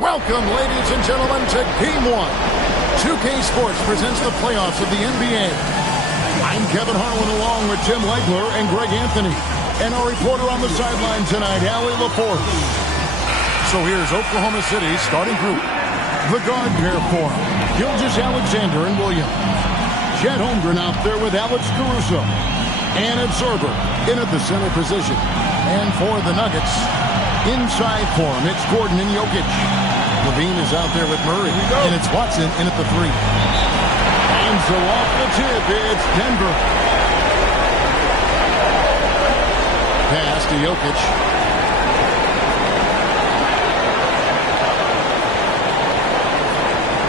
Welcome, ladies and gentlemen, to Game 1. 2K Sports presents the playoffs of the NBA. I'm Kevin Harlan along with Jim Legler and Greg Anthony. And our reporter on the sideline tonight, Allie LaForce. So here's Oklahoma City's starting group. The guard pair for him, Gilgeous-Alexander and Williams. Chet Holmgren out there with Alex Caruso. And Ed Sorber in at the center position. And for the Nuggets, inside for him, it's Gordon and Jokic. Levine is out there with Murray, and it's Watson in at the 3. And so off the tip, it's Denver. Pass to Jokic.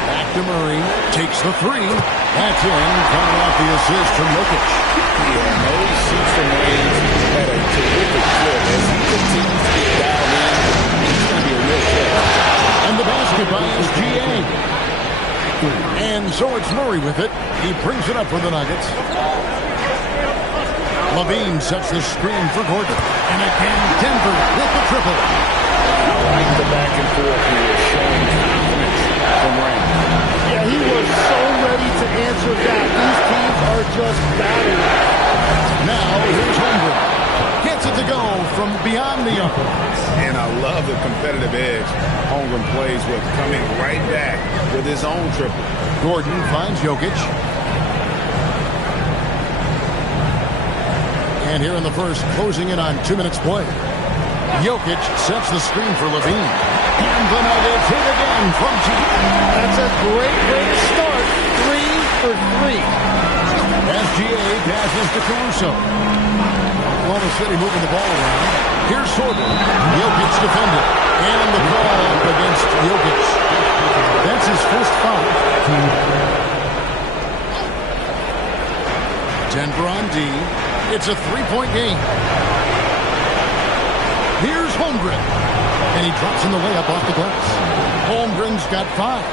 Back to Murray, takes the 3. That's in, coming off the assist from Jokic. Yeah, Murray shoots from range at a terrific clip. As he continues to get dialed in, he's going to be a real threat. And the basket by SGA. And so it's Murray with it. He brings it up for the Nuggets. Levine sets the screen for Gordon. And again, Denver with the triple. I like the back and forth here, showing confidence from Rain. Yeah, he was so ready to answer that. These teams are just battling. Now, here's Holmgren. Gets it to go from beyond the arc. And I love the competitive edge Holmgren plays with, coming right back with his own triple. Gordon finds Jokic. And here in the first, closing in on 2 minutes play. Jokic sets the screen for Levine. And the Nuggets hit again from deep. That's a great way to start. 3 for 3. SGA passes to Caruso. Oklahoma City moving the ball around. Here's Sorber. Jokic defended. And the call up against Jokic. That's his first foul. Denver on D. It's a 3-point game. Here's Holmgren. And he drops in the layup off the glass. Holmgren's got 5.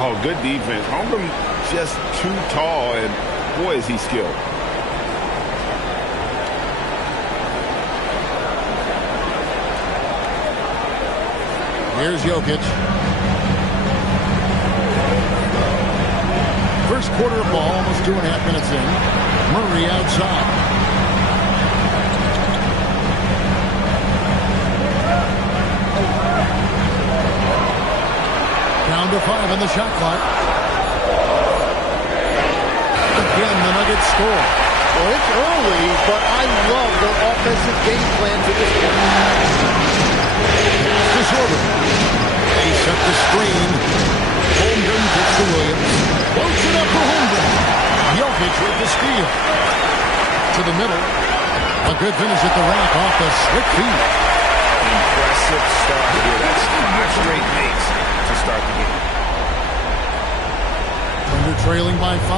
Oh, good defense. Holmgren just too tall, and boy, is he skilled. Here's Jokic. First quarter of ball, almost 2.5 minutes in. Murray outside. Down to 5 on the shot clock. Again, the Nuggets score. Well, it's early, but I love their offensive game plan for this game. Pass to Sorber. They set the screen. Holmgren gets to Williams. Floats it up for Holmgren. Jokic with the steal. To the middle. A good finish at the rack off the slick feed. Impressive start here. That's 5 straight makes to start the game. Thunder trailing by 5.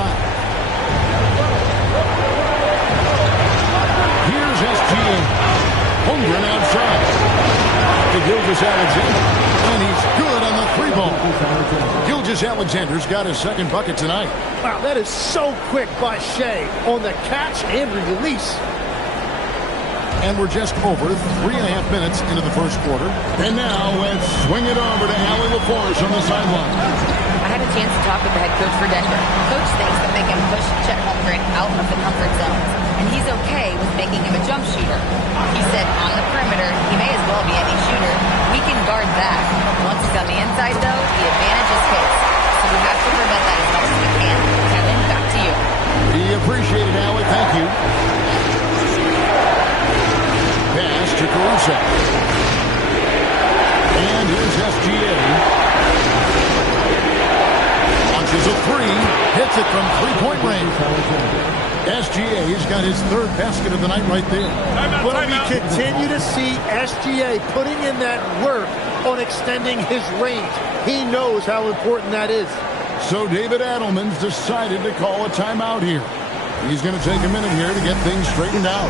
Here's SGA. Holmgren outside. To Gilgeous-Alexander. And he's good on the 3-ball. Gilgeous-Alexander's got his second bucket tonight. Wow, that is so quick by Shea on the catch and release. And we're just over 3.5 minutes into the first quarter. And now let's swing it over to Allie LaForce on the sideline. I had a chance to talk with the head coach for Denver. Coach thinks that they can push Chet Holmgren out of the comfort zones, and he's okay with making him a jump shooter. He said on the perimeter, he may as well be any shooter. We can guard that. Once he's on the inside, though, the advantage is his. So we have to prevent that as much as we can. Kevin, back to you. We appreciate it, Allie. Thank you. Pass to Caruso. And here's SGA. Launches a 3. Hits it from 3-point range. SGA's got his 3rd basket of the night right there. Well, we continue to see SGA putting in that work on extending his range. He knows how important that is. So David Adelman's decided to call a timeout here. He's going to take a minute here to get things straightened out.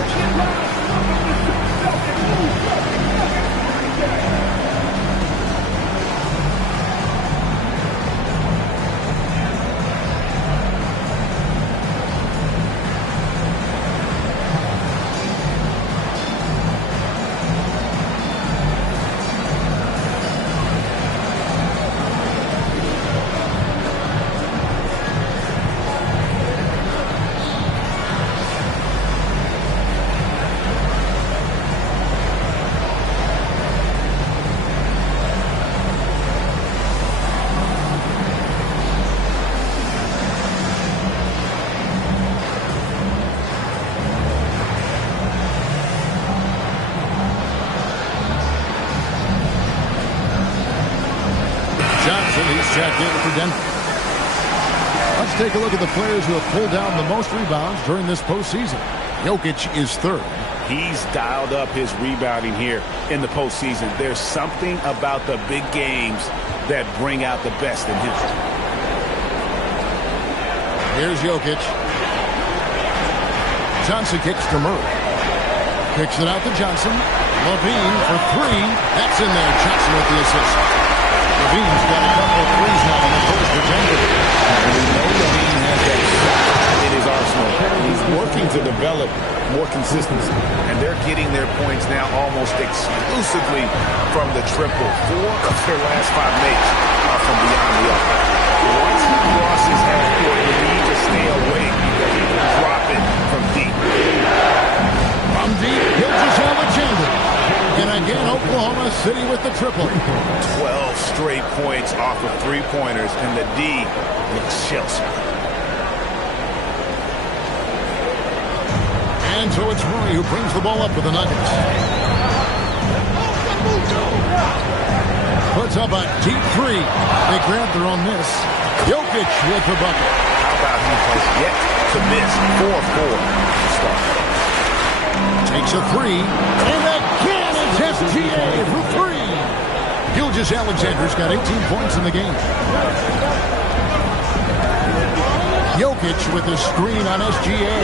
He's checked in for Denver. Let's take a look at the players who have pulled down the most rebounds during this postseason. Jokic is third. He's dialed up his rebounding here in the postseason. There's something about the big games that bring out the best in him. Here's Jokic. Johnson kicks to Murray. Kicks it out to Johnson. LaVine for three. That's in there. Johnson with the assist. LaVine's got a couple of threes now in the first for Denver. And we know LaVine has that shot in his arsenal. He's working to develop more consistency. And they're getting their points now almost exclusively from the triple. 4 of their last 5 makes are from beyond the arc. Once he crosses half court, you need to stay away because he can drop it from deep. From deep, Gilgeous-Alexander. And again, Oklahoma City with the triple. 12 straight points off of three-pointers, and the D looks shell-shocked. And so it's Murray who brings the ball up for the Nuggets. Puts up a deep three. They grab their own miss. Jokic with the bucket. How about he has yet to miss 4-4 to start. Takes a three. And again, it's SGA for three. Gilgeous-Alexander's got 18 points in the game. Jokic with a screen on SGA.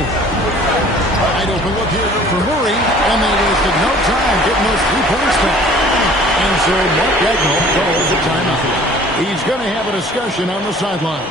Wide open look here for Murray. And they wasted no time getting those 3 points back. And so Mark Daigneault calls a timeout. He's going to have a discussion on the sideline.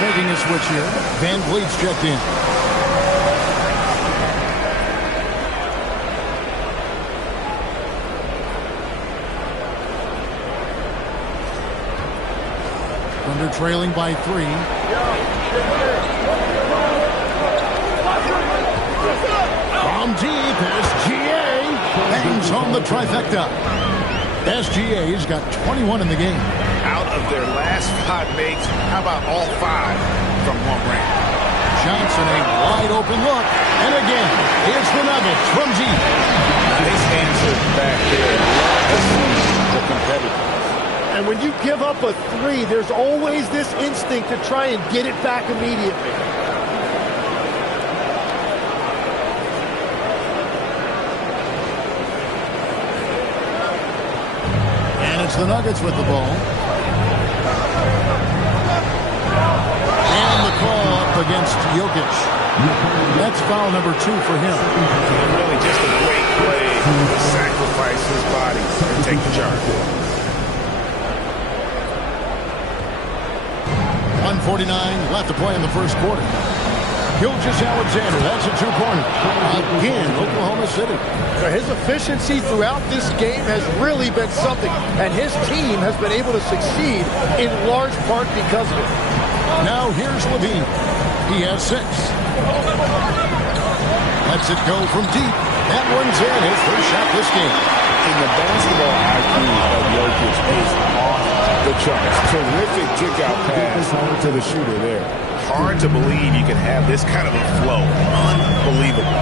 Making a switch here. Van Vliet's checked in. Thunder trailing by 3. From deep, SGA hangs on the trifecta. SGA's got 21 in the game. Out of their last 5 makes, how about all 5 from one range? Johnson, a wide open look. And again, here's the Nuggets from deep. Nice answer back there. Love to see the competitors. And when you give up a 3, there's always this instinct to try and get it back immediately. And it's the Nuggets with the ball. And the call up against Jokic. That's foul number 2 for him. And really just a great play to sacrifice his body and take the charge. 1:49 left to play in the first quarter. Gilgeous-Alexander, that's a 2-pointer. Again, Oklahoma City. His efficiency throughout this game has really been something, and his team has been able to succeed in large part because of it. Now here's LaVine. He has 6. Lets it go from deep. That one's in. His first shot this game. And the basketball IQ of Jokic is off the charts. Terrific kick-out pass to the shooter there. Hard to believe you can have this kind of a flow. Unbelievable.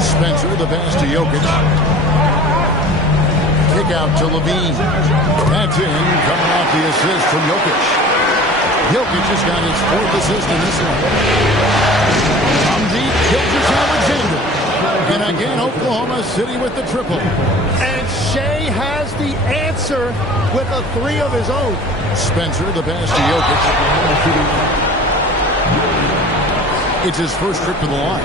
Spencer, the pass to Jokic. Kick out to LaVine. That's in. Coming off the assist from Jokic. Jokic has got his 4th assist in this one. From deep, Gilgeous-Alexander. And again, Oklahoma City with the triple. And Shea has the answer with a three of his own. Spencer, the pass to Jokic. It's his first trip to the line.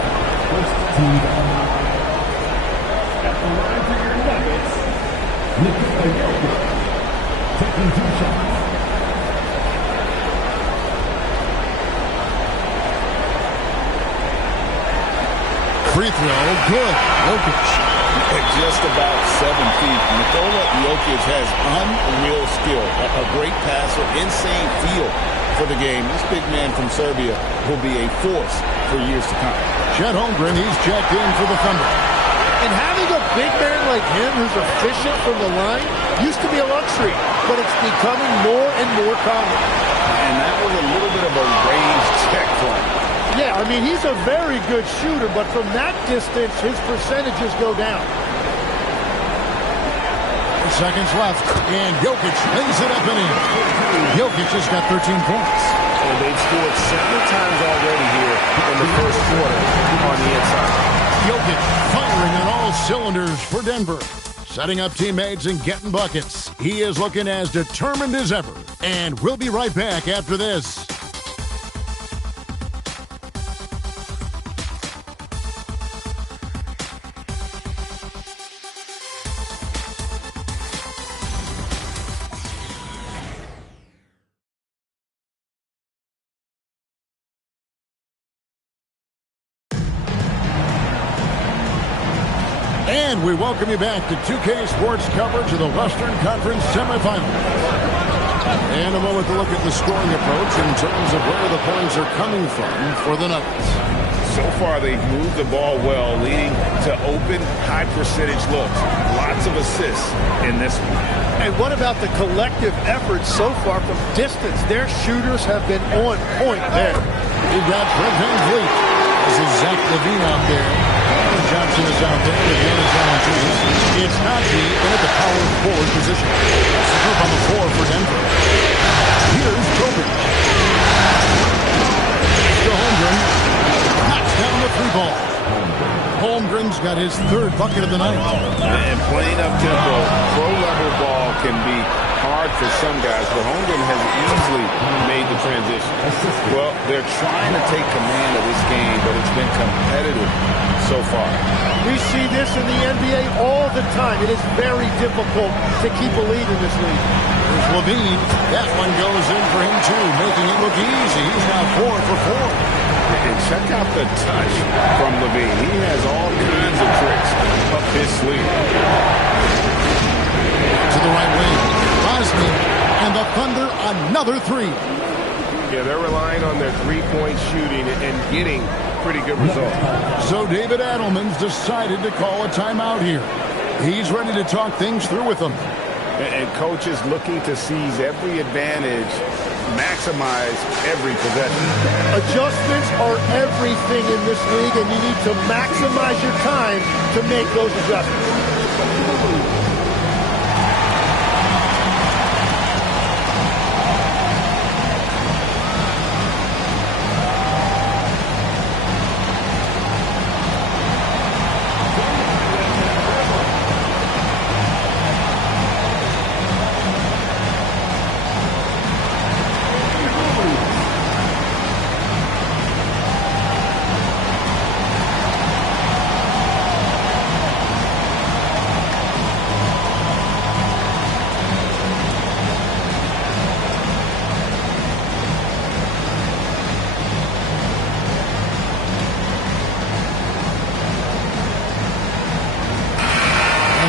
Taking 2 shots. Free throw, good. Jokic. At just about 7 feet, Nikola Jokic has unreal skill. A great passer, insane feel for the game. This big man from Serbia will be a force for years to come. Chet Holmgren, he's checked in for the Thunder. And having a big man like him who's efficient from the line used to be a luxury, but it's becoming more and more common. And that was a little bit of a raised check for him. Yeah, I mean, he's a very good shooter, but from that distance, his percentages go down. Seconds left, and Jokic lays it up and in. Jokic has got 13 points. And they've scored several times already here in the first quarter on the inside. Jokic firing on all cylinders for Denver. Setting up teammates and getting buckets. He is looking as determined as ever. And we'll be right back after this. And we welcome you back to 2K Sports coverage of the Western Conference semifinals. And a moment to look at the scoring approach in terms of where the points are coming from for the Nuggets. So far, they've moved the ball well, leading to open, high-percentage looks. Lots of assists in this one. And what about the collective effort so far from distance? Their shooters have been on point there. We've got Fred VanVleet. This is Zach LaVine out there. Johnson is out there. Advantage on Jesus. It's Naji in at the power forward position. That's the group on the floor for Denver. Here's Jokic. To Holmgren. Knocks down the 3-ball. Holmgren's got his 3rd bucket of the night. And playing up tempo, pro-level ball can be hard for some guys, but Holmgren has easily made the transition. Well, they're trying to take command of this game, but it's been competitive so far. We see this in the NBA all the time. It is very difficult to keep a lead in this league. There's LaVine. That one goes in for him, too, making it look easy. He's now 4 for 4. And check out the touch from LaVine. He has all kinds of tricks up his sleeve. To the right wing. Osman and the Thunder, another 3. Yeah, they're relying on their three-point shooting and getting pretty good results. So David Adelman's decided to call a timeout here. He's ready to talk things through with them. And coach is looking to seize every advantage, maximize every possession. Adjustments are everything in this league, and you need to maximize your time to make those adjustments.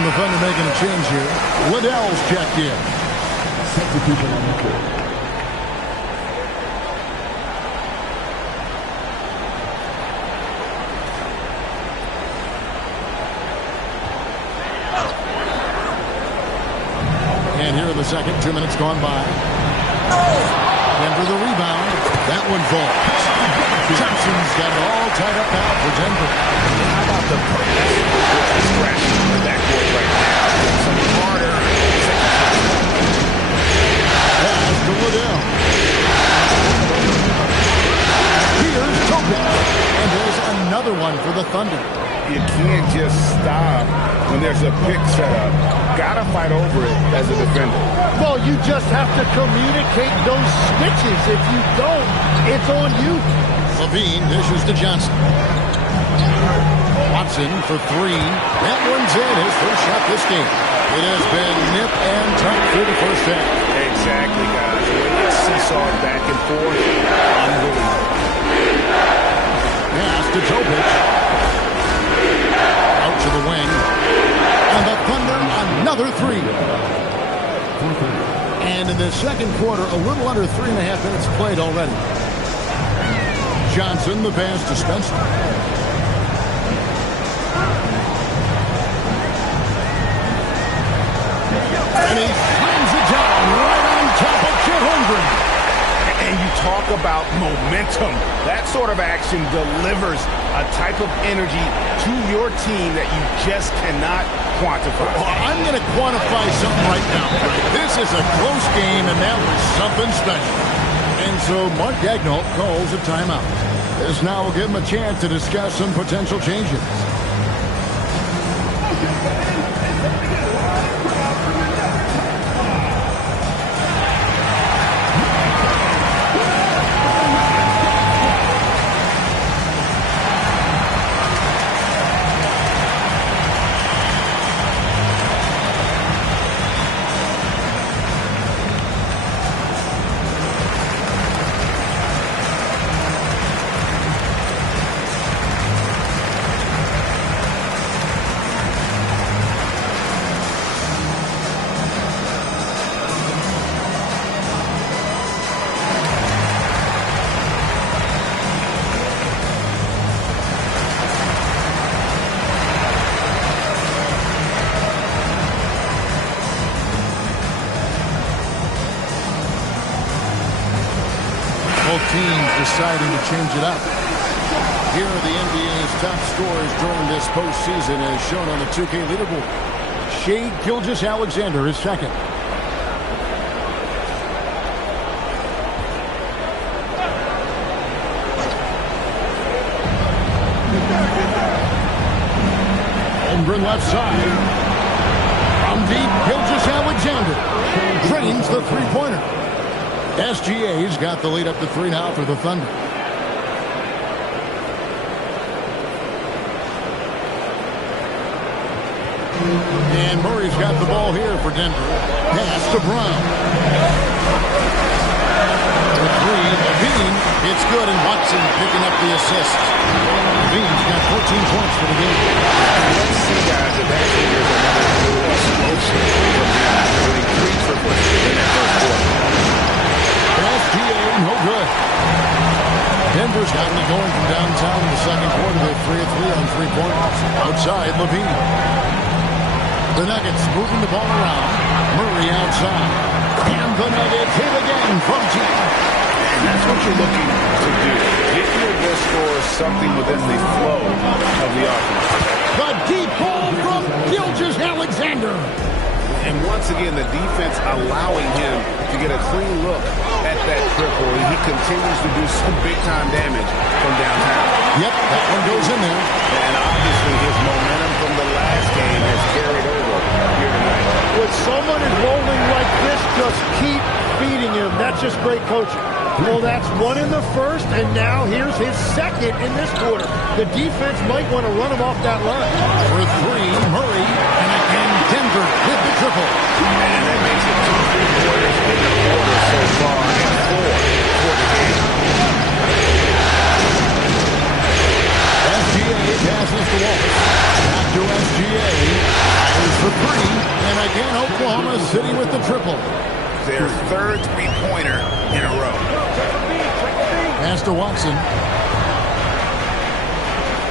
The Thunder making a change here. Liddell's checked in. Substitution on the court. And here in the second, 2 minutes gone by. Denver the rebound. That one falls. Johnson's got it all tied up now for Denver. How about the purpose with the stretch in the backcourt right now? Some harder. Pass to Liddell. Here's Jokic. And there's another one for the Thunder. You as a defender. Well, you just have to communicate those switches. If you don't, it's on you. Levine dishes to Johnson. Watson for three. That one's in. His first shot this game. It has been nip and tuck through the first half. Exactly, guys. It's seesawed back and forth. Unbelievable. Pass to Topic. Out to the wing. And the Thunder, another three. And in the second quarter, a little under 3.5 minutes played already. Johnson, the pass to Spencer. And he slams it down right on top of Chet Holmgren. And you talk about momentum. That sort of action delivers a type of energy to your team that you just cannot quantify. Well, I'm going to quantify something right now. This is a close game, and that was something special. And so Mark Daigneault calls a timeout. This now will give him a chance to discuss some potential changes. Both teams deciding to change it up. Here are the NBA's top scorers during this postseason as shown on the 2K leaderboard. Shai Gilgeous-Alexander is second. Holmgren left side. From deep, Gilgeous-Alexander drains the three-pointer. SGA's got the lead up to 3 now for the Thunder. And Murray's got the ball here for Denver. Pass to Brown. For three, Levine. It's good, and Watson picking up the assist. Levine's got 14 points for the game. Let's see, guys, if that figures another good explosive from him, winning 3 triples in that first quarter. SGA, no good. Denver's gotten it going from downtown in the second quarter. They're 3 of 3 on three-pointers. Outside, Levine. The Nuggets moving the ball around. Murray outside. And the Nuggets hit again from deep. And that's what you're looking to do. Get your best score something within the flow of the offense. The deep ball from Gilgeous-Alexander. And once again, the defense allowing him to get a clean look at that triple. He continues to do some big-time damage from downtown. Yep, that one goes in there. And obviously his momentum from the last game has carried over here tonight. When someone is rolling like this, just keep feeding him. That's just great coaching. Well, that's one in the first, and now here's his second in this quarter. The defense might want to run him off that line. For three, Murray, and again Denver with the triple. And that makes it 2 3-pointers in the quarter so far, and 4 for the game. SGA passes to Wallace. Back to SGA. Fires for three, and again Oklahoma City with the triple. Their third three-pointer in a row. Pass to Watson.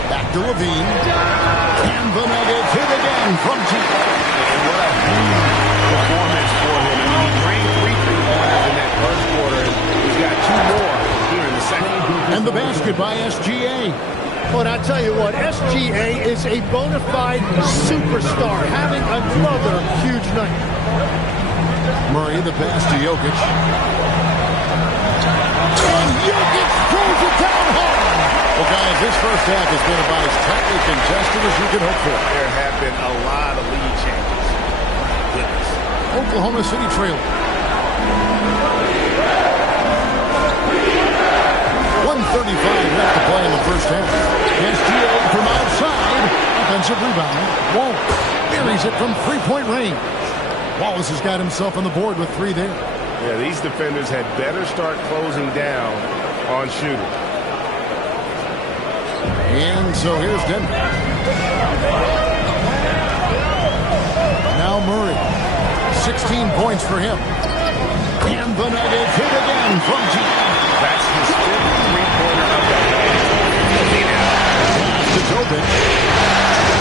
Back to Levine. And the Nuggets hit again from deep. And what a performance for him. I mean, he drained 3 3-pointers in that first quarter. He's got 2 more here in the second. And the basket by SGA. But I tell you what, SGA is a bona fide superstar, having another huge night. Murray, the pass to Jokic. And Jokic throws it down hard. Well, guys, this first half has been about as tightly contested as you can hope for. There have been a lot of lead changes. My goodness. Oklahoma City trailing. 1:35 left to play in the first half. SGA from outside. Offensive rebound. Wallace buries it from three-point range. Wallace has got himself on the board with 3 there. Yeah, these defenders had better start closing down on shooters. And so here's Denver. Now Murray. 16 points for him. And the Nuggets hit again from deep. That's his 5th three-pointer of the half. To Tobin.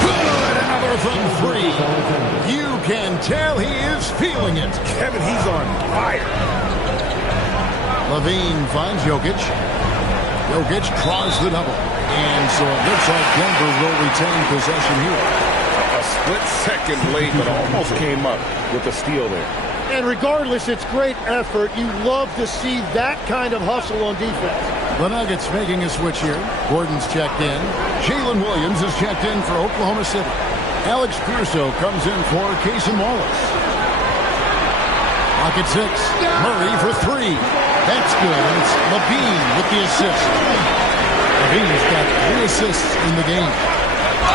Good, another from 3. You can tell he is feeling it. Kevin, he's on fire. Levine finds Jokic. Jokic draws the double. And so it looks like Denver will retain possession here. A split second late, but almost came up with a steal there. And regardless, it's great effort. You love to see that kind of hustle on defense. The Nuggets making a switch here. Gordon's checked in. Jalen Williams is checked in for Oklahoma City. Alex Caruso comes in for Cason Wallace. Pocket 6. Murray for 3. That's good. And it's Levine with the assist. Levine's got 3 assists in the game.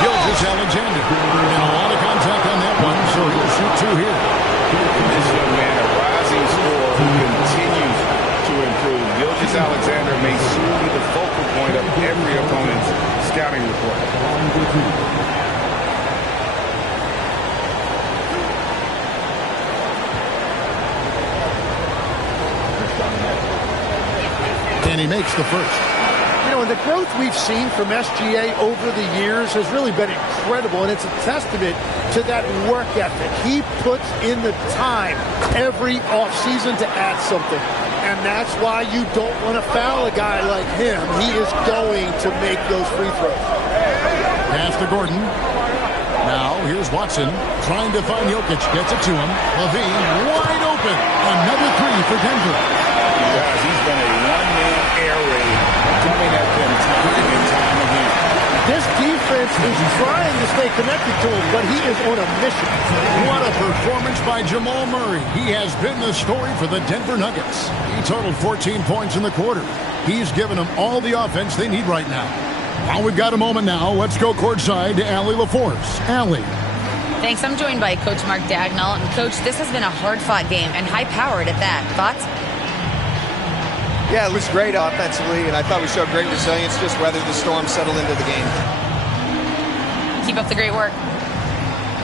Gilgeous-Alexander. And a lot of contact on that one, so he'll shoot 2 here. This young man, a rising scorer who continues to improve. Gilgeous-Alexander may soon be the focal point of every opponent's scouting report. And he makes the first. You know, and the growth we've seen from SGA over the years has really been incredible, and it's a testament to that work ethic. He puts in the time every offseason to add something, and that's why you don't want to foul a guy like him. He is going to make those free throws. Pass to Gordon. Now, here's Watson trying to find Jokic. Gets it to him. Levine wide open. Another 3 for Denver. Guys, he's been a one-man air raid coming at them time and time again. This defense is trying to stay connected to him, but he is on a mission. What a performance by Jamal Murray. He has been the story for the Denver Nuggets. He totaled 14 points in the quarter. He's given them all the offense they need right now. While we've got a moment now, let's go courtside to Allie LaForce. Allie. Thanks. I'm joined by Coach Mark Dagnall. And, Coach, this has been a hard-fought game and high-powered at that. Thoughts? Yeah, it was great offensively, and I thought we showed great resilience, just weathered the storm, settled into the game. Keep up the great work.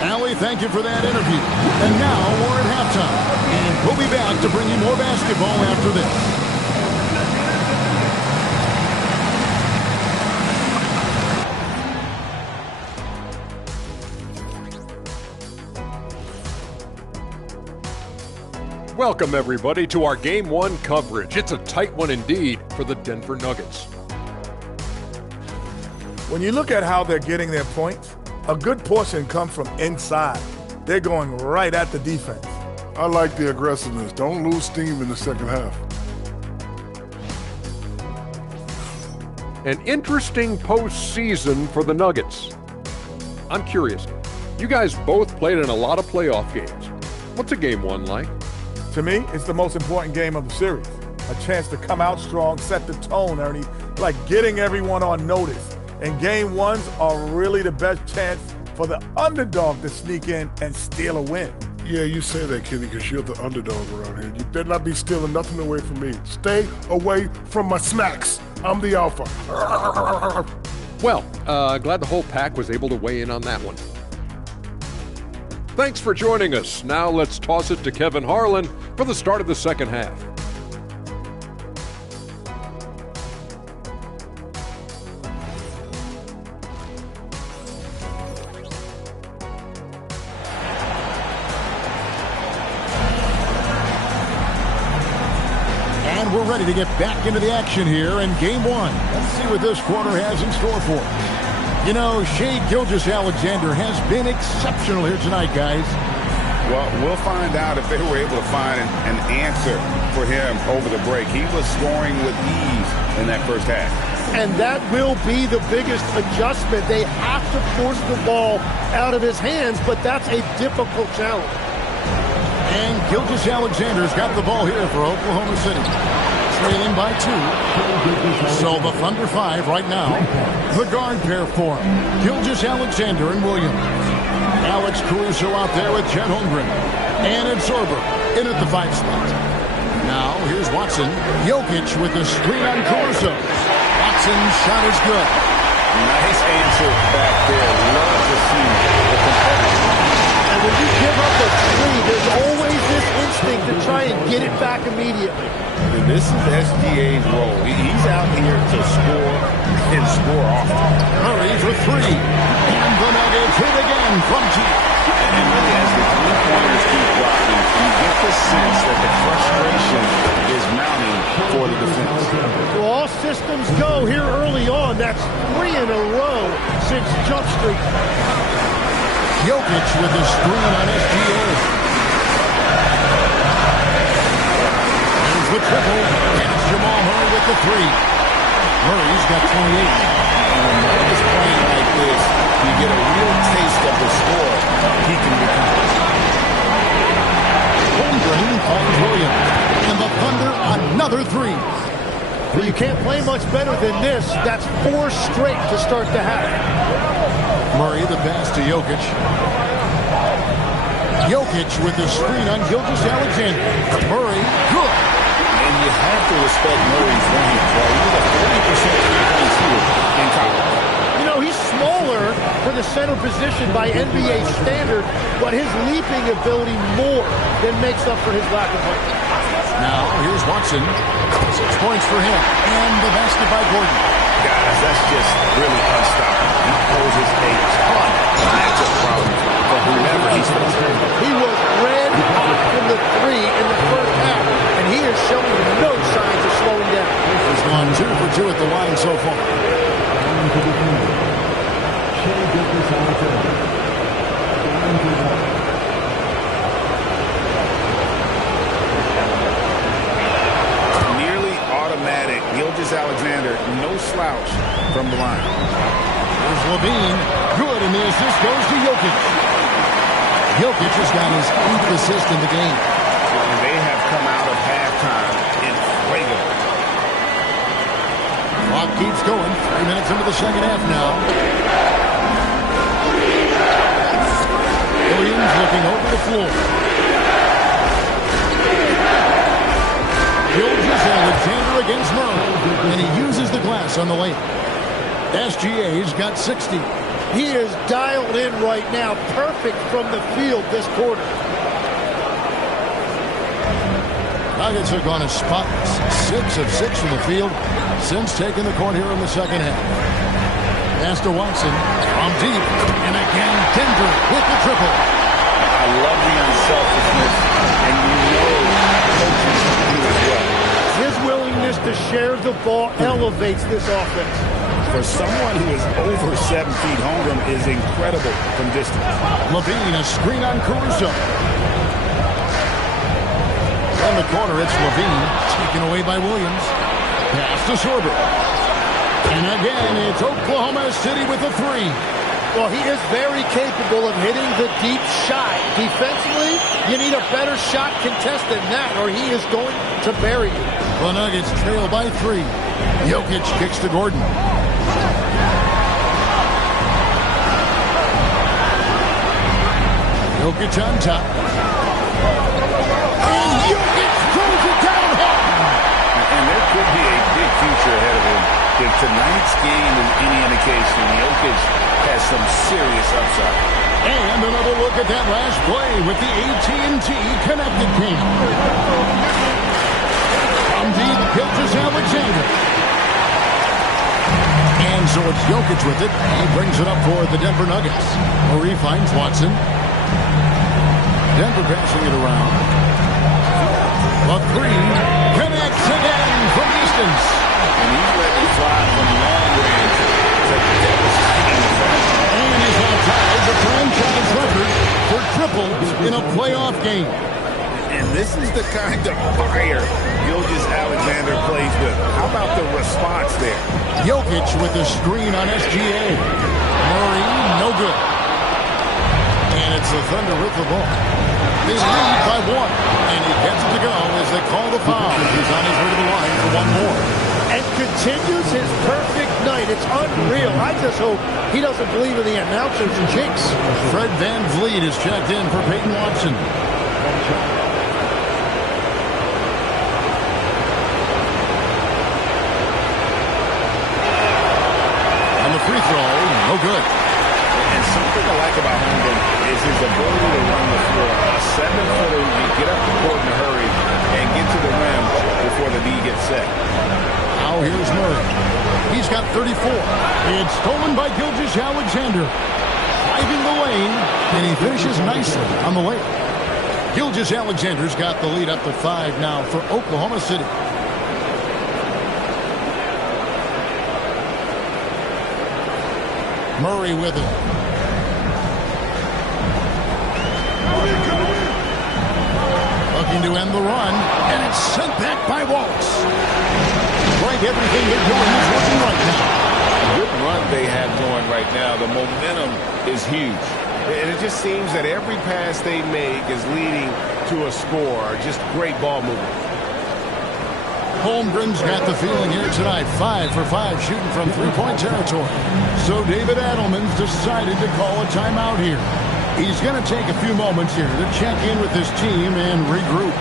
Allie, thank you for that interview. And now we're at halftime. And we'll be back to bring you more basketball after this. Welcome, everybody, to our Game 1 coverage. It's a tight one indeed for the Denver Nuggets. When you look at how they're getting their points, a good portion comes from inside. They're going right at the defense. I like the aggressiveness. Don't lose steam in the second half. An interesting postseason for the Nuggets. I'm curious. You guys both played in a lot of playoff games. What's a Game 1 like? To me, it's the most important game of the series. A chance to come out strong, set the tone, Ernie, like getting everyone on notice. And Game 1s are really the best chance for the underdog to sneak in and steal a win. Yeah, you say that, Kenny, because you're the underdog around here. You better not be stealing nothing away from me. Stay away from my snacks. I'm the alpha. Well, glad the whole pack was able to weigh in on that one. Thanks for joining us. Now let's toss it to Kevin Harlan for the start of the second half. And we're ready to get back into the action here in Game 1. Let's see what this quarter has in store for us. You know, Shai Gilgeous-Alexander has been exceptional here tonight, guys. Well, we'll find out if they were able to find an answer for him over the break. He was scoring with ease in that first half. And that will be the biggest adjustment. They have to force the ball out of his hands, but that's a difficult challenge. And Gilgeous-Alexander's got the ball here for Oklahoma City. Trailing by 2. So the Thunder 5 right now. The guard pair for him. Gilgeous-Alexander and Williams. Alex Caruso out there with Chet Holmgren. And Absorber in at the 5 spot. Now here's Watson. Jokic with the screen on Caruso. Watson's shot is good. Nice answer back there. Love to see the competitor. And when you give up a 3, there's always this instinct to try and get it back immediately. And this is SGA's role. He's out here to score and score often. Murray for 3. And the Nuggets hit again from deep. And really, as the three-pointers keep blocking, you get the sense that the frustration is mounting for the defense. So all systems go here early on. That's 3 in a row since jump streak. Jokic with the screen on SGA. There's the triple. And it's Jamal Murray with the 3. Murray's got 28. And when Murray is playing like this, you get a real taste of the score he can become. Holmgren finds Williams. And the Thunder another 3. But you can't play much better than this. That's 4 straight to start the half. Murray the pass to Jokic. Jokic with the screen on Gilgeous-Alexander. Murray, good. And you have to respect Murray's range, right? He was a 40% three-point shooter in college. You know, he's smaller for the center position by NBA standard, but his leaping ability more than makes up for his lack of height. Now, here's Watson. 6 points for him. And the basket by Gordon. Guys, that's just really unstoppable. He poses a ton of matchup problems for whoever he's facing. He was red hot from the 3 in the first half, and he is showing no signs of slowing down. He's gone 2 for 2 at the line so far. Nearly automatic. Gilgeous-Alexander, no slouch from the line. There's Levine. Good, and the assist goes to Jokic. Jokic has got his 8th assist in the game. And they have come out of halftime in fuego. Clock keeps going. 3 minutes into the second half now. Williams looking over the floor. Gilgeous-Alexander against Murray. And he uses the glass on the layup. SGA's got 60. He is dialed in right now. Perfect from the field this quarter. Nuggets have gone as spotless. 6 of 6 from the field since taking the court here in the second half. Pass to Watson from deep. And again, Denver with the triple. I love the unselfishness, and you know coaches do as well. His willingness to share the ball elevates this offense. For someone who is over 7 feet, Holmgren is incredible from distance. Levine, a screen on Caruso. On the corner, it's Levine, taken away by Williams. Pass to Sorber. And again, it's Oklahoma City with a 3. Well, he is very capable of hitting the deep shot. Defensively, you need a better shot contest than that, or he is going to bury you. The Nuggets trail by 3. Jokic kicks to Gordon. Jokic on top. And Jokic throws it down hard. And there could be a big future ahead of him. If tonight's game is any indication, Jokic has some serious upside. And another look at that last play with the AT&T connected game. From deep, Gilgeous-Alexander. And so it's Jokic with it. He brings it up for the Denver Nuggets. Murray finds Watson. Denver passing it around. A 3 connects again from distance. And he's letting it fly from long range to devastating effect. And he's now tied the franchise record for triples in a playoff game. And this is the kind of fire Gilgeous-Alexander plays with. How about the response there? Jokic with the screen on SGA. Murray, no good. And it's the Thunder with the ball. They lead by 1. And he gets it to go as they call the foul. He's on his way to the line for one more. And continues his perfect night. It's unreal. I just hope he doesn't believe in the announcer's jinx. Fred Van Vliet is checked in for Peyton Watson. And the free throw, no good. And something I like about Holmgren is his ability to run the floor. A 7-footer, you get up the court in a hurry and get to the rim before the D gets set. Now here's Murray. He's got 34. It's stolen by Gilgeous-Alexander. Driving the lane, and he finishes nicely on the layup. Gilgeous-Alexander's got the lead up to 5 now for Oklahoma City. Murray with it. Looking to end the run, and it's sent back by Wallace. Right, everything they're doing is working right now. The good run they have going right now, the momentum is huge. And it just seems that every pass they make is leading to a score. Just great ball movement. Holmgren's got the feeling here tonight. 5 for 5 shooting from three-point territory. So David Adelman's decided to call a timeout here. He's going to take a few moments here to check in with his team and regroup.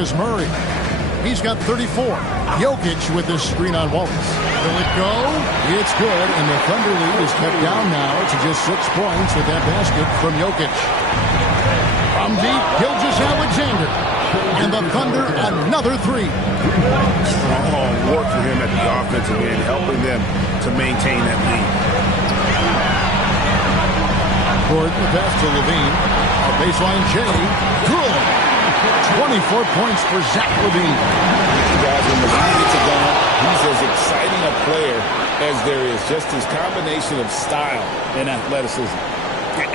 Is Murray. He's got 34. Jokic with his screen on Wallace. Will it go? It's good, and the Thunder lead is kept down now to just 6 points with that basket from Jokic. From deep, Gilgeous-Alexander. And the Thunder another 3. Strong work for him at the offensive end, helping them to maintain that lead. Gordon, the pass to Levine. A baseline J. Good. 24 points for Zach LaVine. Guys, when LaVine gets it done, he's as exciting a player as there is. Just his combination of style and athleticism.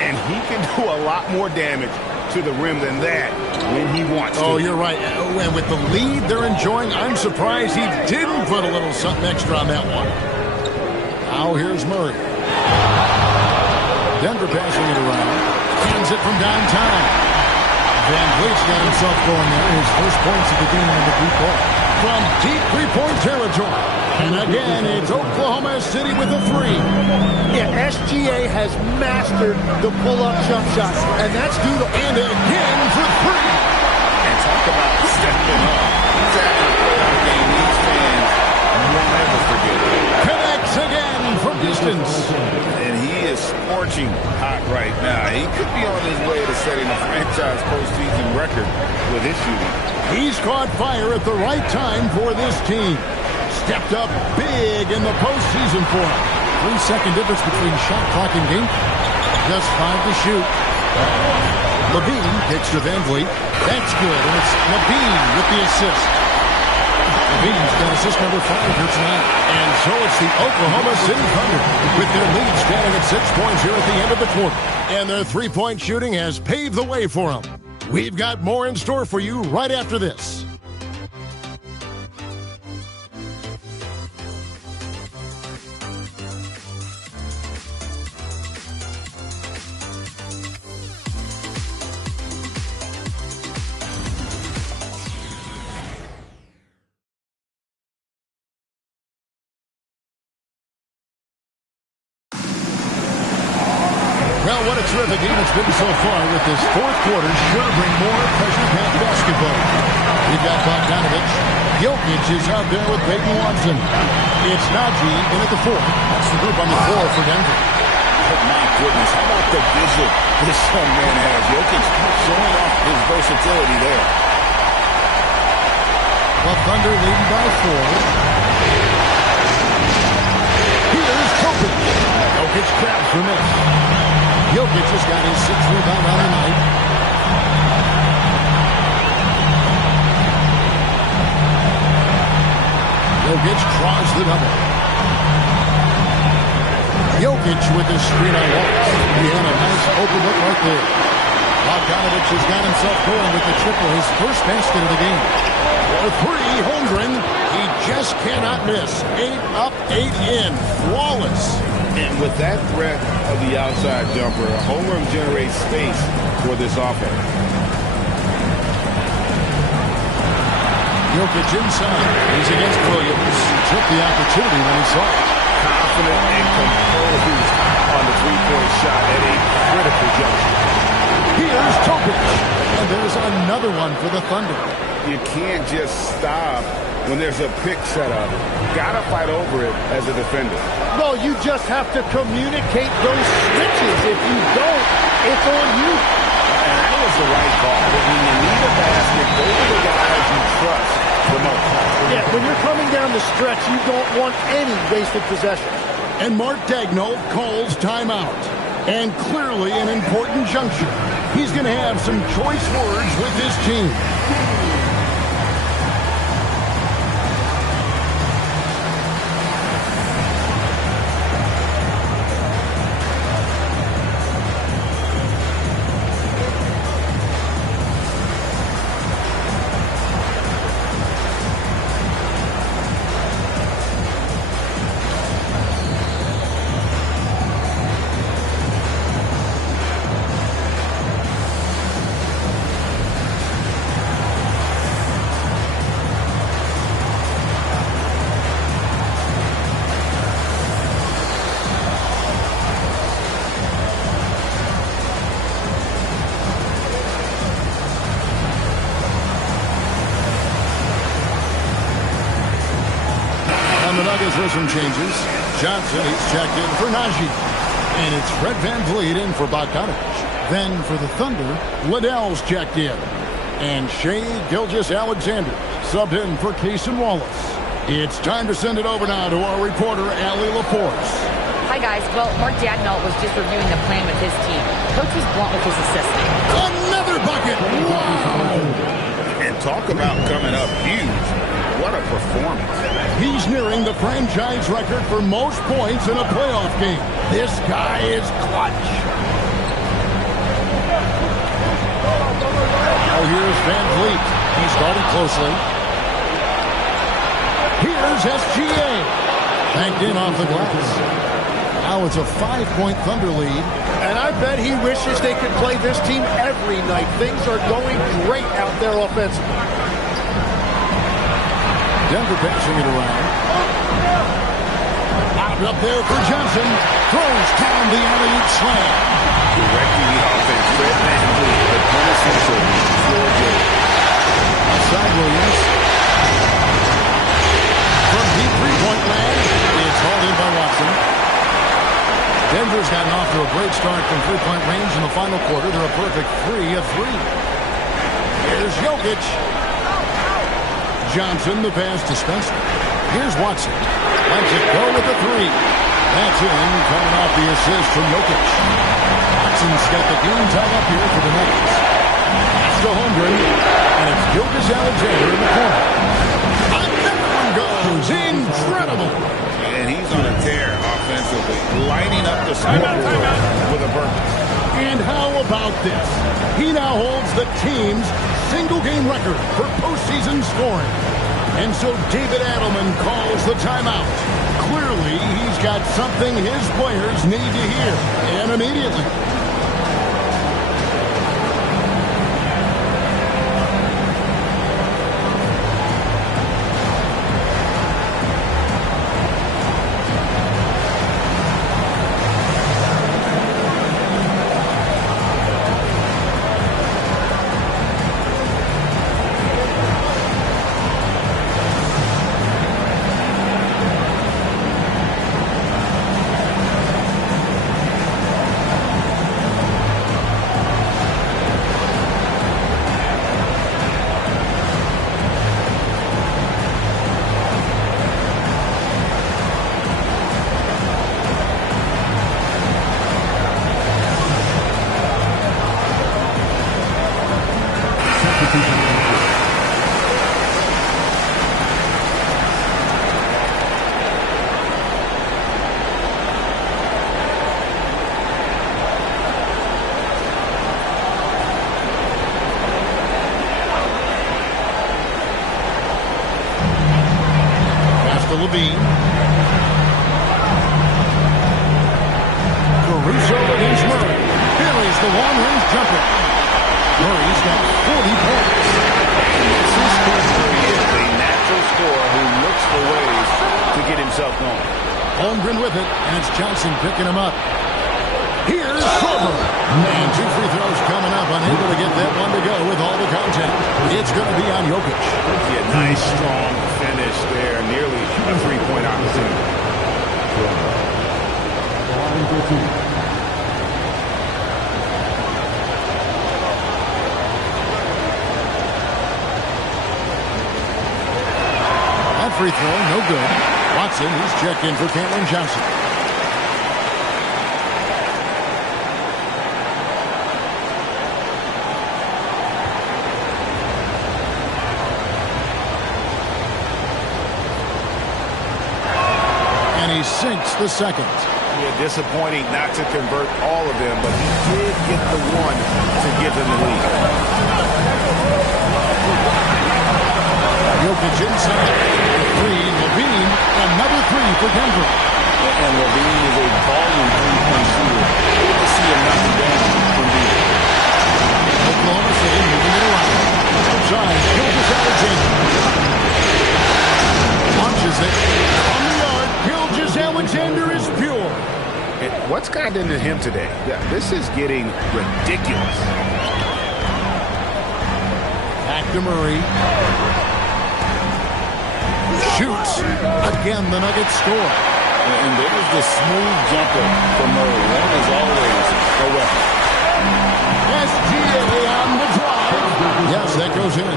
And he can do a lot more damage to the rim than that when he wants to. Oh, you're right. And with the lead they're enjoying, I'm surprised he didn't put a little something extra on that one. Now here's Murray. Denver passing it around. Hands it from downtown. Van Vliet's got himself going there. His first points of the game on the deep ball. From deep three-point territory. And again, it's Oklahoma City with a 3. Yeah, SGA has mastered the pull-up jump shot. And that's due to... And again for 3. And talk about stepping up. He's having a playoff game these fans won't ever forget it. Connects again from distance. And he is scorching hot right now. He could be on his way to setting a franchise postseason record with his shooting. He's caught fire at the right time for this team. Stepped up big in the postseason for him. 3-second difference between shot clock and game. Just 5 to shoot. LaVine kicks to Van Vliet. That's good, and it's LaVine with the assist. LaVine's got assist number 5 here tonight. And so it's the Oklahoma City Thunder with their lead standing at 6 points here at the end of the quarter. And their three-point shooting has paved the way for them. We've got more in store for you right after this. terrific game it's been so far, with this fourth quarter sure to bring more pressure-packed basketball. We've got Bogdanovic. Jokic is out there with Peyton Watson. It's Najee in at the fourth. That's the group on the floor for Denver. Oh, my goodness, how about the vision this young man has? Jokic showing off his versatility there. The Thunder leading by 4. Here's Jokic. Jokic grabs for miss. Jokic has got his 6th rebound on the night. Jokic draws the double. Jokic with his screen on Wallace. He had a nice open look right there. Bogdanovic has got himself going with the triple, his first basket of the game. For 3, Holmgren. He just cannot miss. 8 up, 8 in. Flawless. And with that threat of the outside jumper, Holmgren generates space for this offense. Jokic inside. He's against Williams. He took the opportunity when he saw it. Confident and composed on the three-point shot at a critical juncture. Here's Jokic. And there's another one for the Thunder. You can't just stop when there's a pick set up. Gotta fight over it as a defender. Well, you just have to communicate those switches. If you don't, it's on you. And that was the right call. But when you need a basket, go to the guys you trust the most. Yeah, when you're coming down the stretch, you don't want any wasted possession. And Mark Daigneault calls timeout. And clearly an important juncture. He's going to have some choice words with his team. Some changes. Johnson, he's checked in for Najee. And it's Fred VanVleet in for Bogdanovic. Then for the Thunder, Liddell's checked in. And Shai Gilgeous-Alexander subbed in for Cason Wallace. It's time to send it over now to our reporter, Allie LaForce. Hi, guys. Well, Mark Daigneault was just reviewing the plan with his team. Coach was blunt with his assistant. Another bucket! Wow! And talk about coming up huge. What a performance. He's nearing the franchise record for most points in a playoff game. This guy is clutch. Now here's VanVleet. He's guarded closely. Here's SGA. Backed in off the glass. Now it's a 5-point Thunder lead. And I bet he wishes they could play this team every night. Things are going great out there offensively. Denver passing it around. Out up there for Johnson. Throws down the alley-oop slam. Directing the offense. Fred VanVleet, the quintessential floor general. Outside Williams. From deep three-point land, it's hauled in by Watson. Denver's gotten off to a great start from three-point range in the final quarter. They're a perfect 3 of 3. Here's Jokic. Johnson, the pass to Spencer. Here's Watson. Lets it go with the 3. That's in, coming off the assist from Jokic. Watson's got the game tied up here for the Nuggets. That's to Holmgren, and it's Gilgeous-Alexander in the corner. Another one goes. Incredible. And he's on a tear offensively, lighting up the scoreboard with a burst. And how about this? He now holds the team's single-game record for postseason scoring. And so David Adelman calls the timeout. Clearly, he's got something his players need to hear, and immediately. Substitution on the court. Levine. Caruso against Murray. Here is the long-range jumper. Murray's got 40 points. This is Murray is a natural scorer who looks for ways to get himself going. Holmgren with it, and it's Johnson picking him up. Here's Korver. And 2 free throws coming up, unable to get that one to go with all the contact. It's going to be on Jokic. Yeah, nice, strong finish there. Nearly a 3-point opportunity. That free throw, no good. Watson, he's checked in for Cameron Johnson. He sinks the second. Yeah, disappointing not to convert all of them, but he did get the one to give them the lead. Jokic inside. 3, Levine, another 3 for Denver. And Levine is a volume three-point shooter. Good to see him knock it down from deep. Oklahoma City moving it around. Outside, Gilgeous-Alexander. Launches it. On the yard, Gilgeous-Alexander is pure. What's gotten into him today? Yeah, this is getting ridiculous. Back to Murray. Shoots. Again, the Nuggets score. And there's the smooth jumper from Murray. One is always a weapon. SGA on the drive. Yes, that goes in.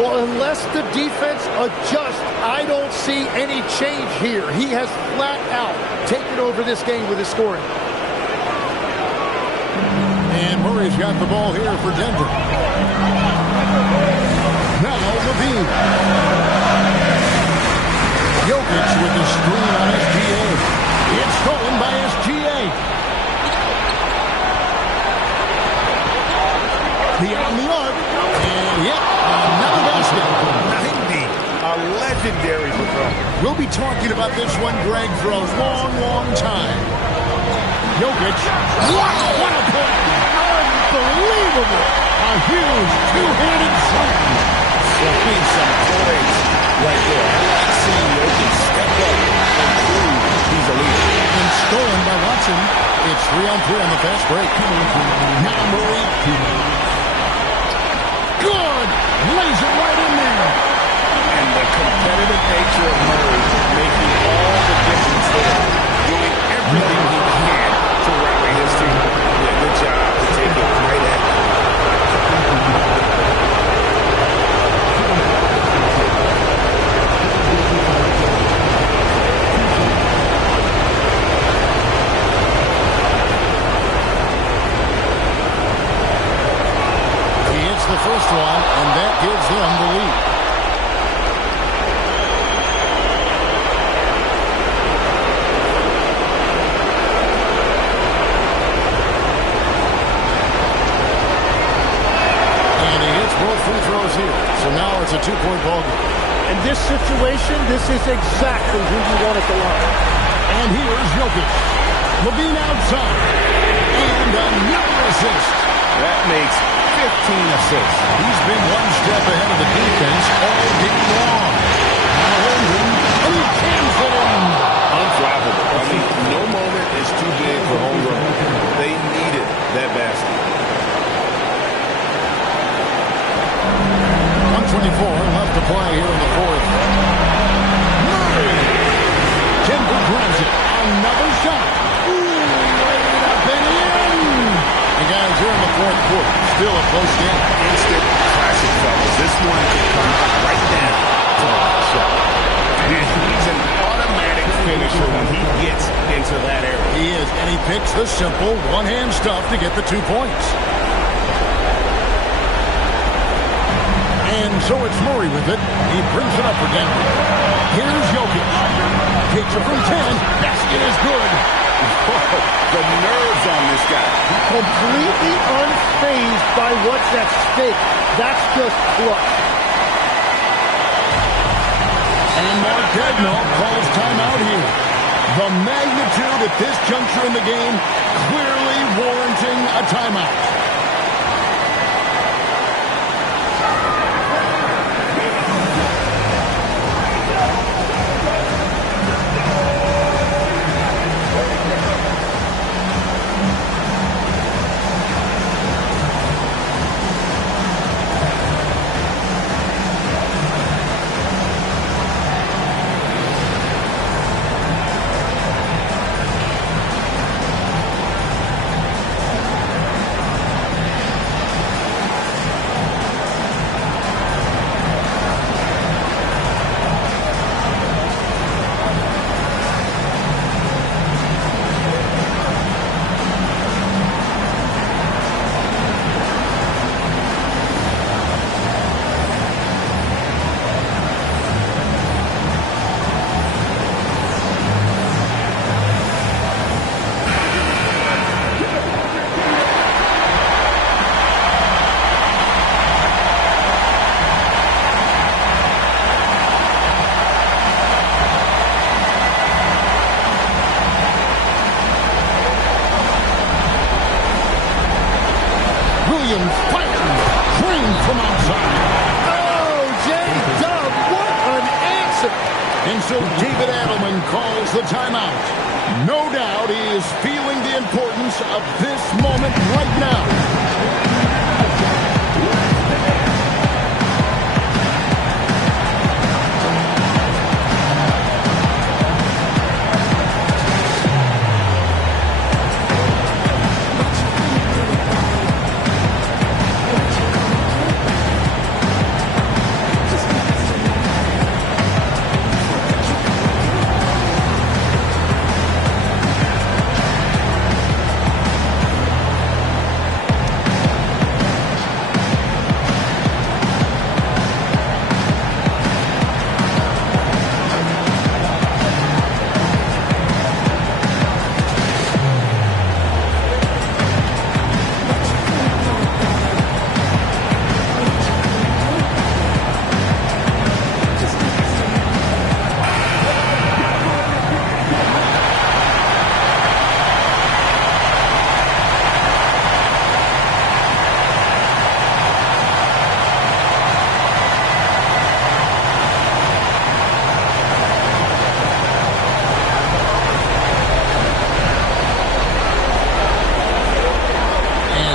Well, unless the defense adjusts, I don't see any change here. He has flat out taken over this game with his scoring. And Murray's got the ball here for Denver. Now Levine. Jokic with the screen on SGA. It's stolen by SGA. Beyond the arc. And yet, another basket. 90. A legendary performance. We'll be talking about this one, Greg, for a long, long time. Jokic. Wow, what a play. Unbelievable. A huge two-handed slam. Showing some poise right there. I like seeing Jokic step up and prove he's a leader. And stolen by Watson. It's 3-on-3 on the fast break. Now Murray. Good. Lays it right in there. And the competitive nature of Murray making all the difference there. Doing everything he can to rally his team. Yeah, good job to take it right at him. He hits the first one, and that gives them the lead. Free throws here. So now it's a 2-point ball game. In this situation, this is exactly who you want at the line. And here's Jokic. Levine outside. And another assist. That makes 15 assists. He's been one step ahead of the defense all game long. Now Holmgren, and he cans it in. Unflappable. I mean, no moment is too big for Holmgren. They needed that basket. 124 left to play here in the fourth. Murray. Denver grabs it. Another shot. Ooh, laid it up and in. And guys, here in the fourth quarter, still a close game. Instant classic, fellas. This one could come right down to the last shot. And he's an automatic finisher when he gets into that area. He is, and he picks the simple one-hand stuff to get the 2 points. And so it's Murray with it. He brings it up for Denver. Here's Jokic. Takes it from 10. Basket is good. Oh, the nerves on this guy. Completely unfazed by what's at stake. That's just clutch. And Mark Daigneault calls timeout here. The magnitude at this juncture in the game clearly warranting a timeout. And so David Adelman calls the timeout. No doubt he is feeling the importance of this moment right now.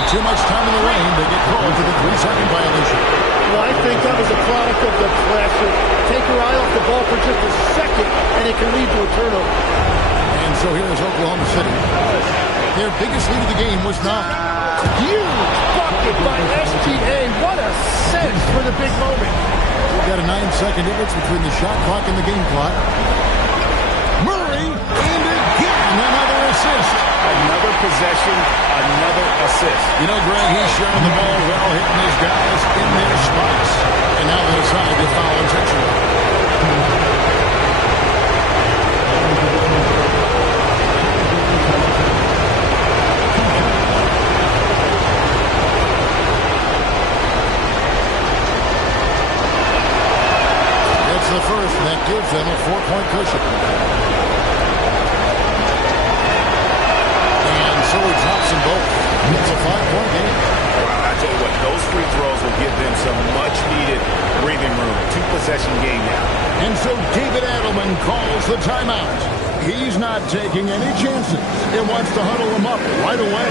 Too much time in the lane. They get called for the 3-second violation. Well, I think that was a product of the pressure. Take your eye off the ball for just a second, and it can lead to a turnover. And so here is Oklahoma City. Their biggest lead of the game was not. Huge bucket by SGA. What a sense for the big moment. We've got a 9-second difference between the shot clock and the game clock. Murray, and again, another assist. Another possession, another assist. You know, Greg, he's sharing the ball well, hitting his guys in their spots. And now they decide to foul intentionally. It's the first, and that gives them a 4-point cushion. So he drops them both. It's a 5-point game. Wow, I tell you what, those free throws will give them some much-needed breathing room. 2-possession game now. And so David Adelman calls the timeout. He's not taking any chances. He wants to huddle them up right away.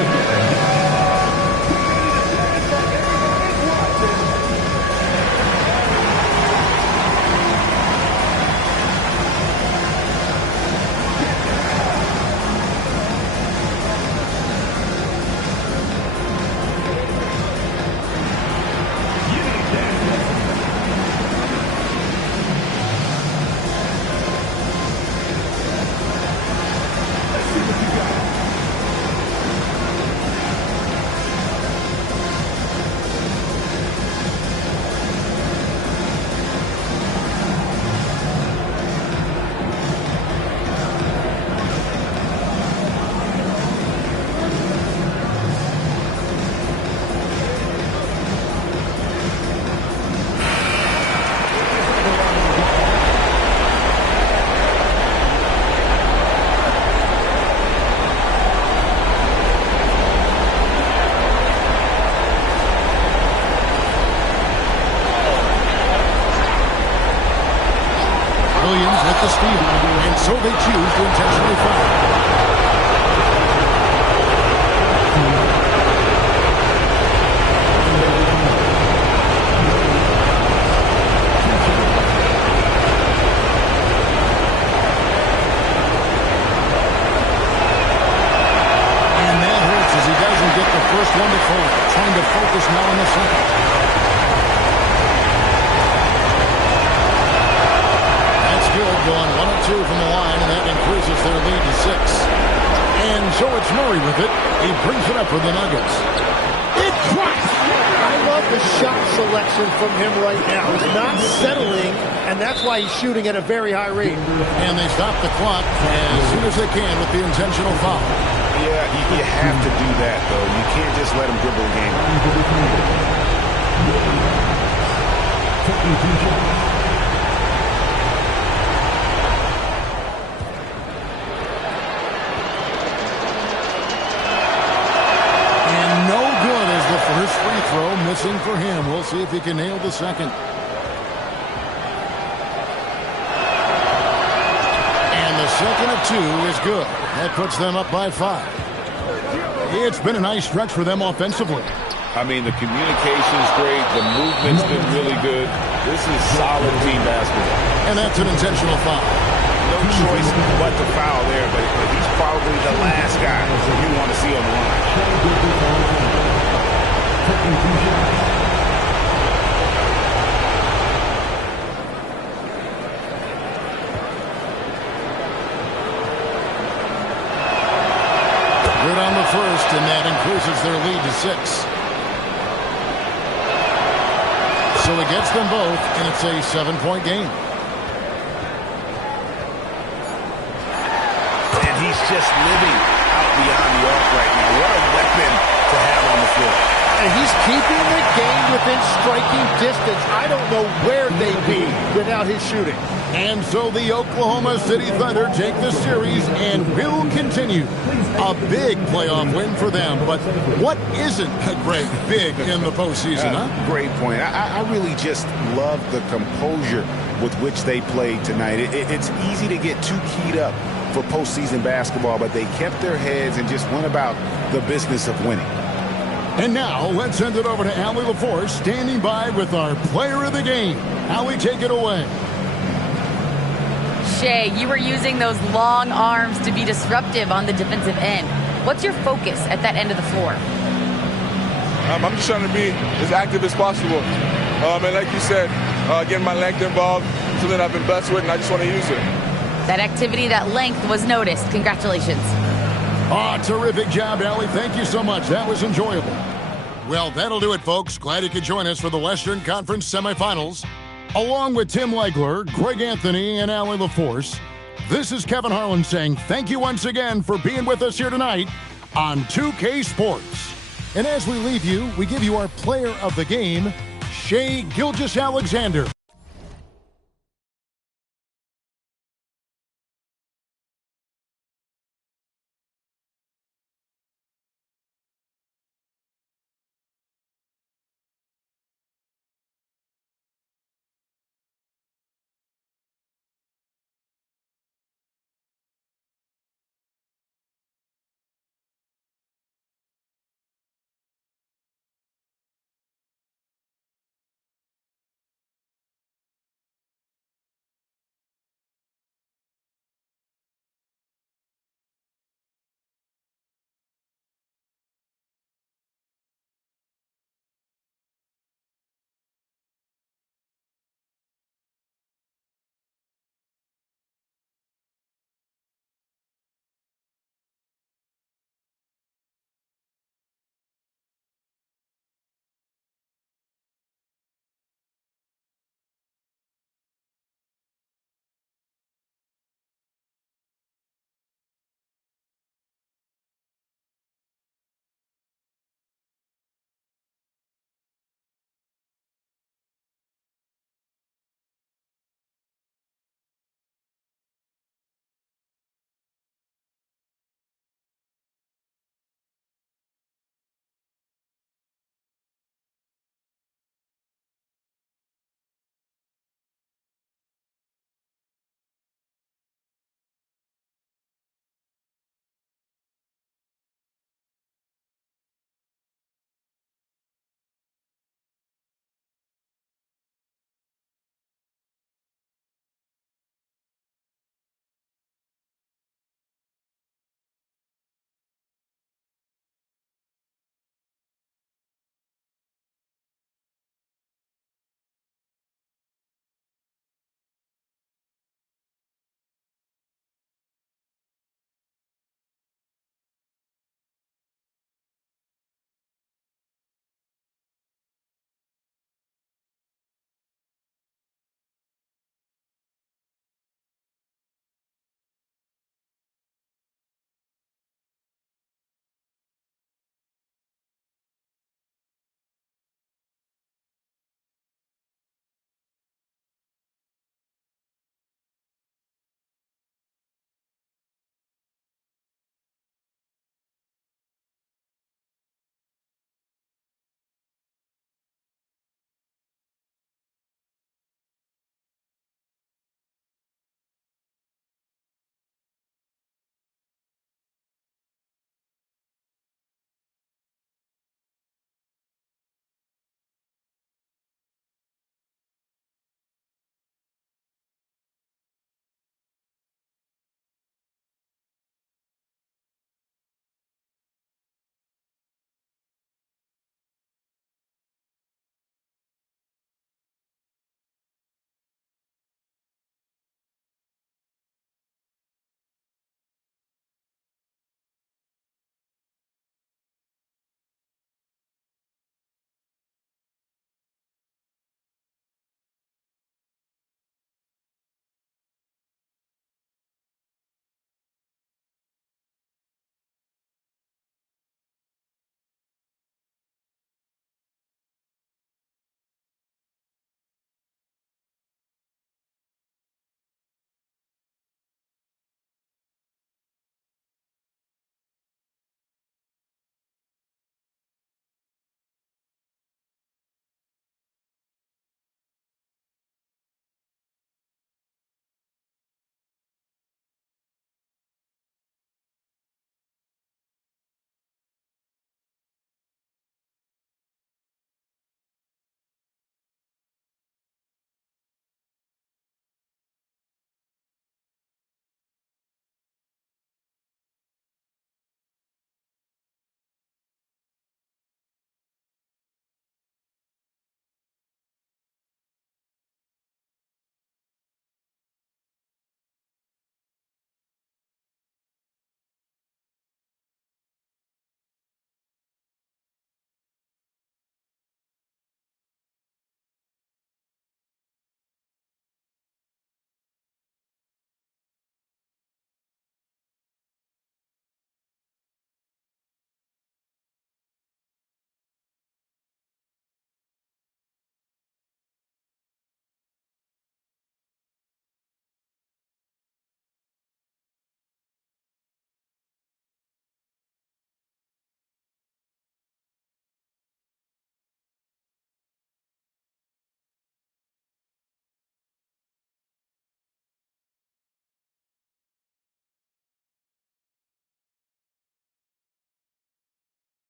get the steal, and so they choose to intentionally foul. First one to fall. Trying to focus now on the second. That's good. Going 1 of 2 from the line, and that increases their lead to 6. And so it's Murray with it. He brings it up for the Nuggets. It drops! I love the shot selection from him right now. He's not settling, and that's why he's shooting at a very high rate. And they stop the clock as soon as they can with the intentional foul. Yeah, you have to do that, though. You can't just let him dribble the game. And no good as the first free throw missing for him. We'll see if he can nail the second. Second of 2 is good. That puts them up by 5. It's been a nice stretch for them offensively. I mean, the communication's great. The movement's been really good. This is solid team basketball. And that's an intentional foul. No choice but to foul there, but he's probably the last guy you want to see on the line. Good on the first, and that increases their lead to 6. So it gets them both, and it's a 7-point game. And he's just living out beyond the arc right now. What a weapon to have on the floor. And he's keeping the game within striking distance. I don't know where they'd be without his shooting. And so the Oklahoma City Thunder take the series and will continue. A big playoff win for them. But what isn't, Greg, big in the postseason, huh? Great point. I really just love the composure with which they played tonight. It's easy to get too keyed up for postseason basketball, but they kept their heads and just went about the business of winning. And now, let's send it over to Allie LaForce, standing by with our player of the game. Allie, take it away. Shea, you were using those long arms to be disruptive on the defensive end. What's your focus at that end of the floor? I'm just trying to be as active as possible. And like you said, getting my length involved, something I've been blessed with, and I just want to use it. That activity, that length was noticed. Congratulations. Terrific job, Allie. Thank you so much. That was enjoyable. Well, that'll do it, folks. Glad you could join us for the Western Conference semifinals. Along with Tim Legler, Greg Anthony, and Allie LaForce, this is Kevin Harlan saying thank you once again for being with us here tonight on 2K Sports. And as we leave you, we give you our player of the game, Shai Gilgeous-Alexander.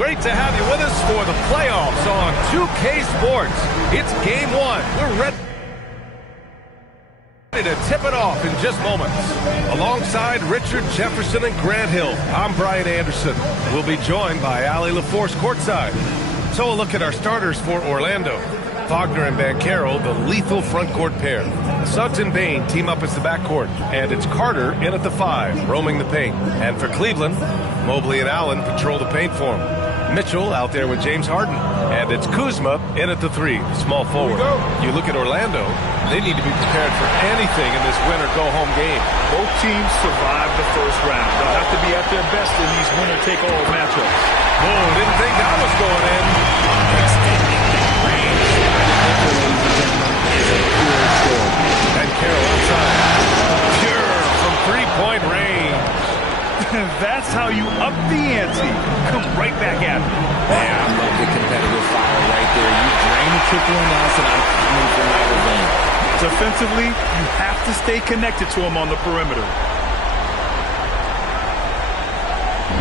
Great to have you with us for the playoffs on 2K Sports. It's game one. We're ready to tip it off in just moments. Alongside Richard Jefferson and Grant Hill, I'm Brian Anderson. We'll be joined by Allie LaForce courtside. So a look at our starters for Orlando. Wagner and Banchero, the lethal front court pair. Suggs and Bane team up as the backcourt, and it's Carter in at the 5, roaming the paint. And for Cleveland, Mobley and Allen patrol the paint for him. Mitchell out there with James Harden, and it's Kuzma in at the 3, small forward. You look at Orlando, they need to be prepared for anything in this win-or-go-home game. Both teams survived the first round. They'll have to be at their best in these winner-take-all matchups. Whoa, didn't think that was going in. Extending that range, ladies and gentlemen, is a pure score. And Carroll outside. Pure from three-point range. That's how you up the ante. Come right back at it. Man, I love the competitive fire right there. You drain the triple and us, and I'm coming for my revenge. Defensively, you have to stay connected to him on the perimeter.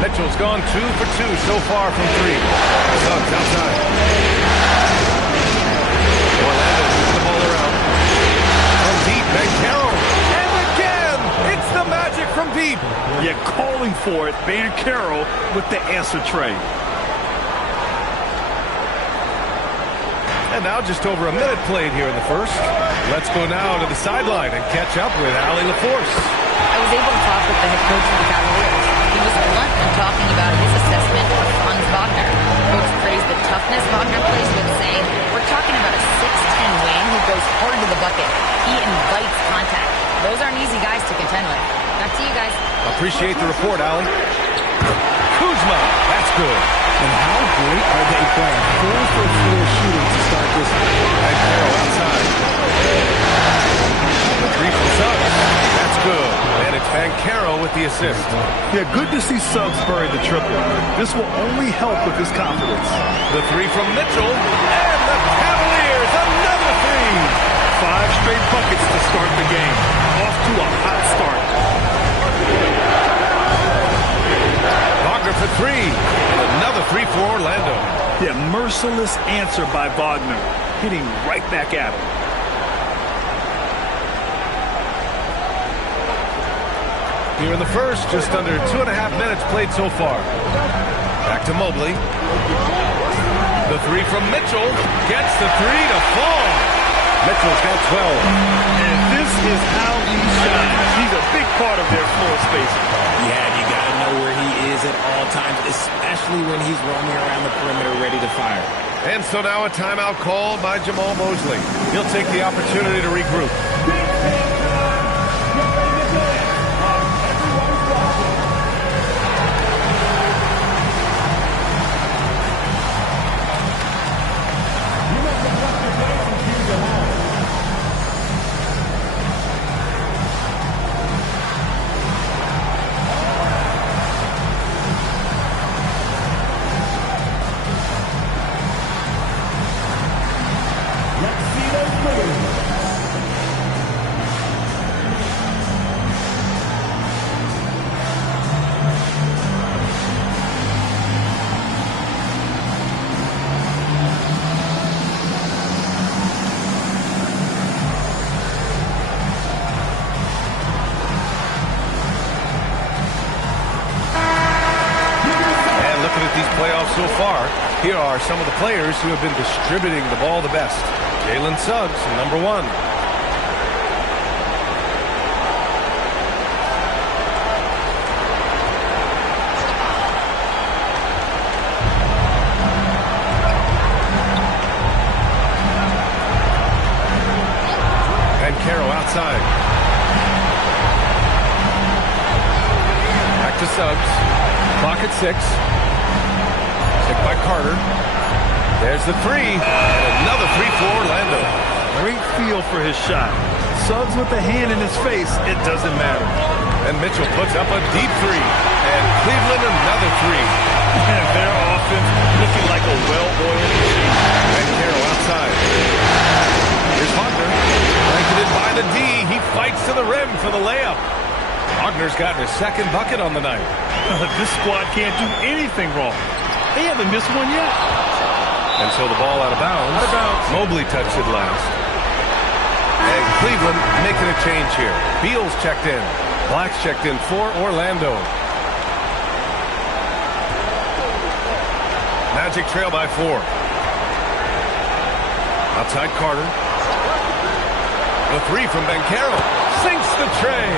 Mitchell's gone 2 for 2 so far from 3. Suggs outside. Orlando moves the ball around. From deep, Banchero. And again, it's the Magic from deep. Yeah, calling for it, Banchero with the answer tray. And now just over a minute played here in the first. Let's go now to the sideline and catch up with Allie LaForce. I was able to talk with the head coach of the Cavaliers. He was blunt when talking about his assessment of Franz Wagner. Coach praised the toughness Wagner plays with, saying, "We're talking about a 6'10" wing who goes hard to the bucket. He invites contact. Those aren't easy guys to contend with." Back to you guys. Appreciate the report, Allie. Kuzma, that's good. And how great are they playing 4 for 4 shooting to start this one? And Carroll outside. The 3 from Suggs. That's good. And it's Banchero with the assist. Yeah, good to see Suggs bury the triple. This will only help with his confidence. The 3 from Mitchell. And the Cavaliers, another 3. 5 straight buckets to start the game. Off to a hot start. Wagner for 3. And another 3 for Orlando. Yeah, merciless answer by Wagner. Hitting right back at him. Here in the first, just under 2.5 minutes played so far. Back to Mobley. The 3 from Mitchell. Gets the 3 to fall. Mitchell's got 12. And this is how he shines. He's a big part of their floor spacing. Yeah, you got to know where he is at all times, especially when he's roaming around the perimeter ready to fire. And so now a timeout called by Jamal Mosley. He'll take the opportunity to regroup. So far, here are some of the players who have been distributing the ball the best. Jalen Suggs, number 1. And Carroll outside. Back to Suggs. Clock at 6. By Carter. There's the 3. And another 3 for Orlando. Great feel for his shot. Suggs with the hand in his face, it doesn't matter. And Mitchell puts up a deep 3. And Cleveland another 3. And their offense looking like a well-oiled machine. And Carroll outside. Here's Wagner. Blanketed by the D. He fights to the rim for the layup. Wagner's gotten his second bucket on the night. This squad can't do anything wrong. They haven't missed one yet. And so the ball out of bounds. Mobley touched it last. And Cleveland making a change here. Beal's checked in. Black's checked in for Orlando. Magic trail by 4. Outside Carter. The 3 from Banchero. Sinks the tray.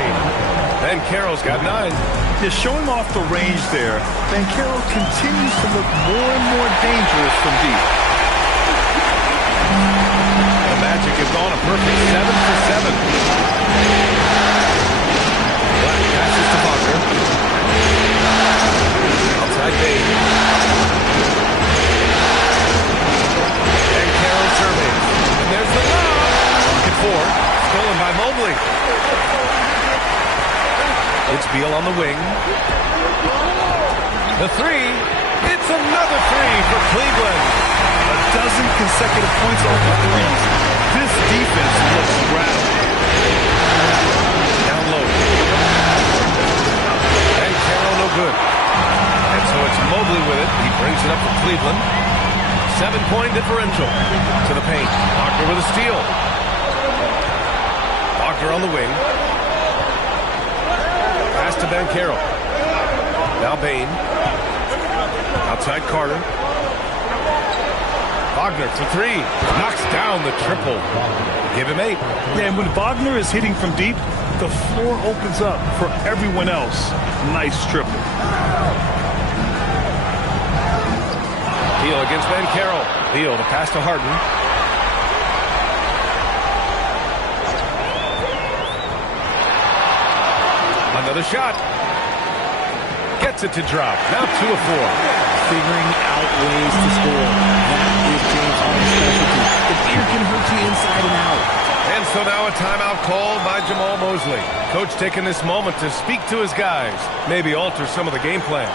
Banchero's got 9. Just showing off the range there. Banchero continues to look more and more dangerous from deep. The Magic has gone a perfect 7 for 7. Black passes to Wagner. Outside Bane. Banchero surveys. And there's the lob. Pocket 4. Stolen by Mobley. It's Beal on the wing. The 3. It's another 3 for Cleveland. A dozen consecutive points off the threes. This defense looks rattled. Down low. And Carroll no good. And so it's Mobley with it. He brings it up for Cleveland. 7-point differential to the paint. Wagner with a steal. Wagner on the wing. Pass to Banchero. Now Bane. Outside Carter. Wagner for 3. Knocks down the triple. Give him 8. Yeah, and when Wagner is hitting from deep, the floor opens up for everyone else. Nice triple. Beal against Banchero. Beal to pass to Harden. Another shot. Gets it to drop. Now 2 of 4. Figuring out ways to score. That is James Harden's specialty. The beer can hurt you inside and out. And so now a timeout called by Jamal Mosley. Coach taking this moment to speak to his guys. Maybe alter some of the game plan.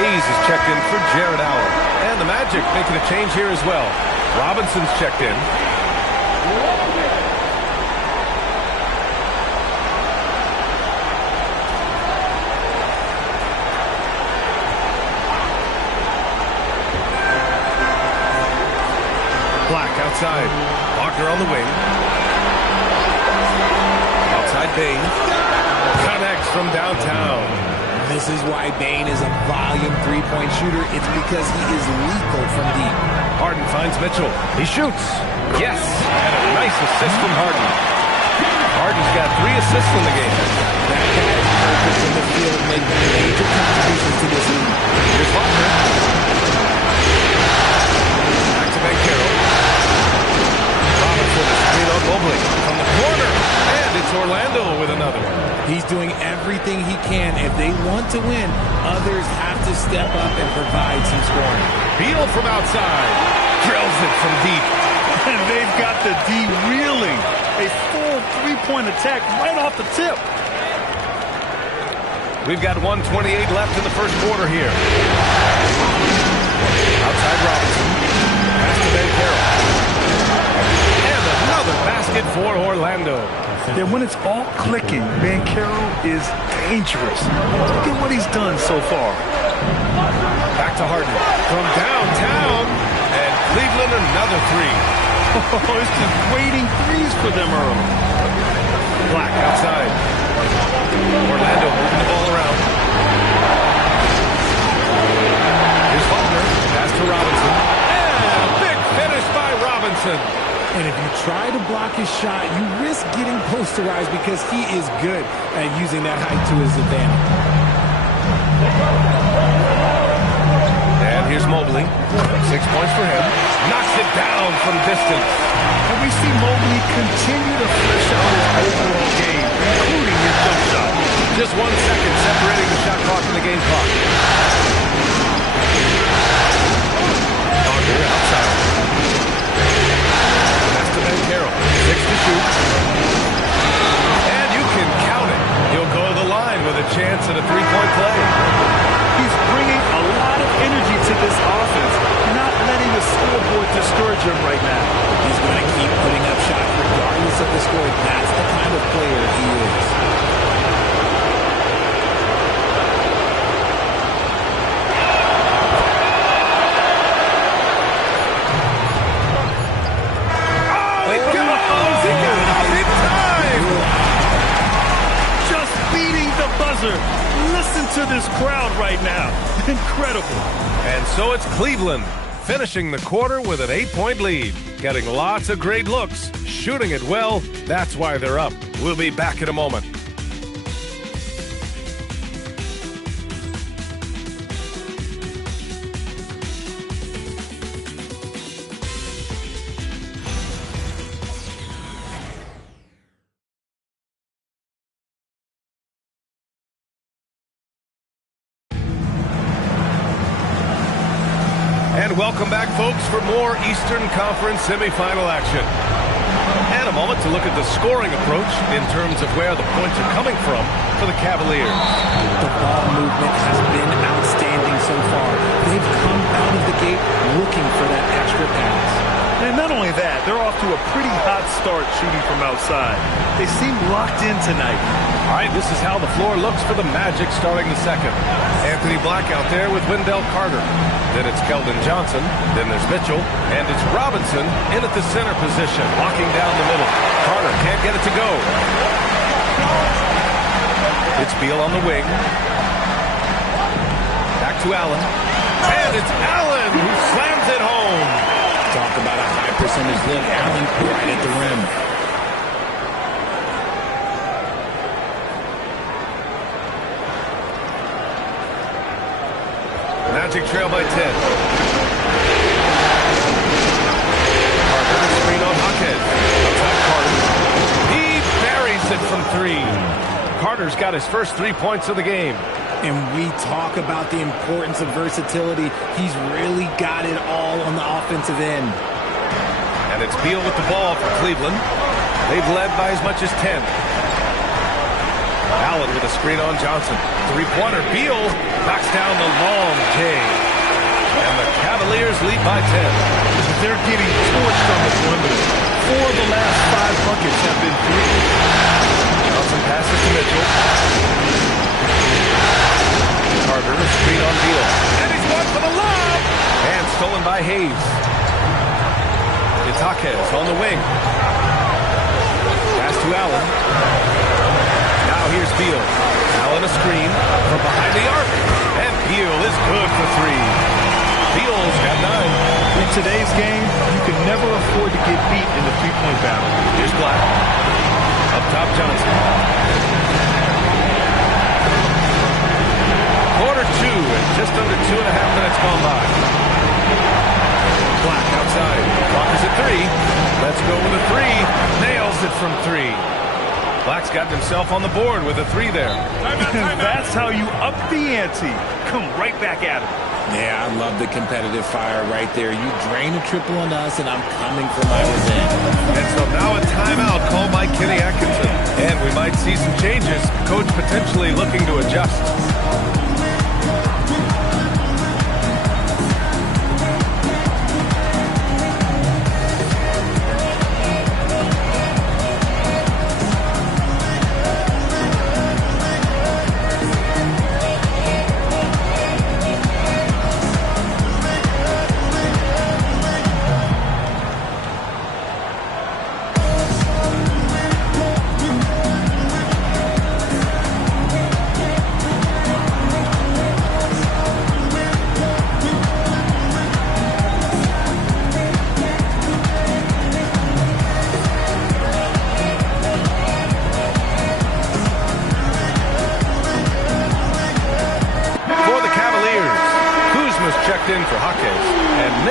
Hayes is checked in for Jared Allen. And the Magic making a change here as well. Robinson's checked in. Black outside. Wagner on the wing. Outside Bane. Connects from downtown. This is why Bane is a volume three-point shooter. It's because he is lethal from deep. Harden finds Mitchell. He shoots. Yes. And a nice assist from Harden. Harden's got 3 assists in the game. That guy is perfect in the field, making major contributions to this league. Here's Wagner. Back to Banchero. Robinson is screen on Mobley from the corner. And it's Orlando with another. He's doing everything he can. If they want to win, others have to step up and provide some scoring. Beal from outside. Drills it from deep. And they've got the D reeling. A full three-point attack right off the tip. We've got 1:28 left in the first quarter here. Outside Robinson. Pass to Banchero. And another basket for Orlando. And when it's all clicking, Banchero is dangerous. Look at what he's done so far. Back to Harden. From downtown. And Cleveland another 3. Oh, it's just waiting threes for them early. Black outside. Orlando moving the ball around. Here's Wagner. Pass to Robinson. And a big finish by Johnson. And if you try to block his shot, you risk getting posterized because he is good at using that height to his advantage. And here's Mobley. 6 points for him. Knocks it down from distance. And we see Mobley continue to flesh out his overall game, including his jump shot. Just 1 second separating the shot clock from the game clock. Carter outside. That's to Ben Carroll. 6 to shoot. And you can count it. He'll go to the line with a chance at a three-point play. He's bringing a lot of energy to this offense, not letting the scoreboard discourage him right now. He's going to keep putting up shots regardless of the score. That's the kind of player he is. Listen to this crowd right now. Incredible. And so it's Cleveland finishing the quarter with an 8-point lead. Getting lots of great looks, shooting it well. That's why they're up. We'll be back in a moment. And welcome back, folks, for more Eastern Conference semifinal action. And a moment to look at the scoring approach in terms of where the points are coming from for the Cavaliers. The ball movement has been outstanding so far. They've come out of the gate looking for that extra pass. And not only that, they're off to a pretty hot start shooting from outside. They seem locked in tonight. All right, this is how the floor looks for the Magic starting the second. Anthony Black out there with Wendell Carter. Then it's Keldon Johnson. Then there's Mitchell. And it's Robinson in at the center position, locking down the middle. Carter can't get it to go. It's Beal on the wing. Back to Allen. And it's Allen who slams it home. Talk about a high percentage look. Allen right at the rim. Magic trail by 10. Carter to screen on Jaquez. Outside Carter. He buries it from 3. Carter's got his first 3 points of the game. And we talk about the importance of versatility. He's really got it all on the offensive end. And it's Beal with the ball for Cleveland. They've led by as much as 10. Allen with a screen on Johnson. Three-pointer. Beal knocks down the long J. And the Cavaliers lead by 10. They're getting torched on the perimeter. 4 of the last 5 buckets have been 3. Johnson passes to Mitchell. Carter, a screen on Beal. And he's one for the lob! And stolen by Hayes. It's Jaquez on the wing. Pass to Allen. Now here's Beal. Allen a screen from behind the arc. And Beal is good for 3. Beal's got 9. In today's game, you can never afford to get beat in the three-point battle. Here's Black. Up top, Johnson. Quarter 2, and just under 2.5 minutes gone by. Black outside. Clock is at 3. Let's go with a 3. Nails it from 3. Black's gotten himself on the board with a 3 there. That's how you up the ante. Come right back at him. Yeah, I love the competitive fire right there. You drain a triple on us, and I'm coming for my revenge. And so now a timeout called by Kenny Atkinson. And we might see some changes. Coach potentially looking to adjust.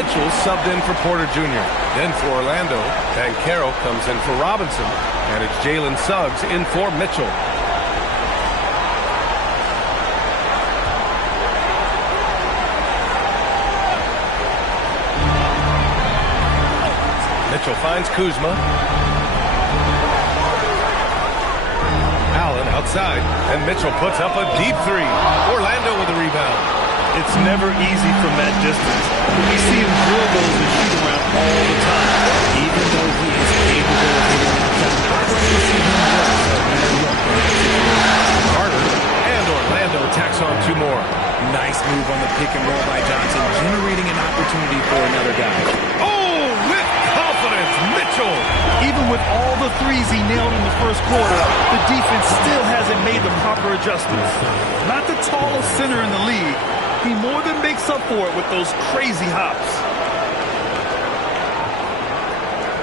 Mitchell subbed in for Porter Jr. Then for Orlando, Banchero comes in for Robinson. And it's Jalen Suggs in for Mitchell. Mitchell finds Kuzma. Allen outside, and Mitchell puts up a deep three. Orlando with the rebound. It's never easy from that distance. We see him drill those and shoot around all the time. Even though he is capable of hitting that shot, I'd like to see him work. Carter and Orlando tacks on 2 more. Nice move on the pick and roll by Johnson, generating an opportunity for another guy. Oh, with confidence, Mitchell. Even with all the threes he nailed in the first quarter, the defense still hasn't made the proper adjustments. Not the tallest center in the league, he more than makes up for it with those crazy hops.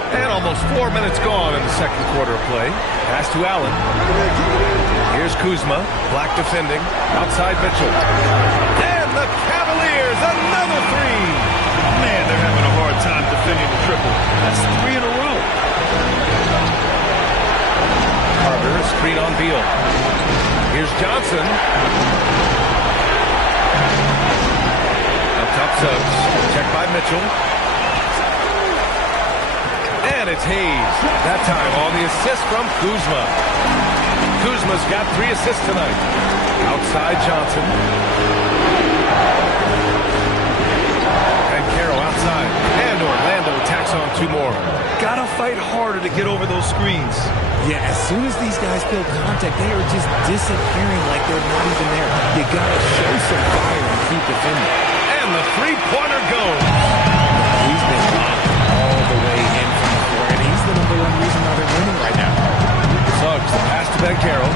And almost 4 minutes gone in the second quarter of play. Pass to Allen. Here's Kuzma. Black defending. Outside Mitchell. And the Cavaliers, another three. Man, they're having a hard time defending the triple. That's 3 in a row. Carter, screen on Beal. Here's Johnson. Up top Suggs. Checked by Mitchell. And it's Hayes. That time on the assist from Kuzma. Kuzma's got 3 assists tonight. Outside Johnson. And Banchero outside. And Orlando tacks on 2 more. Gotta fight harder to get over those screens. Yeah, as soon as these guys feel contact, they are just disappearing like they're not even there. You gotta show some fire and keep defending. And the three-pointer goes. He's been locked all the way in from the floor, and he's the #1 reason why they're winning right now. Suggs, the pass to Banchero.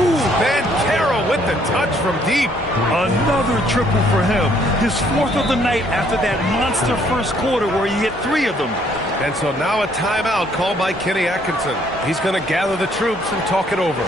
Ooh, Banchero with the touch from deep. Another triple for him. His 4th of the night after that monster first quarter where he hit 3 of them. And so now a timeout called by Kenny Atkinson. He's going to gather the troops and talk it over.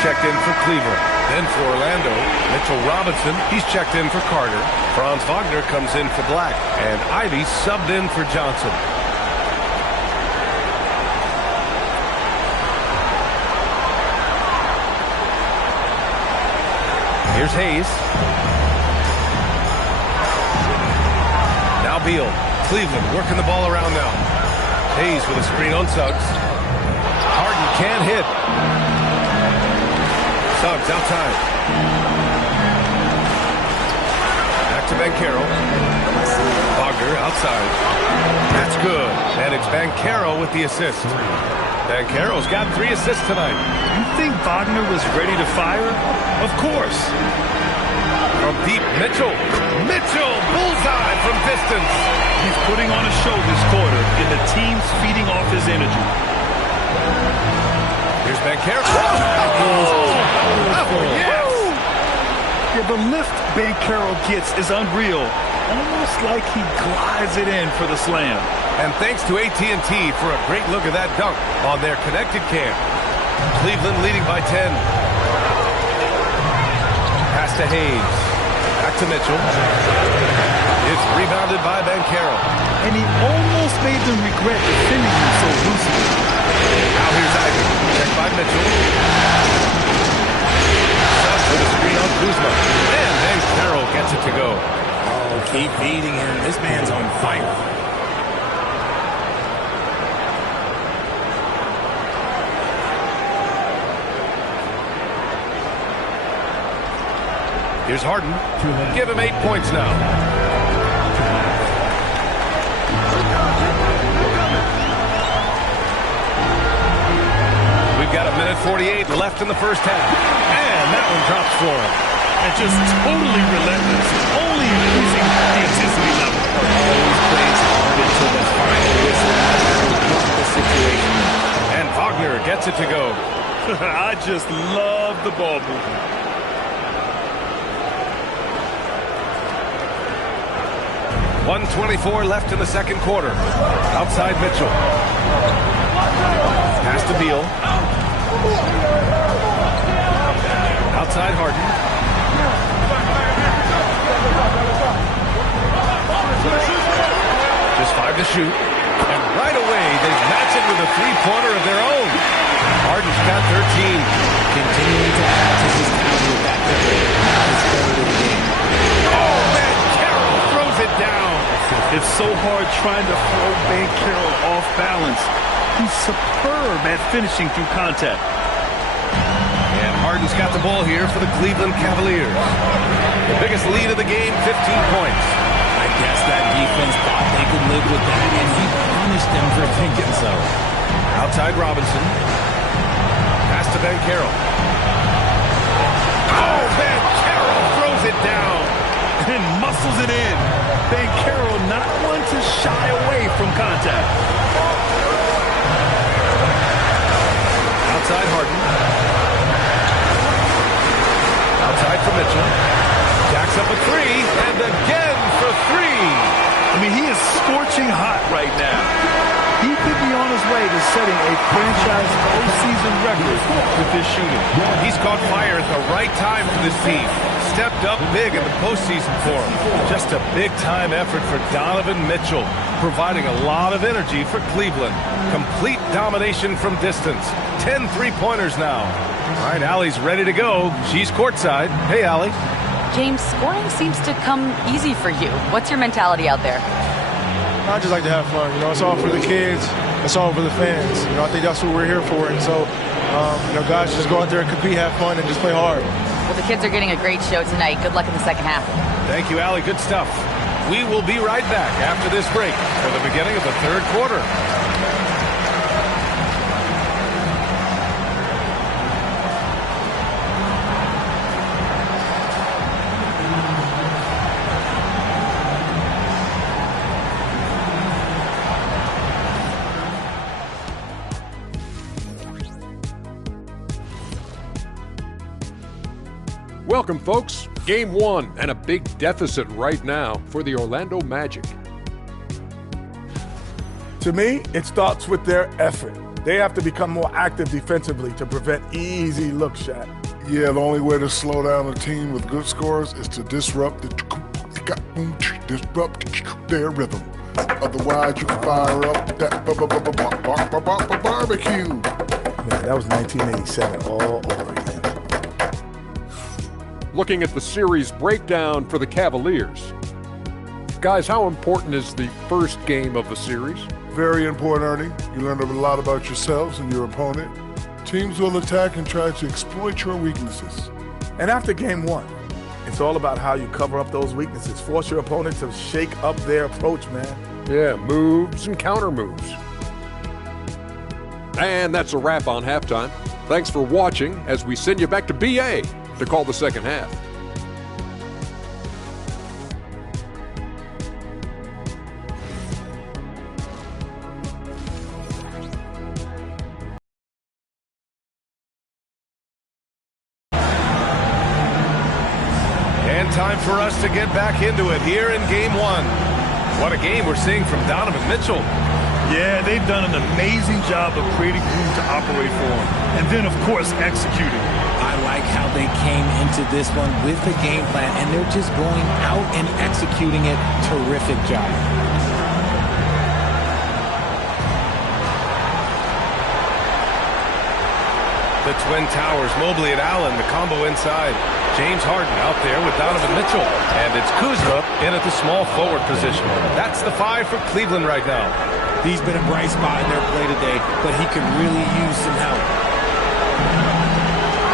Checked in for Cleveland. Then for Orlando, Mitchell Robinson. He's checked in for Carter. Franz Wagner comes in for Black. And Ivy subbed in for Johnson. Here's Hayes. Now Beal. Cleveland working the ball around now. Hayes with a screen on Suggs. Harden can't hit. Suggs outside. Back to Banchero. Wagner outside. That's good. And it's Banchero with the assist. Banchero's got 3 assists tonight. You think Wagner was ready to fire? Of course. From deep, Mitchell. Mitchell, bullseye from distance. He's putting on a show this quarter, and the team's feeding off his energy. Here's Banchero. Yes! Yeah, the lift Banchero gets is unreal. Almost like he glides it in for the slam. And thanks to AT&T for a great look at that dunk on their connected cam. Cleveland leading by 10. Pass to Hayes. Back to Mitchell. It's rebounded by Banchero. And he almost made them regret defending him so loosely. Now here's Ivy. Checked by Mitchell. Suggs with a screen on Kuzma. And Banchero gets it to go. Oh, keep feeding him. This man's on fire. Here's Harden. Give him 8 points now. We've got 1:48 left in the first half. And that one drops for him. And just totally relentless. Only increasing the intensity level. Always plays hard until the final whistle, no matter what the situation. And Wagner gets it to go. I just love the ball movement. .124 left in the second quarter. Outside Mitchell. Pass to Beal. Outside Harden. Just 5 to shoot. And right away, they match it with a three-pointer of their own. Harden's got 13. Continuing to add to his tally with that effort. Now he's third in the game. Oh, man, Carroll throws it down. It's so hard trying to throw Banchero off balance. He's superb at finishing through contact. And Harden's got the ball here for the Cleveland Cavaliers. The biggest lead of the game, 15 points. I guess that defense thought they could live with that, and he punished them for thinking so. Outside Robinson. Pass to Banchero. Oh, Banchero throws it down. And muscles it in. Banchero not one to shy away from contact. Outside Harden. Outside for Mitchell. Jacks up a three, and again for three. I mean, he is scorching hot right now. He could be on his way to setting a franchise postseason record with this shooting. He's caught fire at the right time for this team. Stepped up big in the postseason for him. Just a big-time effort for Donovan Mitchell, providing a lot of energy for Cleveland. Complete domination from distance. 10 three-pointers now. All right, Allie's ready to go. She's courtside. Hey, Allie. James, scoring seems to come easy for you. What's your mentality out there? I just like to have fun. You know, it's all for the kids. It's all for the fans. You know, I think that's what we're here for. And so, you know, guys, just go out there and compete, have fun, and just play hard. Well, the kids are getting a great show tonight. Good luck in the second half. Thank you, Allie. Good stuff. We will be right back after this break for the beginning of the third quarter. Welcome, folks. Game 1 and a big deficit right now for the Orlando Magic. To me, it starts with their effort. They have to become more active defensively to prevent easy look shots. Yeah, the only way to slow down a team with good scores is to disrupt their rhythm. Otherwise, you can fire up that barbecue. Man, that was 1987 all over again. Looking at the series breakdown for the Cavaliers. Guys, how important is the first game of the series? Very important, Ernie. You learn a lot about yourselves and your opponent. Teams will attack and try to exploit your weaknesses. And after game 1, it's all about how you cover up those weaknesses. Force your opponent to shake up their approach, man. Yeah, moves and counter moves. And that's a wrap on halftime. Thanks for watching as we send you back to BA to call the second half. And time for us to get back into it here in game 1. What a game we're seeing from Donovan Mitchell. Yeah, they've done an amazing job of creating room to operate for him. And then, of course, executing. I like how they came into this one with a game plan, and they're just going out and executing it. Terrific job. The Twin Towers, Mobley and Allen, the combo inside. James Harden out there with Donovan Mitchell. And it's Kuzma in at the small forward position. That's the 5 for Cleveland right now. He's been a bright spot in their play today, but he could really use some help.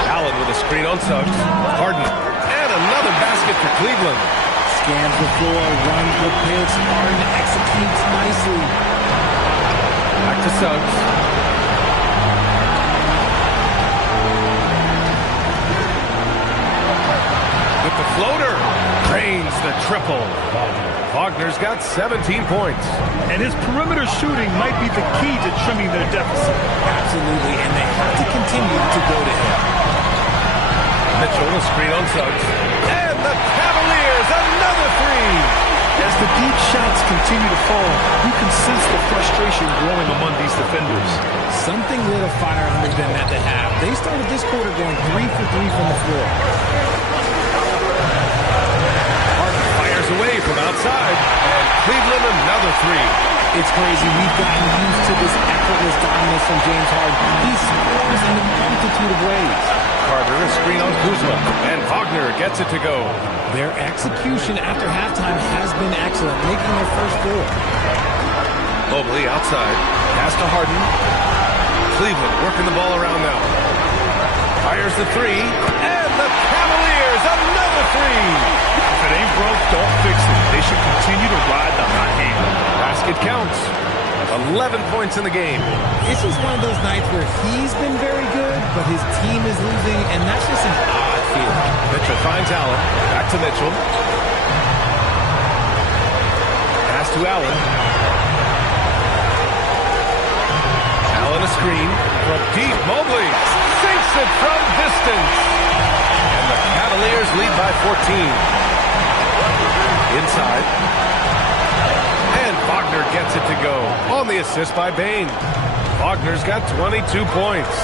Allen with a screen on Suggs. Harden. And another back basket for Cleveland. Scans the floor, runs the pitch, Harden executes nicely. Back to Suggs. With the floater, drains the triple. Wagner's got 17 points. And his perimeter shooting might be the key to trimming their deficit. Absolutely, and they have to continue to go to him. Mitchell, a screen on Suggs. And the Cavaliers, another three. As the deep shots continue to fall, you can sense the frustration growing among these defenders. Something lit a fire under them at the half. They started this quarter going 3 for 3 from the floor. Harden fires away from outside. And Cleveland, another three. It's crazy. We've gotten used to this effortless dominance from James Harden. He scores in a multitude of ways. Carter, a screen on Kuzma. And Wagner gets it to go. Their execution after halftime has been excellent, making their first four. Mobley outside. Pass to Harden. Cleveland working the ball around now. Fires the three. And the Cavaliers, another three. If it ain't broke, don't fix it. They should continue to ride the hot hand. Basket counts. 11 points in the game. It's just one of those nights where he's been very good, but his team is losing, and that's just an odd feeling. Mitchell finds Allen. Back to Mitchell. Pass to Allen. Allen a screen. From deep, Mobley sinks it from distance. And the Cavaliers lead by 14. Inside. And Wagner gets it to go on the assist by Bane. Wagner's got 22 points.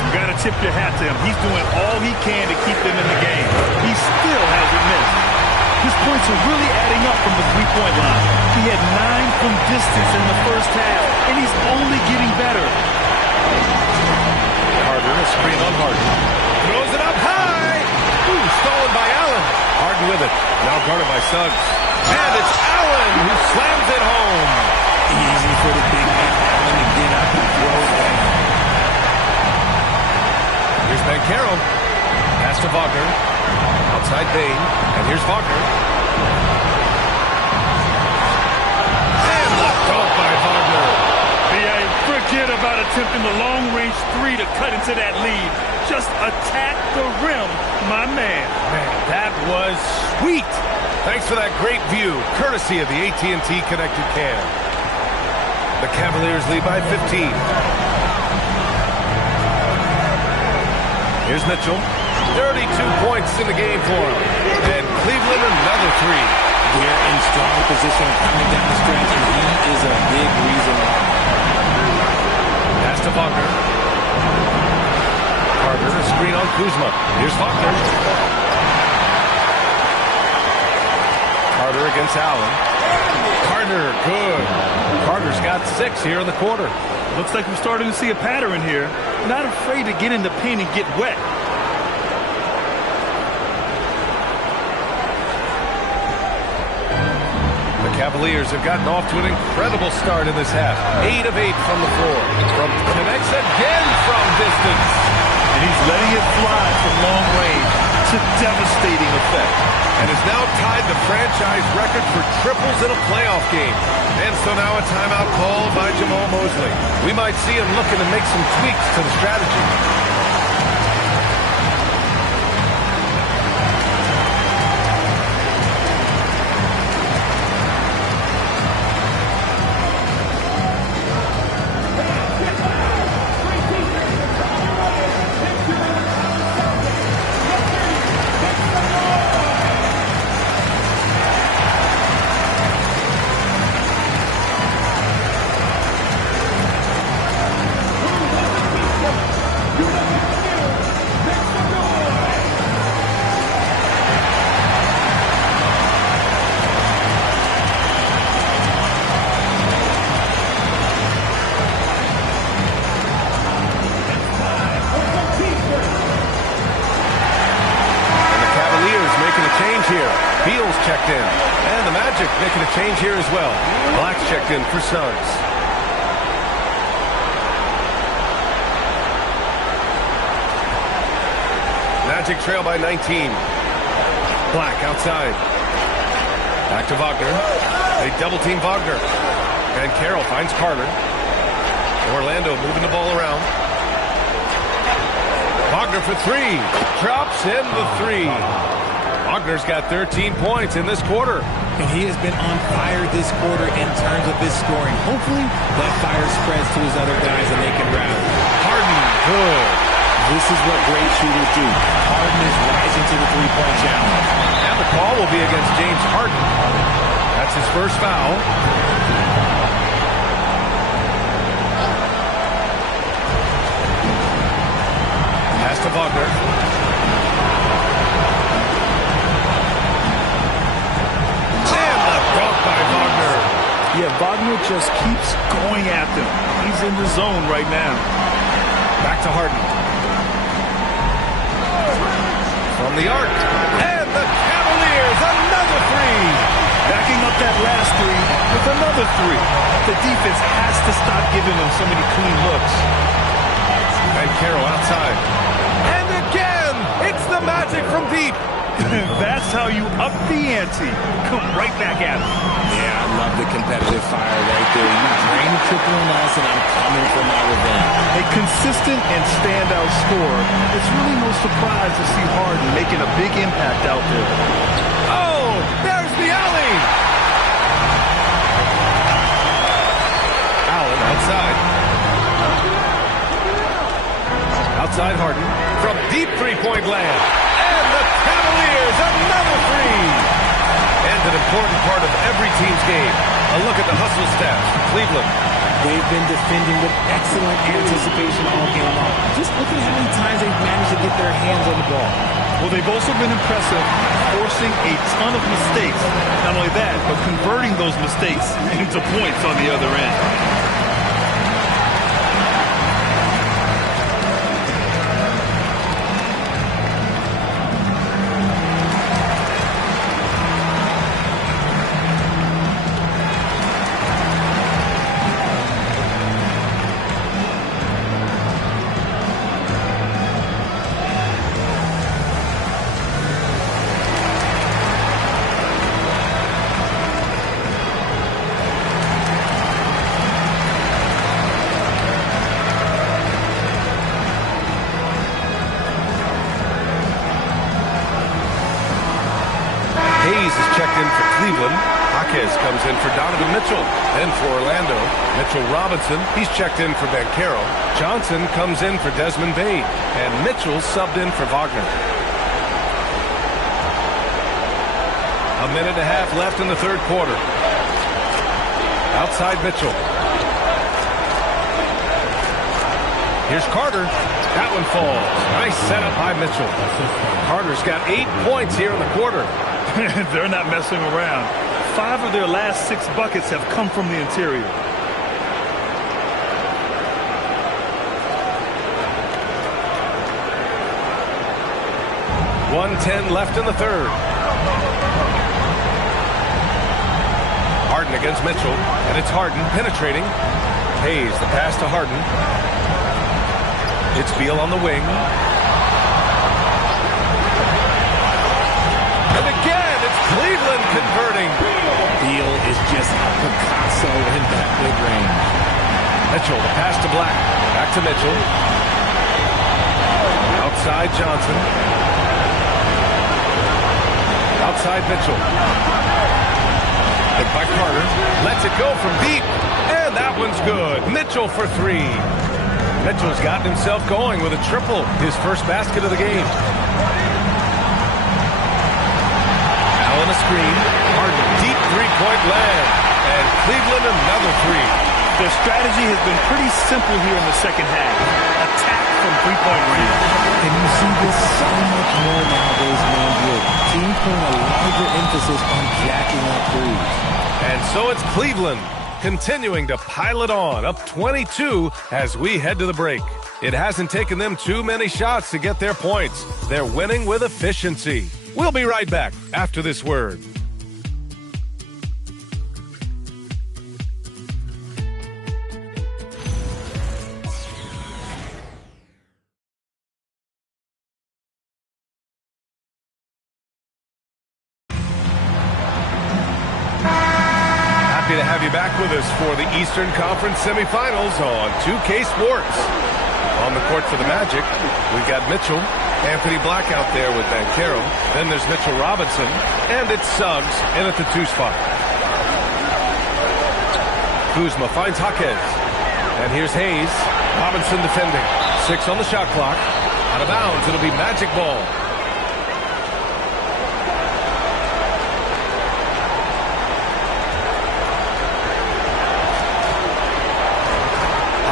You got to tip your hat to him. He's doing all he can to keep them in the game. He still hasn't missed. His points are really adding up from the three-point line. He had 9 from distance in the first half, and he's only getting better. Harden, a screen on Harden. Throws it up high. Ooh, stolen by Allen. Harden with it. Now guarded by Suggs. And it's Allen who slams it home. Easy for the big man Allen to get up and throw it down. Here's Banchero. Pass to Wagner. Outside Bane. And here's Wagner. And the dunk by Wagner. Forget about attempting the long-range three to cut into that lead. Just attack the rim, my man. Man, that was sweet. Thanks for that great view, courtesy of the AT&T Connected Cam. The Cavaliers lead by 15. Here's Mitchell. 32 points in the game for him. And Cleveland another three. They're in strong position coming down the stretch, and he is a big reason why. Pass to Wagner. Carter, a screen on Kuzma. Here's Wagner. Carter against Allen. Carter, good. Carter's got 6 here in the quarter. Looks like we're starting to see a pattern here. Not afraid to get in the paint and get wet. The Cavaliers have gotten off to an incredible start in this half. 8 of 8 from the floor. Connects again from distance. And he's letting it fly from long range to devastating effect. And has now tied the franchise record for triples in a playoff game. And so now a timeout called by Jamal Mosley. We might see him looking to make some tweaks to the strategy. Beal's checked in. And the Magic making a change here as well. Black's checked in for Suggs. Magic trail by 19. Black outside. Back to Wagner. They double-team Wagner. And Carroll finds Carter. Orlando moving the ball around. Wagner for three. Drops in the three. Wagner's got 13 points in this quarter. And he has been on fire this quarter in terms of his scoring. Hopefully that fire spreads to his other guys and they can rally. Harden, good. This is what great shooters do. Harden is rising to the three-point challenge. And the call will be against James Harden. That's his first foul. Pass to Wagner. And the dunk by Wagner. Yeah, Wagner just keeps going at them. He's in the zone right now. Back to Harden. From the arc. And the Cavaliers, another three. Backing up that last three with another three. The defense has to stop giving them so many clean looks. And Carroll outside. And again, it's the Magic from deep. That's how you up the ante. Come right back at him. Yeah, I love the competitive fire right there. You drain the triple on us, and I'm coming for my revenge. A consistent and standout scorer. It's really no surprise to see Harden making a big impact out there. Oh, there's the alley. Allen outside. Outside Harden from deep three-point land. And the Cavaliers, another three. And an important part of every team's game. A look at the hustle stats for Cleveland. They've been defending with excellent anticipation all game long. Just look at how many times they've managed to get their hands on the ball. Well, they've also been impressive, forcing a ton of mistakes. Not only that, but converting those mistakes into points on the other end. Hayes is checked in for Cleveland. Jaquez comes in for Donovan Mitchell. And for Orlando, Mitchell Robinson, he's checked in for Banchero. Johnson comes in for Desmond Bane. And Mitchell subbed in for Wagner. A minute and a half left in the third quarter. Outside Mitchell. Here's Carter. That one falls. Nice setup by Mitchell. Carter's got 8 points here in the quarter. They're not messing around. 5 of their last 6 buckets have come from the interior. .110 left in the third. Harden against Mitchell, and it's Harden penetrating. Hayes, the pass to Harden. It's Beal on the wing. And again, it's Cleveland converting. Beal is just a Picasso in that mid-range. Mitchell, the pass to Black. Back to Mitchell. Outside Johnson. Outside Mitchell. Picked by Carter. Lets it go from deep. And that one's good. Mitchell for three. Mitchell's gotten himself going with a triple. His first basket of the game. Allen a screen. Harden deep three-point land. And Cleveland another three. Their strategy has been pretty simple here in the second half. Attack from three-point range. And you see this so much more nowadays in the NBA. Teams putting a larger emphasis on jacking up threes. And so it's Cleveland continuing to pile it on, up 22 as we head to the break. It hasn't taken them too many shots to get their points. They're winning with efficiency. We'll be right back after this word. have you back with us for the Eastern Conference semifinals on 2K Sports. On the court for the Magic, we've got Mitchell, Anthony Black out there with Banchero. Then there's Mitchell Robinson, and it's Suggs in at the 2 spot. Kuzma finds Jaquez, and here's Hayes. Robinson defending. 6 on the shot clock. Out of bounds, it'll be Magic ball.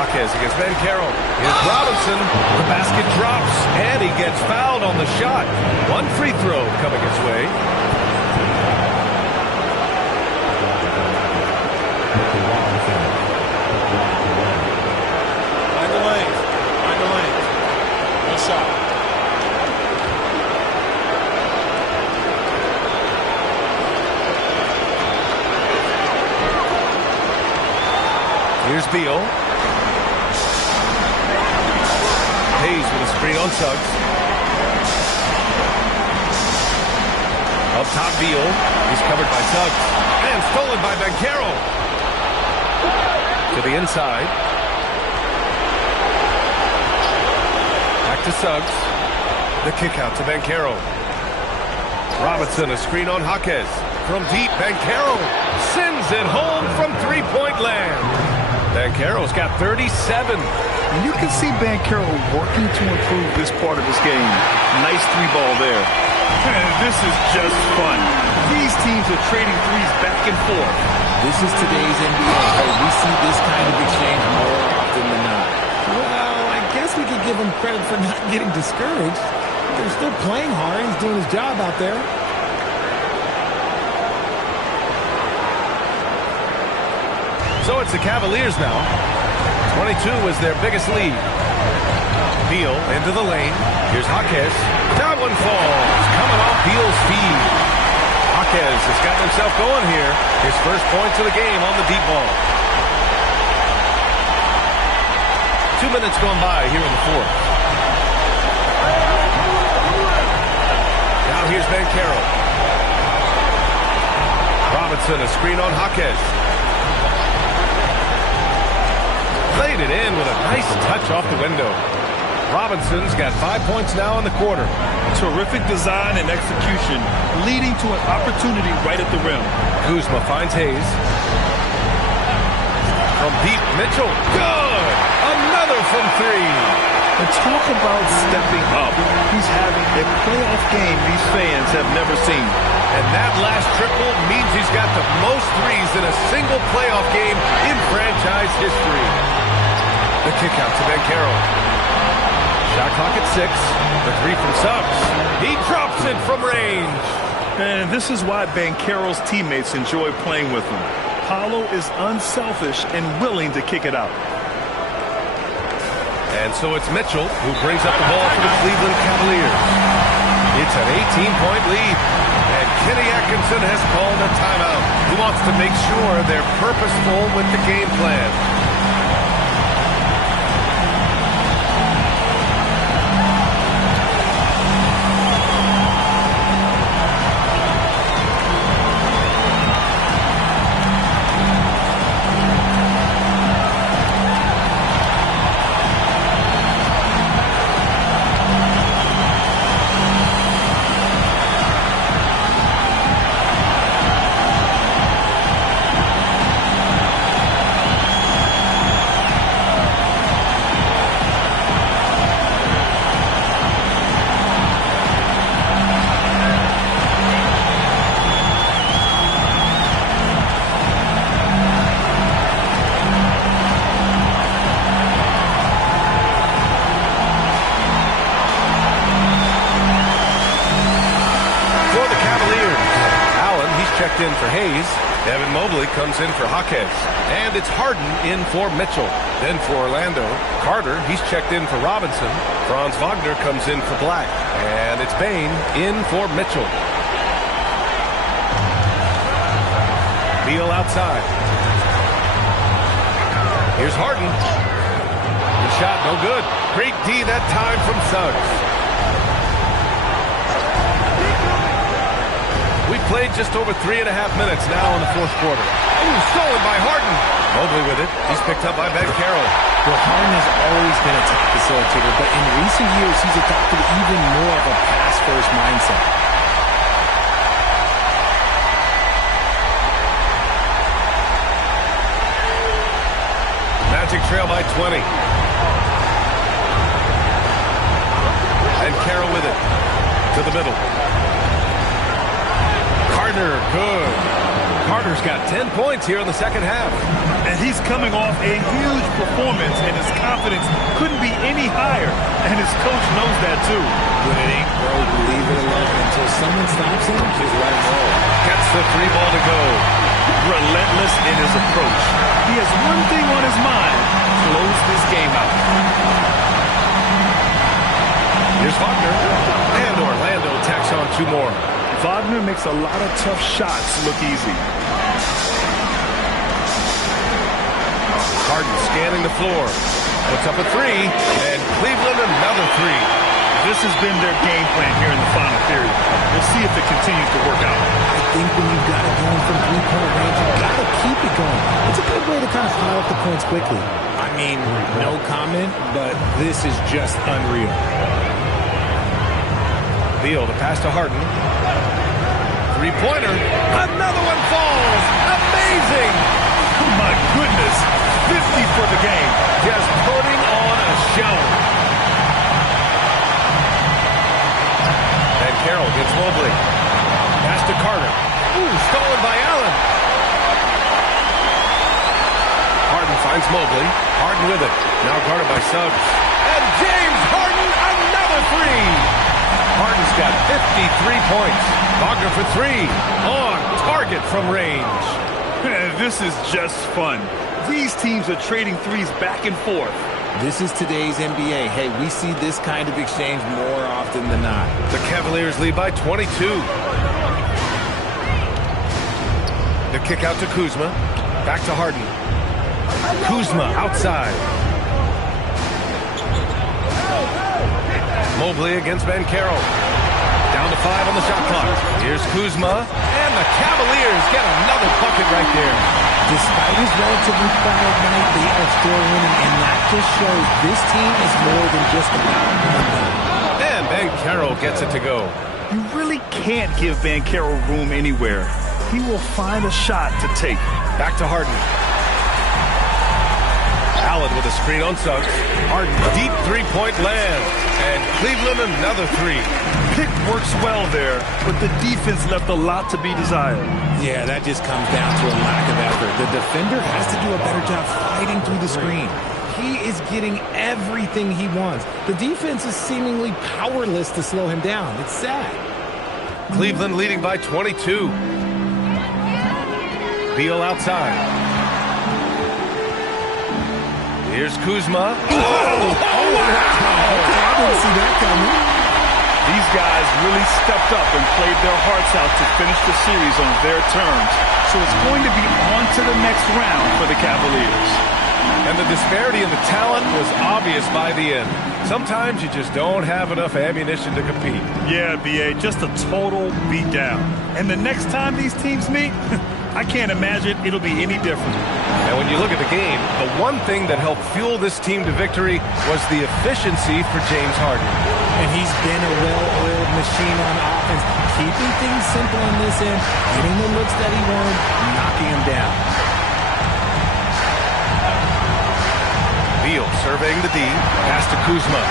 Jaquez against Banchero. Here's Robinson. The basket drops, and he gets fouled on the shot. 1 free throw coming his way. Find the lane. Find the lane. No shot. Here's Beal. Hayes with a screen on Suggs. Up top, Beal. He's covered by Suggs. And stolen by Banchero. To the inside. Back to Suggs. The kick out to Banchero. Robinson, a screen on Jaquez. From deep, Banchero sends it home from three-point land. Banchero's got 37. And you can see Banchero working to improve this part of his game. Nice 3-ball there. And this is just fun. These teams are trading threes back and forth. This is today's NBA. Hey, we see this kind of exchange more often than not. Well, I guess we could give him credit for not getting discouraged. They're still playing hard. He's doing his job out there. So it's the Cavaliers now. 22 is their biggest lead. Beal into the lane. Here's Jaquez. That one falls. Coming off Beal's feed. Jaquez has gotten himself going here. His first points of the game on the deep ball. 2 minutes gone by here in the fourth. Now here's Banchero. Robinson, a screen on Jaquez. Played it in with a nice touch off the window. Robinson's got 5 points now in the quarter. Terrific design and execution, leading to an opportunity right at the rim. Kuzma finds Hayes. From deep, Mitchell. Good! Another from 3. And talk about stepping up. He's having a playoff game these fans have never seen. And that last triple means he's got the most threes in a single playoff game in franchise history. The kick out to Banchero. Shot clock at 6. The 3 from Suggs. He drops it from range. And this is why Banchero's teammates enjoy playing with him. Paolo is unselfish and willing to kick it out. And so it's Mitchell who brings up the ball for the Cleveland Cavaliers. It's an 18-point lead. And Kenny Atkinson has called a timeout. He wants to make sure they're purposeful with the game plan. In for Hayes. Evan Mobley comes in for Jaquez. And it's Harden in for Mitchell. Then for Orlando, Carter, he's checked in for Robinson. Franz Wagner comes in for Black. And it's Bane in for Mitchell. Beal outside. Here's Harden. The shot no good. Great D that time from Suggs. We played just over 3.5 minutes now in the fourth quarter. Ooh, stolen by Harden. Mobley with it. He's picked up by Ben Carroll. Well, Harden has always been a top facilitator, but in recent years, he's adopted even more of a pass-first mindset. Magic trail by 20. And Carroll with it. To the middle. Carter, good. Carter's got 10 points here in the second half. And he's coming off a huge performance, and his confidence couldn't be any higher. And his coach knows that, too. When it ain't broke, leave it alone until someone stops him. Just let him roll. Gets the 3 ball to go. Relentless in his approach. He has one thing on his mind: close this game out. Here's Wagner. And Orlando tacks on 2 more. Wagner makes a lot of tough shots look easy. Harden scanning the floor. Puts up a 3. And Cleveland another 3. This has been their game plan here in the final period. We'll see if it continues to work out. I think when you've got it going from three-point range, you've got to keep it going. It's a good way to kind of pile up the points quickly. I mean, no comment, but this is just unreal. Beal, the pass to Harden. 3-pointer. Another one falls. Amazing. Oh, my goodness. 50 for the game. Just putting on a show. And Carroll gets Mobley. Pass to Carter. Ooh, stolen by Allen. Harden finds Mobley. Harden with it. Now guarded by Suggs. And James Harden, another 3. Harden's got 53 points. Wagner for 3. On target from range. This is just fun. These teams are trading threes back and forth. This is today's NBA. Hey, we see this kind of exchange more often than not. The Cavaliers lead by 22. The kick out to Kuzma. Back to Harden. Kuzma outside. Mobley against Ben Carroll. Down to 5 on the shot clock. Here's Kuzma. And the Cavaliers get another bucket right there. Despite his relatively quiet night, they are still winning, and that just shows this team is more than just about winning. And Ben Carroll gets it to go. You really can't give Ben Carroll room anywhere. He will find a shot to take. Back to Harden. Allen with a screen on Suggs. Harden, deep 3-point land. And Cleveland another 3. Pick works well there, but the defense left a lot to be desired. Yeah, that just comes down to a lack of effort. The defender has to do a better job fighting through the screen. He is getting everything he wants. The defense is seemingly powerless to slow him down. It's sad. Cleveland leading by 22. Beal outside. Here's Kuzma. Oh, I didn't see that coming. These guys really stepped up and played their hearts out to finish the series on their terms. So it's going to be on to the next round for the Cavaliers. And the disparity in the talent was obvious by the end. Sometimes you just don't have enough ammunition to compete. Yeah, B.A., just a total beatdown. And the next time these teams meet, I can't imagine it'll be any different. And when you look at the game, the one thing that helped fuel this team to victory was the efficiency for James Harden. And he's been a well-oiled machine on offense, keeping things simple on this end, getting the looks that he wanted, knocking him down. Beal surveying the D, pass to Kuzma.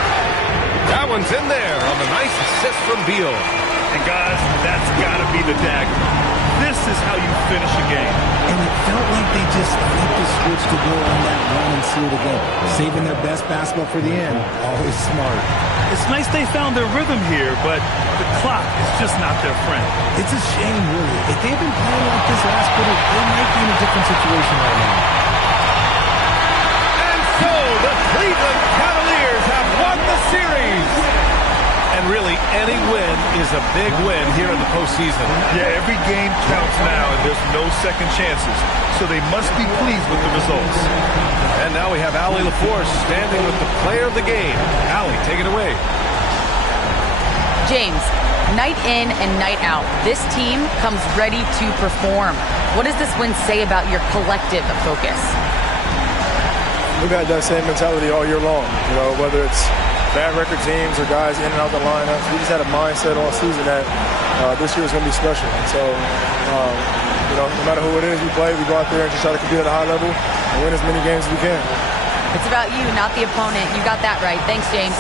That one's in there on the nice assist from Beal. And guys, that's got to be the dagger. This is how you finish a game. And it felt like they just flipped the switch to go on that run and seal the game. Saving their best basketball for the end. Always smart. It's nice they found their rhythm here, but the clock is just not their friend. It's a shame, really. If they had been playing like this last quarter, they might be in a different situation right now. And so the Cleveland Cavaliers have won the series. And really, any win is a big win here in the postseason. Yeah, every game counts now, and there's no second chances. So they must be pleased with the results. And now we have Allie LaForce standing with the player of the game. Allie, take it away. James, Night in and night out, this team comes ready to perform. What does this win say about your collective focus? We've had that same mentality all year long, whether it's bad record teams or guys in and out the lineups. We just had a mindset all season that this year is going to be special. And so, no matter who it is we play, we go out there and just try to compete at a high level and win as many games as we can. It's about you, not the opponent. You got that right. Thanks, James.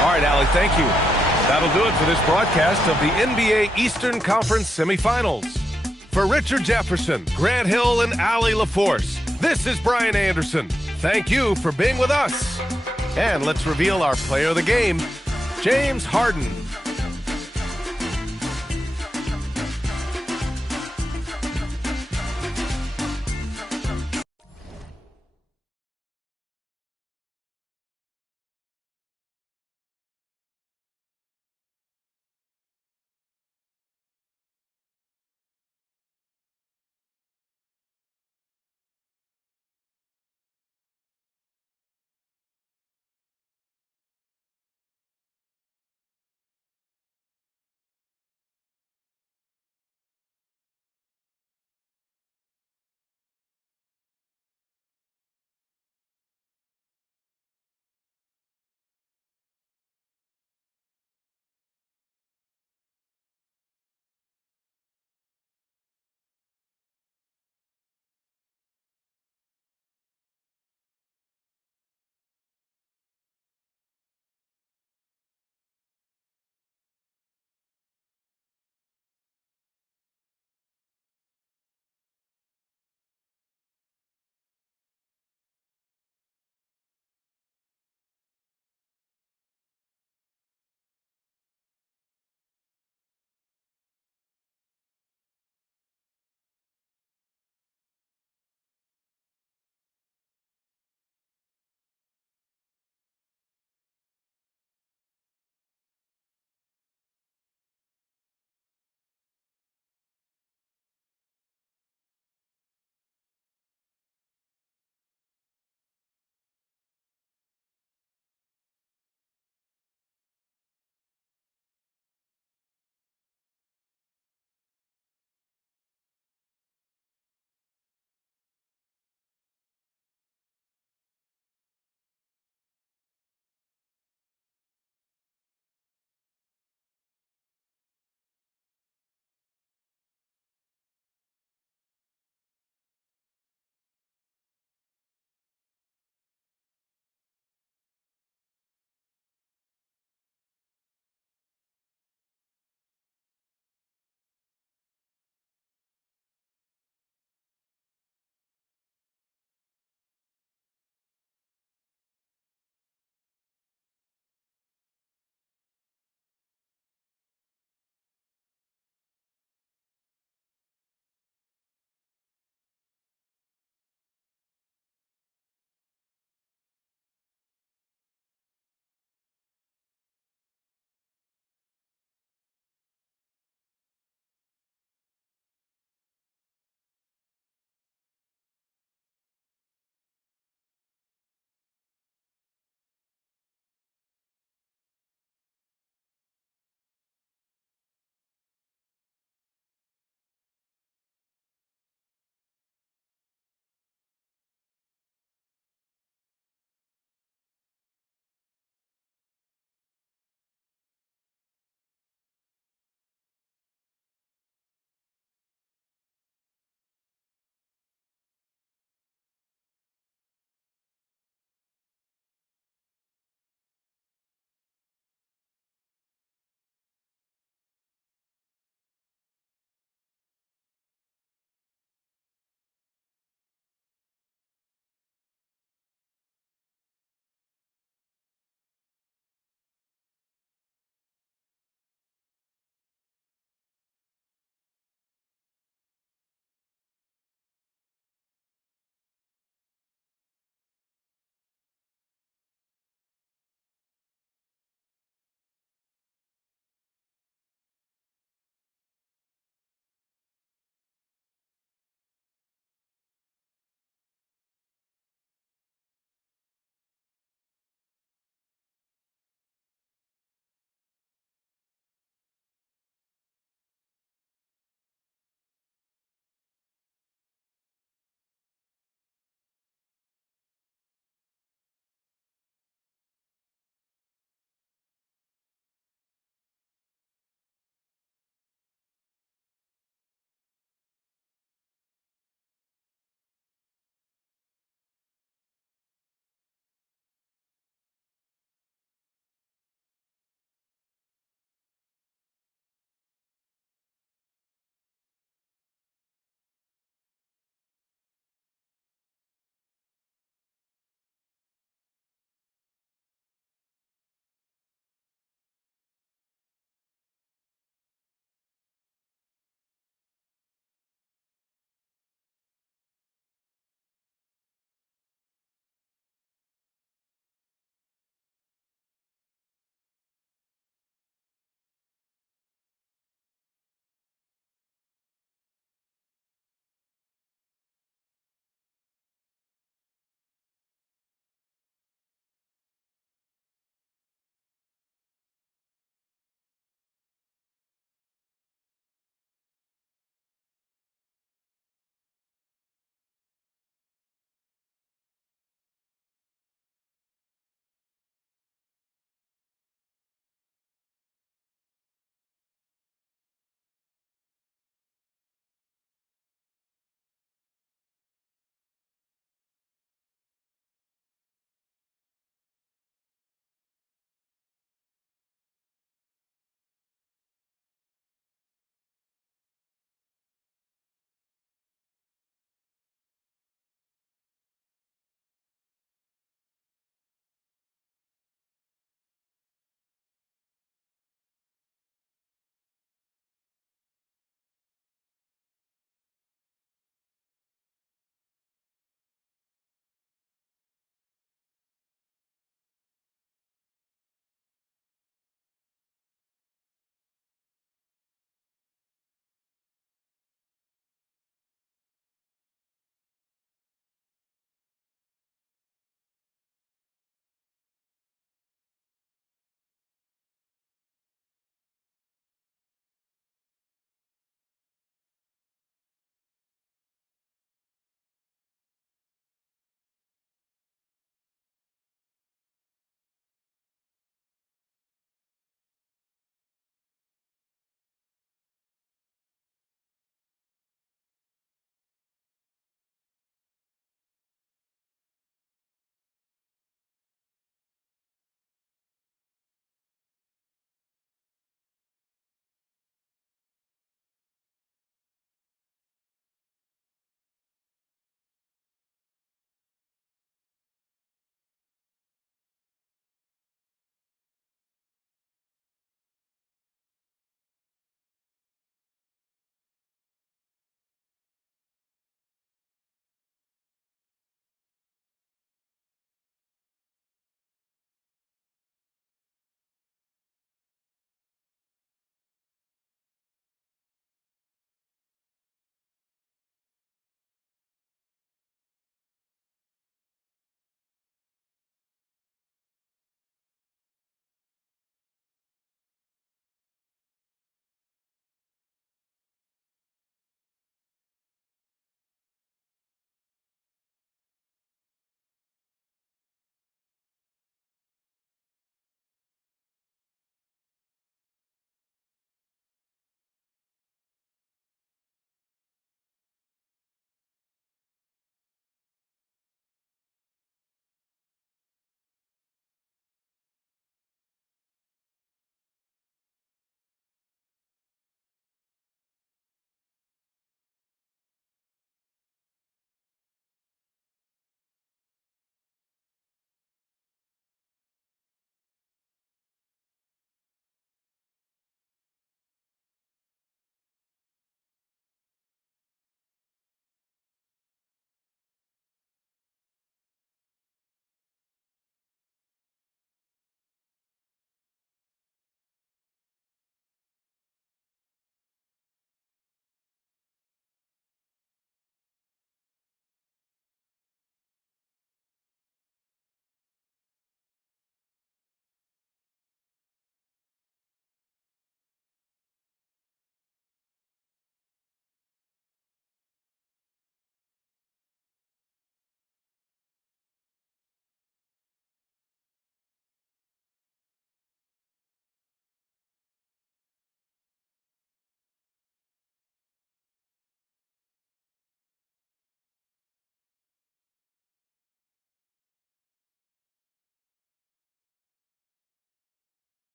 All right, Allie, thank you. That'll do it for this broadcast of the NBA Eastern Conference semifinals. For Richard Jefferson, Grant Hill, and Allie LaForce, this is Brian Anderson. Thank you for being with us. And let's reveal our player of the game, James Harden.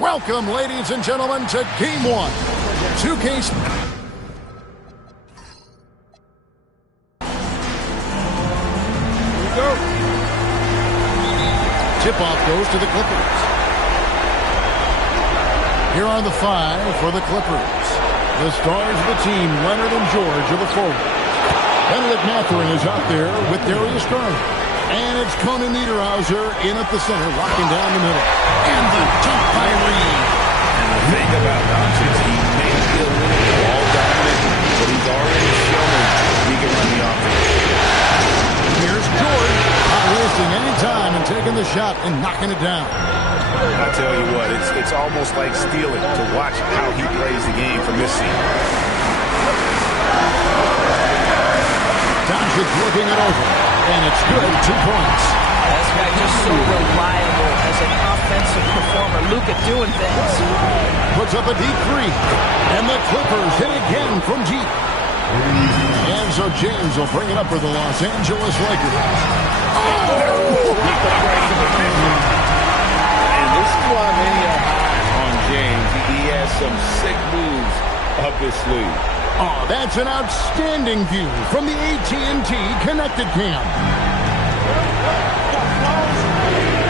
Welcome, ladies and gentlemen, to Game 1. 2K... Go. Tip-off goes to the Clippers. Here are the 5 for the Clippers. The stars of the team, Leonard and George, are the forwards. Benedict Mathurin is out there with Darius Garland. And it's Conan Niederhauser in at the center, locking down the middle. And the jump by Reed. And the thing about Doncic, he may be a little ball dominant, but he's already shown he can run the offense. Here's George, not wasting any time and taking the shot and knocking it down. I tell you what, it's almost like stealing to watch how he plays the game from this seat. Doncic looking it over, and it's good, 2 points. This guy just so reliable as an offensive performer. Luka doing things. Puts up a deep 3, and the Clippers hit again from deep. And so James will bring it up for the Los Angeles Lakers. Oh! And this is why many are high on James. He has some sick moves up his sleeve. Oh, that's an outstanding view from the AT&T Connected Cam.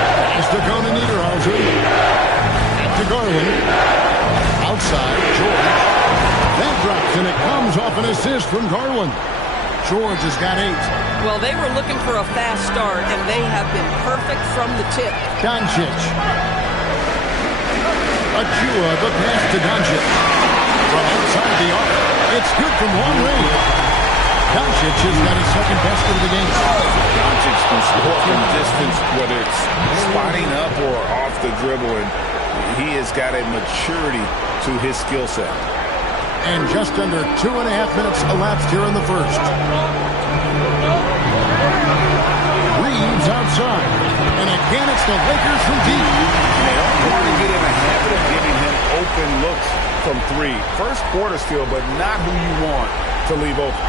Pass to Conan Niederhauser. Back to Garland. Outside, George. That drops, and it comes off an assist from Garland. George has got 8. Well, they were looking for a fast start, and they have been perfect from the tip. Doncic. Achua, the pass to Doncic. From outside the arc. It's good from long range. Doncic has got his second basket of the game. Doncic can score from distance, whether it's spotting up or off the dribble, and he has got a maturity to his skill set. And just under 2.5 minutes elapsed here in the first. Reeves outside. And again, it's the Lakers from deep. And they don't want to get in the habit of giving him open looks from 3. First quarter still, but not who you want to leave open.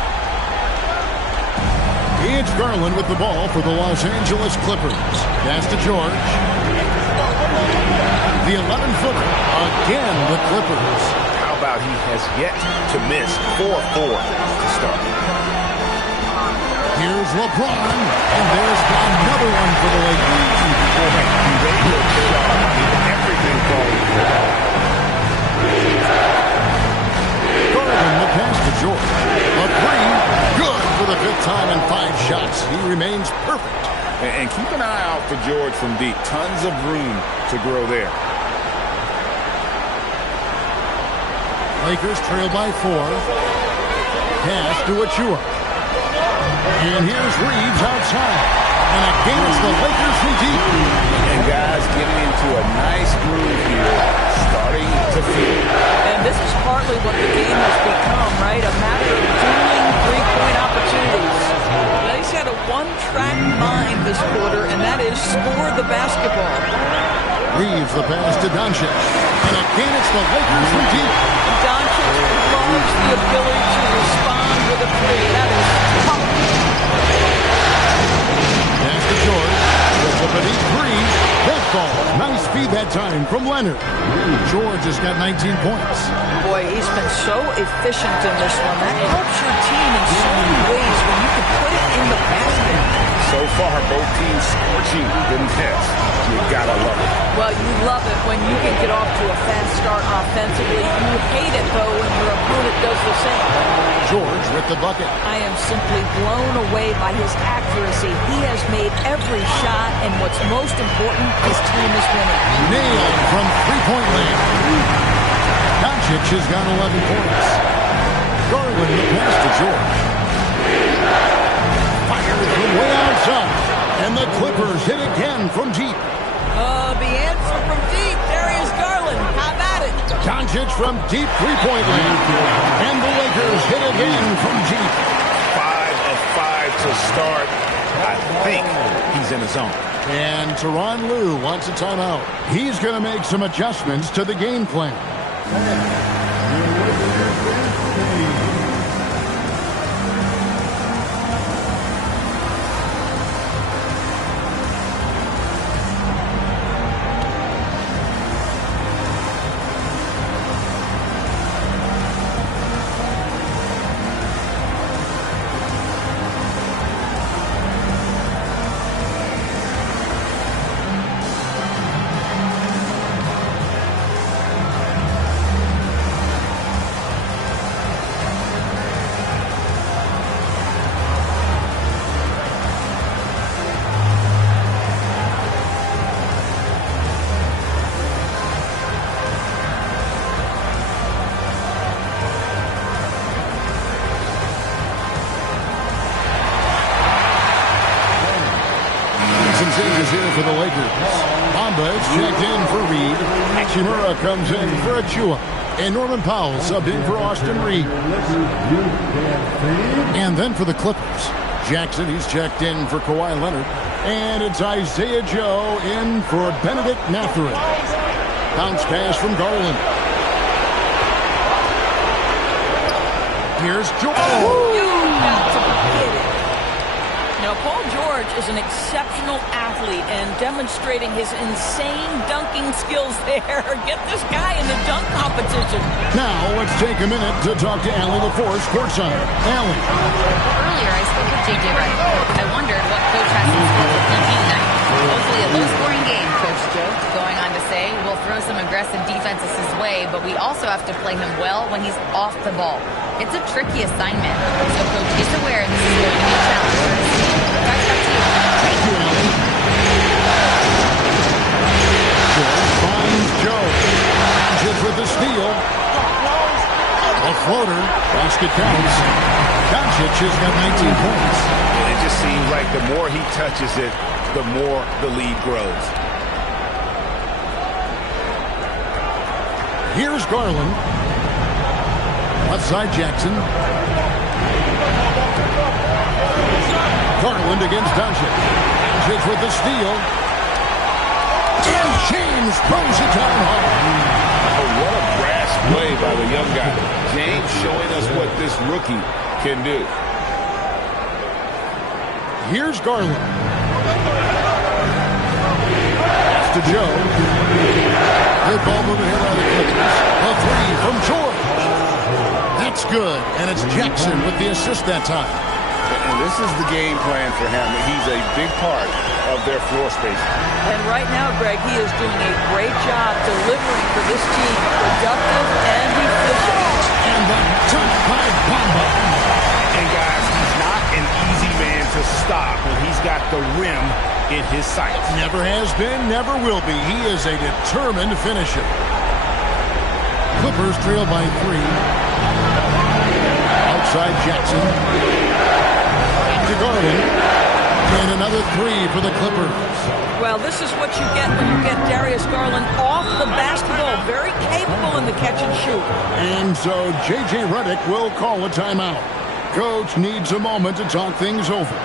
It's Garland with the ball for the Los Angeles Clippers. Pass to George. The 11-footer. Again, the Clippers. How about he has yet to miss 4-4 to start. Here's LeBron, and there's another one for the Lakers. Everything falling. Garland, the pass to George. A 3, good for the 5th time in 5 shots. He remains perfect. And keep an eye out for George from deep. Tons of room to grow there. Lakers trail by 4. Pass to Achua. And here's Reeves outside. And again, it's the Lakers from deep. And guys getting into a nice groove here, starting to feel. And this is partly what the game has become, right? A matter of dueling 3-point opportunities. He's had a one-track mind this quarter, and that is score the basketball. Reeves the pass to Doncic. And again, it's the Lakers from deep. Doncic loves the ability to respond with a 3. That is tough. Pass to George. Puts up a deep 3. That falls. Nice speed that time from Leonard. George has got 19 points. Boy, he's been so efficient in this one. That helps your team in so many ways when you can put it in the basket. So far, both teams scorching the nets. You gotta love it. Well, you love it when you can get off to a fast start offensively. You hate it, though, when your opponent does the same. George with the bucket. I am simply blown away by his accuracy. He has made every shot, and what's most important, his team is winning. Nailed from 3-point land. Doncic has got 11 points. Garland the pass to George. Fired from way outside. And the Clippers hit again from deep. The answer from deep, Darius Garland. How about it? Doncic from deep 3-point land. And the Lakers hit again from deep. 5 of 5 to start. I think he's in the zone. And Tyronn Lue wants a timeout. He's going to make some adjustments to the game plan. for the Lakers. Bamba is checked in for Reed. Hachimura comes in for Achua. And Norman Powell subbed in for Austin Reed. And then for the Clippers, Jackson, he's checked in for Kawhi Leonard. And it's Isaiah Joe in for Benedict Mathurin. Bounce pass from Garland. Here's George. You got to be kidding. Now, Paul George is an exceptional athlete and demonstrating his insane dunking skills there. Get this guy in the dunk competition. Now, let's take a minute to talk to Allie LaForce, courtside. Allie. Earlier, I spoke with J.J. Redick. I wondered what Coach has in store for PG tonight. Hopefully a low-scoring game, Coach joked, going on to say, we'll throw some aggressive defenses his way, but we also have to play him well when he's off the ball. It's a tricky assignment, so Coach is aware this is going to be a challenge for his team. Guys, back to you. Thank you, Allie. George finds Joe. Doncic with the steal. A floater. Basket counts. Doncic has got 19 points. And it just seems like the more he touches it, the more the lead grows. Here's Garland. Left side Jackson. Garland against Doncic. Doncic with the steal. And James throws it down hard. Oh, what a brass play by the young guy. James showing us what this rookie can do. Here's Garland. Pass to Joe. Good ball moving here by the Clippers. A three from George. That's good, and it's Jackson with the assist that time. And this is the game plan for him. He's a big part of their floor space. And right now, Greg, he is doing a great job delivering for this team. Productive and efficient. And the dunk by Bamba. And guys, he's not an easy man to stop when he's got the rim in his sights. Never has been, never will be. He is a determined finisher. Clippers trail by 3. Outside Jackson. Back to Garland. And another 3 for the Clippers. Well, this is what you get when you get Darius Garland off the basketball. Very capable in the catch and shoot. And so J.J. Redick will call a timeout. Coach needs a moment to talk things over.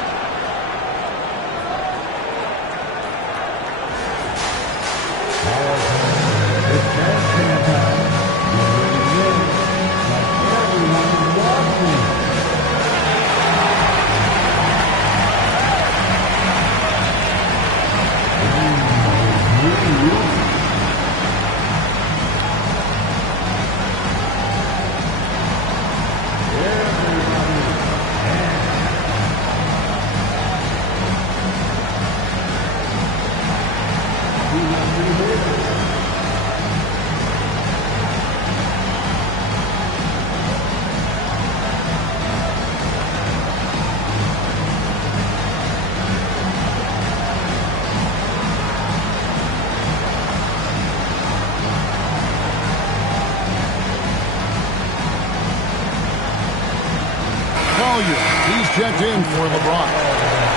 He's checked in for LeBron.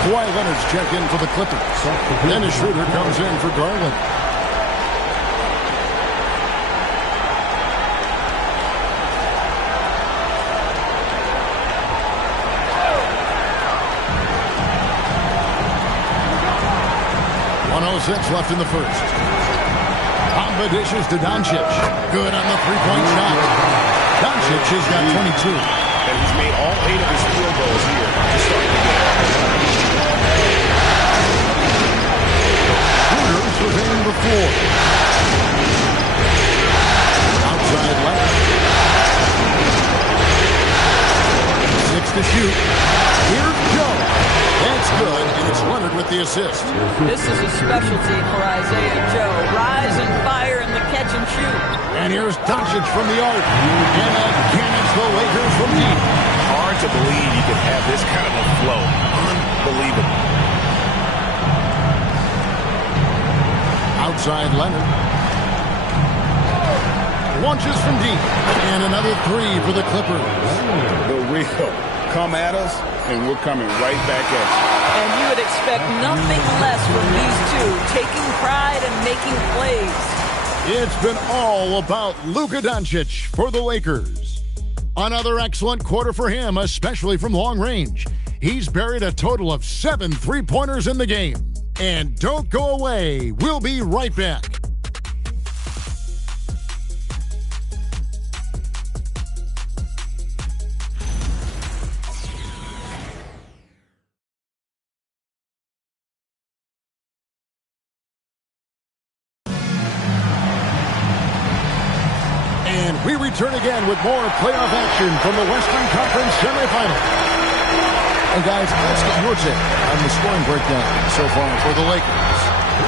Kawhi Leonard's checked in for the Clippers. Dennis Schroeder comes in for Garland. .106 left in the first. Bamba dishes to Doncic. Good on the three-point shot. Doncic has got 22. And he's made all 8 of his field goals here to start the game. Hooters surveying the floor. Outside left. 6 to shoot. Here's Joe. That's good, and it's Leonard with the assist. This is a specialty for Isaiah Joe. Rise and fire in the catch and shoot. And here's Doncic from the arc. And again, it's the Lakers from deep. Hard to believe you could have this kind of a flow. Unbelievable. Outside Leonard. Launches from deep. And another 3 for the Clippers. The real. Come at us, and we're coming right back at you. And you would expect nothing less from these two, taking pride and making plays. It's been all about Luka Doncic for the Lakers. Another excellent quarter for him, especially from long range. He's buried a total of 7 three-pointers in the game. And don't go away. We'll be right back. And we return again with more playoff action from the Western Conference semifinal. And guys, let's get your take on the scoring breakdown so far for the Lakers.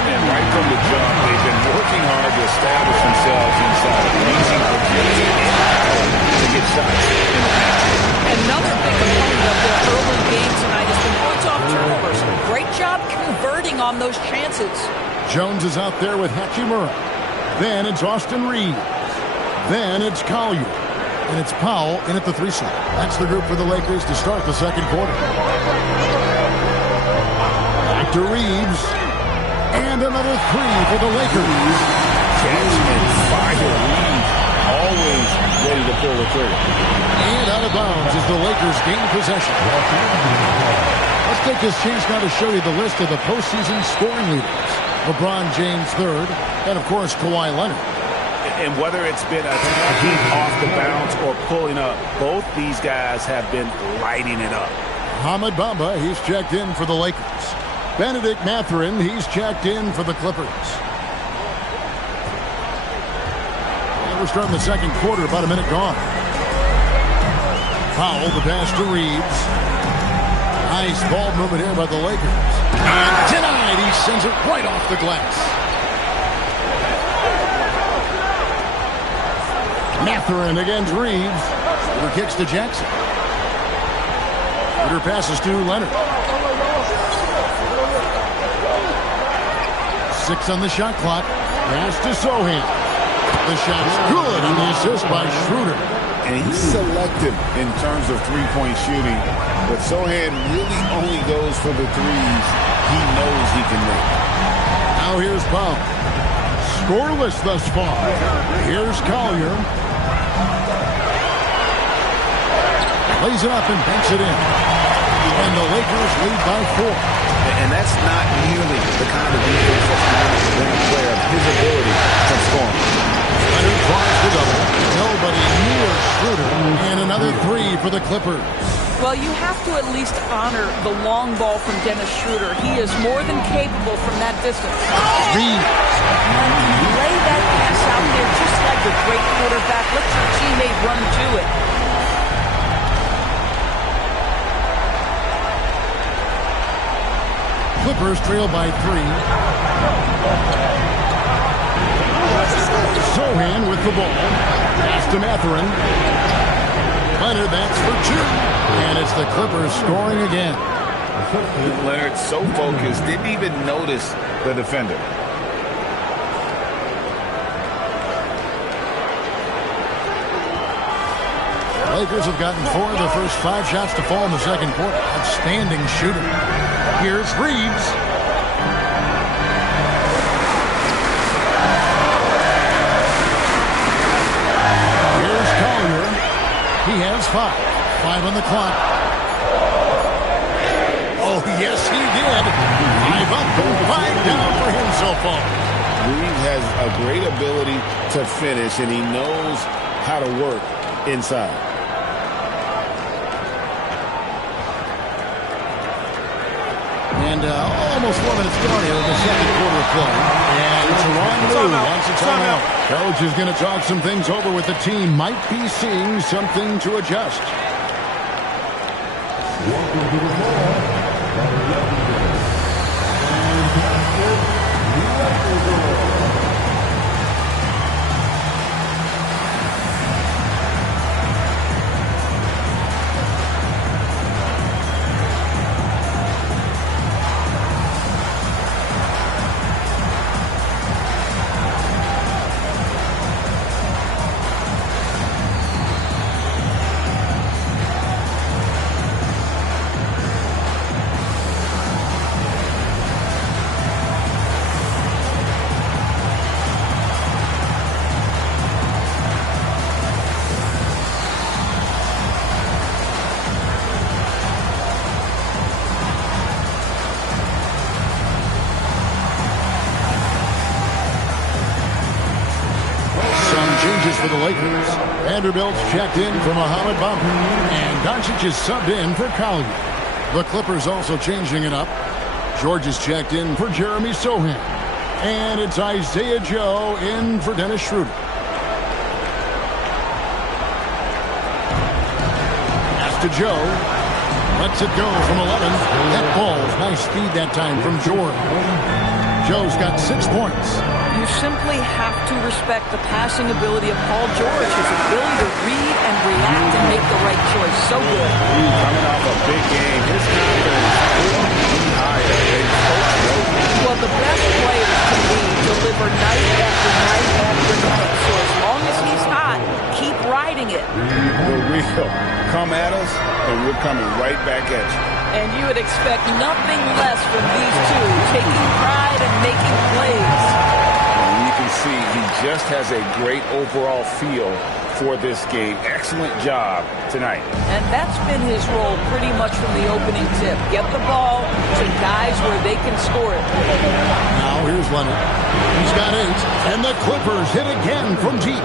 And right from the jump, they've been working hard to establish themselves inside, using agility and power to get shots in the paint. Another big component of their early game tonight has been points off turnovers. Great job converting on those chances. Jones is out there with Hachimura. Then it's Austin Reeves. Then it's Collier. And it's Powell in at the 3 slot. That's the group for the Lakers to start the second quarter. Back to Reeves. And another 3 for the Lakers. Jackson and fire. Reeves always ready to pull the trigger. And out of bounds as the Lakers gain possession. Let's take this chance now to show you the list of the postseason scoring leaders. LeBron James third, and of course Kawhi Leonard. And whether it's been a hit off the bounce or pulling up, both these guys have been lighting it up. Ahmed Bamba, he's checked in for the Lakers. Benedict Mathurin, he's checked in for the Clippers. And we're starting the second quarter, about a minute gone. Powell, the pass to Reeves. Nice ball movement here by the Lakers. And denied, he sends it right off the glass. Mathurin against Reeves. Her kicks to Jackson. Her passes to Leonard. 6 on the shot clock. Pass to Sohan. The shot's good on the assist by Schroeder. And he's selective in terms of three-point shooting. But Sohan really only goes for the threes he knows he can make. Now here's Powell. Scoreless thus far. Here's Collier. Lays it up and banks it in. And the Lakers lead by 4. And that's not nearly the kind of defense that's going to win a player of his ability from scoring. Leonard tries the double. Nobody near Schroeder. And another 3 for the Clippers. Well, you have to at least honor the long ball from Dennis Schroeder. He is more than capable from that distance. Reeves. And lay that pass out there just like a great quarterback. Let your teammate run to it. Clippers trail by 3. Sohan with the ball. Pass to Mathurin. Leonard, that's for 2. And it's the Clippers scoring again. Leonard so focused, didn't even notice the defender. Lakers have gotten 4 of the first 5 shots to fall in the second quarter. Outstanding shooting. Here's Reeves. Here's Collier. He has 5. 5 on the clock. Oh, yes, he did. 5 up and 5 down for him so far. Reeves has a great ability to finish, and he knows how to work inside. And almost 4 minutes gone here in the second quarter of play. And Tyronn Lue wants a timeout. Coach is going to talk some things over with the team. Might be seeing something to adjust. Welcome to the ball. Lakers. Vanderbilt's checked in for Mohamed Bamba. And Doncic is subbed in for Collier. The Clippers also changing it up. George is checked in for Jeremy Sohan. And it's Isaiah Joe in for Dennis Schroeder. Pass to Joe. Lets it go from 11. That ball's nice speed that time from George. Joe's got 6 points. You simply have to respect the passing ability of Paul George, his ability to read and react and make the right choice. So good. Coming off a big game, his confidence couldn't be higher. Well, the best players to me deliver night after night after night. So as long as he's hot, keep riding it. The real come at us, and we're coming right back at you. And you would expect nothing less from these two, taking pride and making plays. And you can see he just has a great overall feel for this game. Excellent job tonight. And that's been his role pretty much from the opening tip. Get the ball to guys where they can score it. Now here's Leonard. He's got 8. And the Clippers hit again from deep.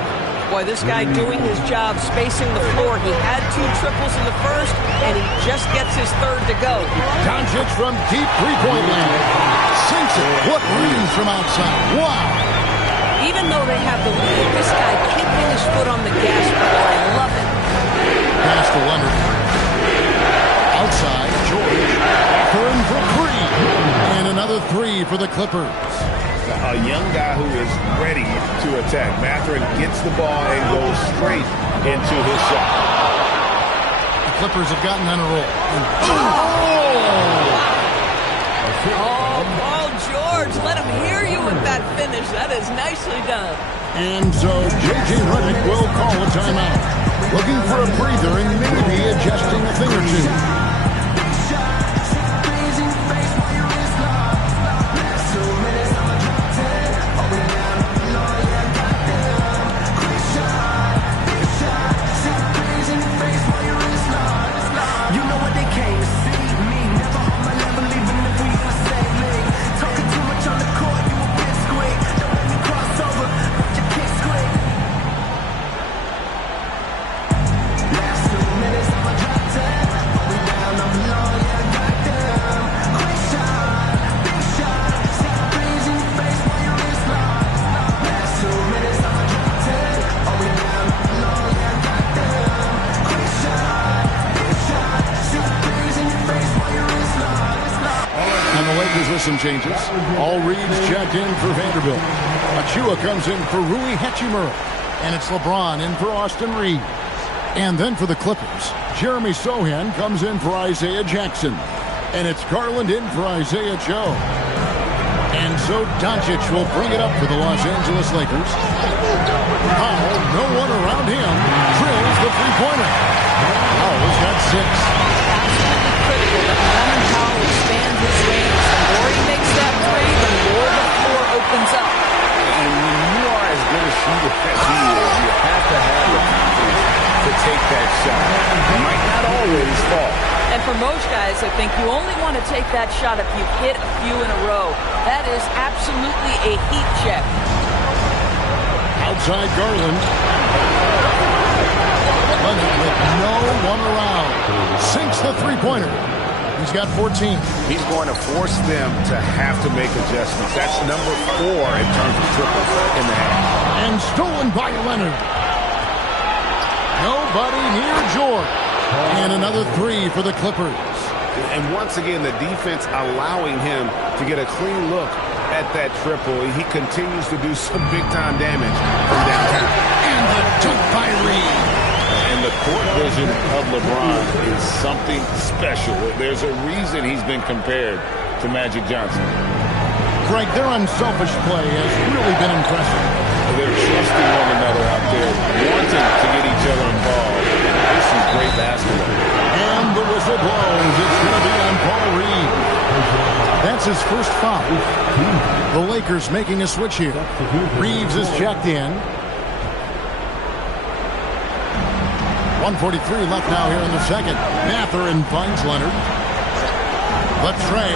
Boy, this guy doing his job spacing the floor. He had 2 triples in the first, and he just gets his 3rd to go. Doncic from deep three-point land. Sinks it. What reads from outside. Wow. Even though they have the lead, this guy keeping his foot on the gas pedal. I love it. Pass to Leonard. Outside, George. Backer in for 3. And another 3 for the Clippers. A young guy who is ready to attack. Mathurin gets the ball and goes straight into his shot. The Clippers have gotten on a roll. Oh, Paul George, let him hear you with that finish. That is nicely done. And so J.J. Redick will call a timeout. Looking for a breather and maybe adjusting a thing or two. Some changes. All Reed's checked in for Vanderbilt. Achua comes in for Rui Hachimura. And it's LeBron in for Austin Reeves. And then for the Clippers, Jeremy Sohan comes in for Isaiah Jackson. And it's Garland in for Isaiah Joe. And so Doncic will bring it up for the Los Angeles Lakers. Powell, no one around him, drills the three-pointer. Powell's got 6. Absolutely critical that Norman Powell expands his range. The more he makes that 3, the more the floor opens up. And when you are as good a shooter as he is, you have to have the confidence to take that shot. It might not always fall. And for most guys, I think you only want to take that shot if you've hit a few in a row. That is absolutely a heat check. Outside Garland. Leonard with no one around. Sinks the three-pointer. He's got 14. He's going to force them to have to make adjustments. That's number 4 in terms of triples in the half. And stolen by Leonard. Nobody near George. And another 3 for the Clippers. And once again, the defense allowing him to get a clean look at that triple. He continues to do some big-time damage from downtown. And the dunk by Reed. And the court vision of LeBron is something special. There's a reason he's been compared to Magic Johnson. Greg, their unselfish play has really been impressive. They're trusting one another out there, wanting to get each other involved. This is great basketball. And the whistle blows. It's going to be on Paul Reed. That's his first foul. The Lakers making a switch here. Reeves is checked in. 1:43 left now here in the second. Mathurin finds Leonard. Latrey.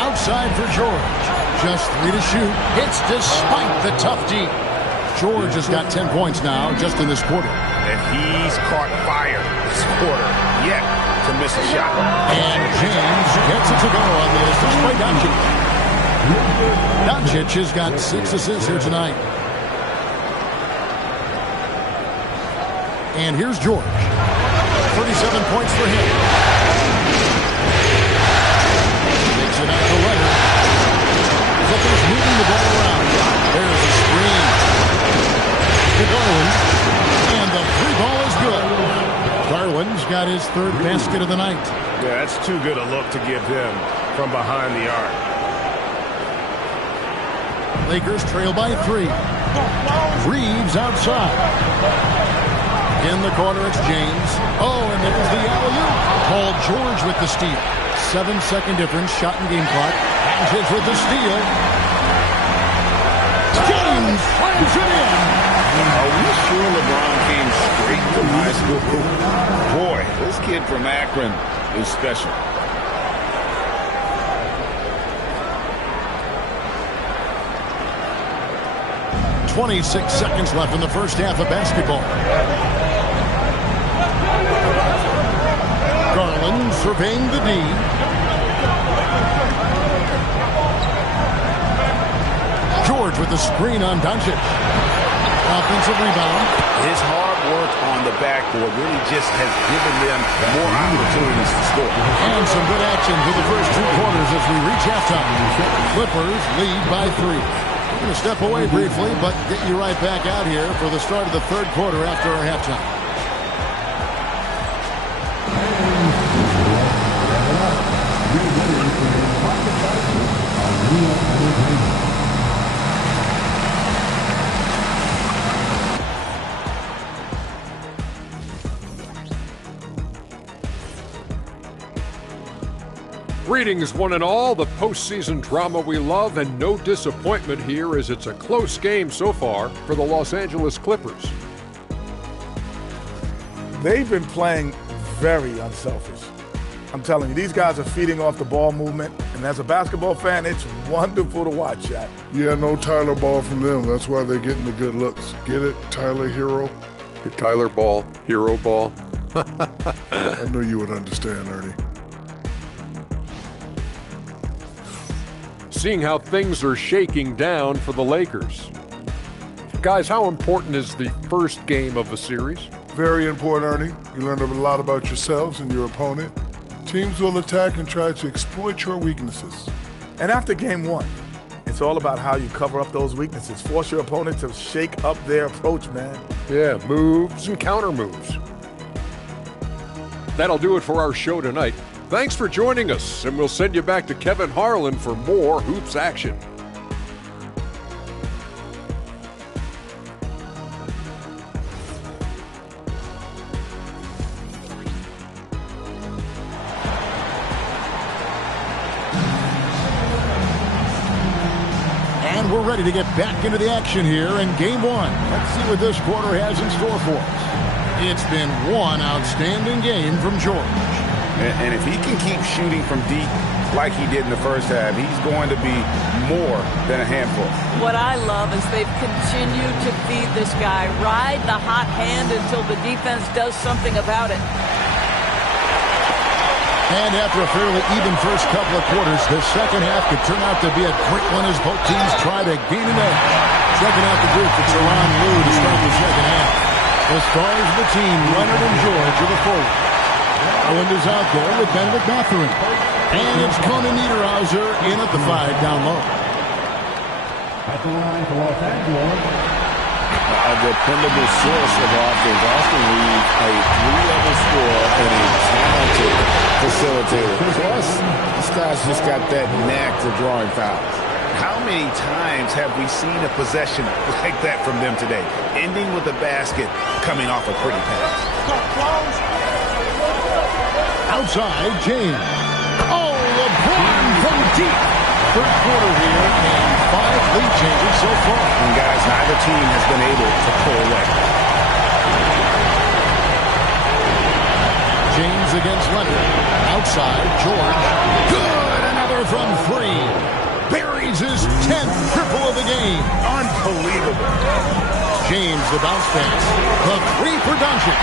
Outside for George. Just 3 to shoot. Hits despite the tough D. George has got 10 points now just in this quarter. And he's caught fire this quarter yet to miss a shot. And James gets it to go on the assist by Doncic. Doncic has got 6 assists here tonight. And here's George. 37 points for him. Takes it out to Leonard. Clippers moving the ball around. There's a screen. To Garland. And the free ball is good. Garland's got his 3rd basket of the night. Yeah, that's too good a look to give him from behind the arc. Lakers trail by 3. Reeves outside. In the corner, it's James. Oh, and there's the alley-oop. Paul George with the steal. 7-second difference, shot and game clock. Doncic with the steal. James slams it in. Are we sure LeBron came straight from high school? Boy, this kid from Akron is special. .26 seconds left in the first half of basketball. Garland surveying the D. George with the screen on Doncic. Offensive rebound. His hard work on the backboard really just has given them more opportunities to score. And some good action for the first 2 quarters as we reach halftime. Clippers lead by 3. We're going to step away briefly, but get you right back out here for the start of the 3rd quarter after our halftime. Greetings, one and all. The postseason drama we love, and no disappointment here as it's a close game so far for the Los Angeles Clippers. They've been playing very unselfish. I'm telling you, these guys are feeding off the ball movement, and as a basketball fan, it's wonderful to watch, Shaq. Yeah, no Tyler Ball from them. That's why they're getting the good looks. Get it, Tyler Hero? Tyler Ball, Hero Ball. I knew you would understand, Ernie. Seeing how things are shaking down for the Lakers. Guys, how important is the first game of a series? Very important, Ernie. You learn a lot about yourselves and your opponent. Teams will attack and try to exploit your weaknesses. And after game 1, it's all about how you cover up those weaknesses. Force your opponent to shake up their approach, man. Yeah, moves and counter moves. That'll do it for our show tonight. Thanks for joining us, and we'll send you back to Kevin Harlan for more hoops action. And we're ready to get back into the action here in game 1. Let's see what this quarter has in store for us. It's been one outstanding game from George. And if he can keep shooting from deep like he did in the first half, he's going to be more than a handful. What I love is they've continued to feed this guy, ride the hot hand until the defense does something about it. And after a fairly even first couple of quarters, the second half could turn out to be a great one as both teams try to gain an edge. Checking out the group, it's Tyronn Lue to start the second half. The stars of the team, Leonard and George, are the forward. Garland is out there with Bennedict Mathurin. And it's Conan Niederhauser in at the 5 down low. At the line for Los Angeles. A dependable source of offense. Austin Reeves, a 3-level scorer and a talented facilitator. Plus, this guy's just got that knack for drawing fouls. How many times have we seen a possession like that from them today, ending with a basket coming off a pretty pass? Outside, James. Oh, LeBron from deep. Third quarter here, and 5 lead changes so far. And guys, neither team has been able to pull away. James against Leonard. Outside, George. Good! Another from 3. Buries his 10th triple of the game. Unbelievable. James, the bounce pass. The three for Doncic.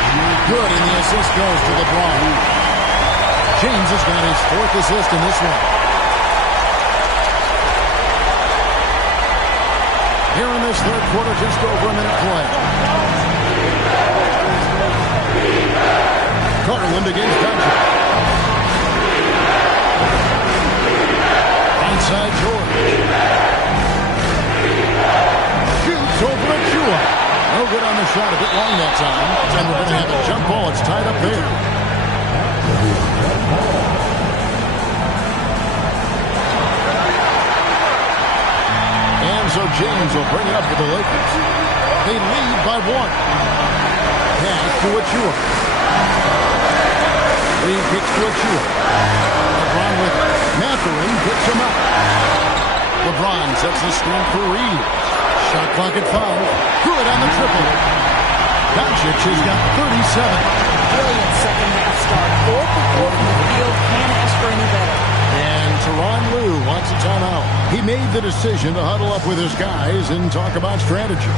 Good, and the assist goes to LeBron. James has got his fourth assist in this one. Here in this third quarter, just over a minute play. Garland against Doncic. Inside George. Shoots over Achua. No good on the shot. A bit long that time. And we're going to have a jump ball. It's tied up there. And so James will bring it up for the Lakers. They lead by one. Pass to Achua. Three kicks to Achua. LeBron with it. Mathurin picks him up. LeBron sets the screen for Reed. Shot clock at 5. Good on the triple. Doncic has got 37. Brilliant second half start. 4 for 4 from the field. Can't ask for any better. And Tyronn Lue wants a timeout. He made the decision to huddle up with his guys and talk about strategy.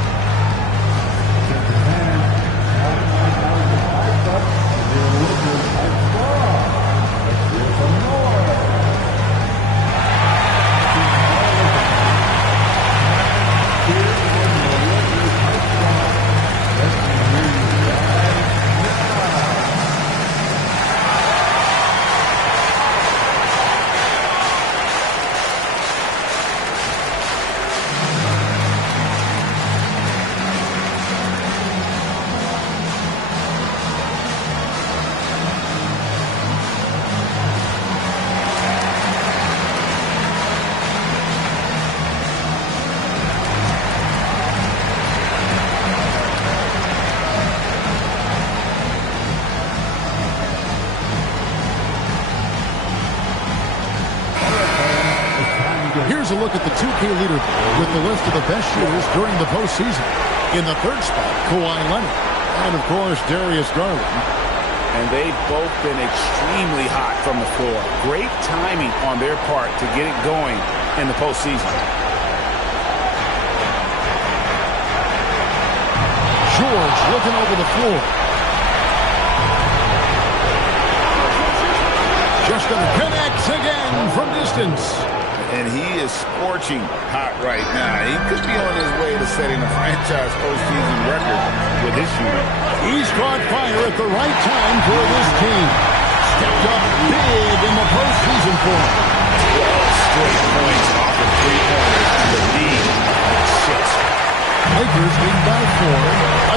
Here's a look at the 2K leaderboard with the list of the best shooters during the postseason. In the third spot, Kawhi Leonard. And, of course, Darius Garland. And they've both been extremely hot from the floor. Great timing on their part to get it going in the postseason. George looking over the floor. Just going to connect again from distance. And he is scorching hot right now. He could be on his way to setting a franchise postseason record with his shooting. He's caught fire at the right time for this team. Stepped up big in the postseason for him. 12 straight points off of three-pointers to the lead. 6. Lakers lead by 4.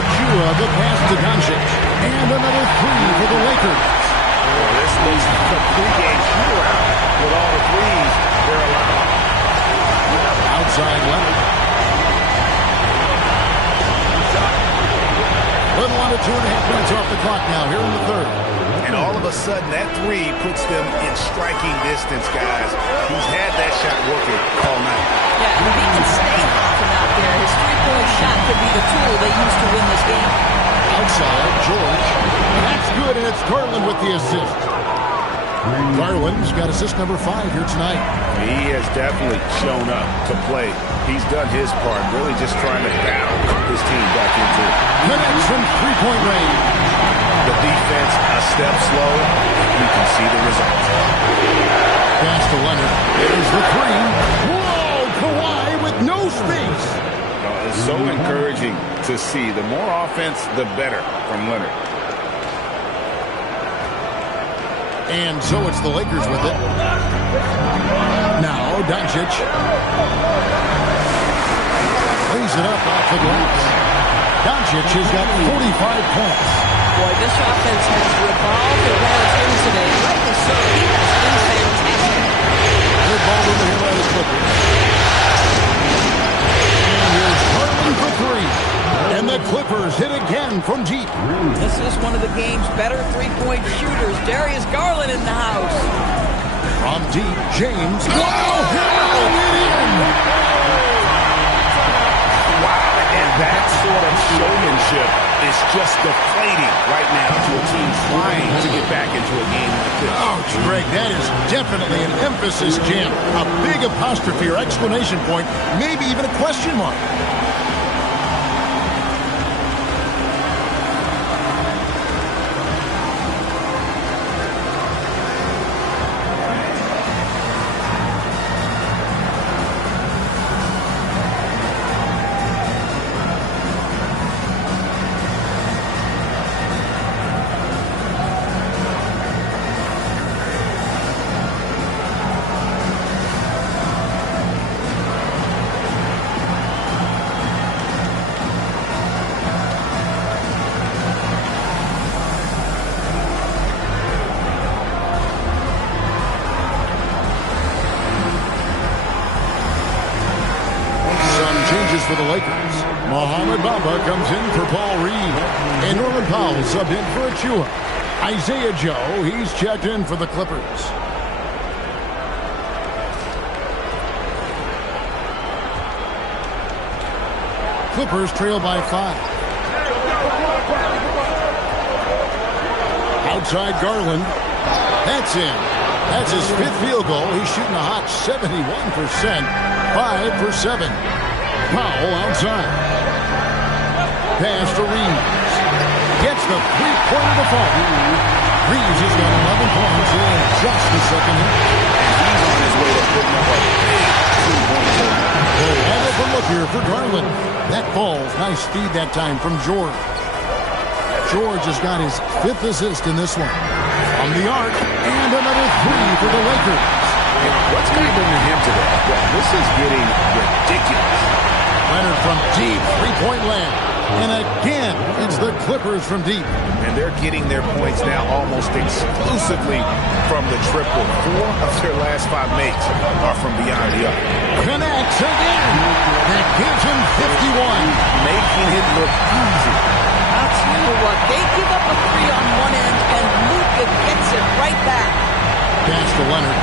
Achua the pass to Doncic. And another 3 for the Lakers. Well, this looks like a three-game shootout with all the threes they're allowed. Outside Leonard. Little under 2.5 minutes off the clock now here in the third. And all of a sudden, that three puts them in striking distance, guys. He's had that shot working all night. Yeah, if he can stay hot from out there, his three-point shot could be the tool they use to win this game. Outside, George. That's good, and it's Garland with the assist. Garland's got assist number 5 here tonight. He has definitely shown up to play. He's done his part, really just trying to battle his team back into it. Connects from three-point range. The defense a step slow. You can see the result. Pass to Leonard. There's the 3. Whoa, Kawhi with no space. It's so encouraging to see. The more offense, the better from Leonard. And so it's the Lakers with it. Now, Doncic. Lays it up off the glass. Doncic has got 45 points. Boy, this offense has revolved around him today. Rightly so. He has been fantastic. Good ball over here by the Clippers. And here's Harden for 3. And the Clippers hit again from deep. This is one of the game's better three-point shooters. Darius Garland in the house. From deep, James. Wow, it in. Wow, and that sort of showmanship is just deflating right now to a team trying to get back into a game like this. Ouch, Greg, that is definitely an emphasis jam. A big apostrophe or exclamation point, maybe even a question mark. for the Lakers. Mohamed Bamba comes in for Paul Reed. And Norman Powell subbed in for Achua. Isaiah Joe, he's checked in for the Clippers. Clippers trail by 5. Outside Garland. That's in. That's his 5th field goal. He's shooting a hot 71%. 5 for 7. Powell outside. Pass to Reeves. Gets the three-pointer to fall. Reeves has got 11 points in just the second half. He's on his way to putting up a big 2-point total. Wide open look here for Garland. That falls. Nice feed that time from George. George has got his 5th assist in this one. On the arc, and another 3 for the Lakers. What's going to bring him to that? Well, this is getting ridiculous. Leonard from deep, 3-point land. And again, it's the Clippers from deep. And they're getting their points now almost exclusively from the triple. 4 of their last 5 makes are from beyond the arc. Connects again. That gives him 51. Making it look easy. I'll tell you what, they give up a 3 on one end, and Luka gets it right back. Pass to Leonard.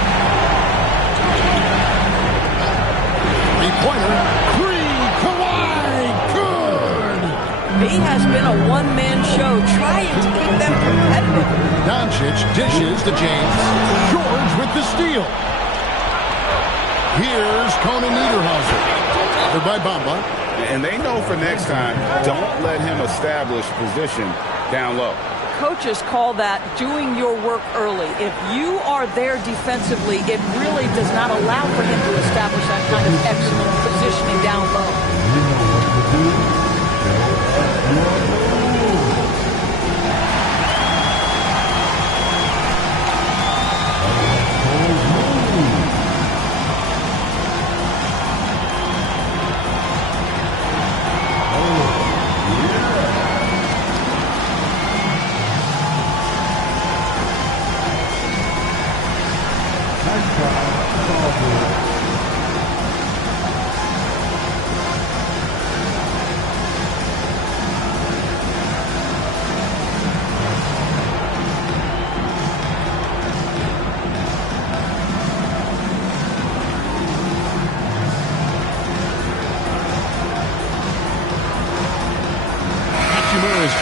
3-pointer. 3. Kawhi. Good. He has been a one-man show trying to keep them competitive. Doncic dishes to James. George with the steal. Here's Conan Niederhauser. Covered by Bamba. And they know for next time, don't let him establish position down low. Coaches call that doing your work early. If you are there defensively, it really does not allow for him to establish that kind of excellent positioning down low.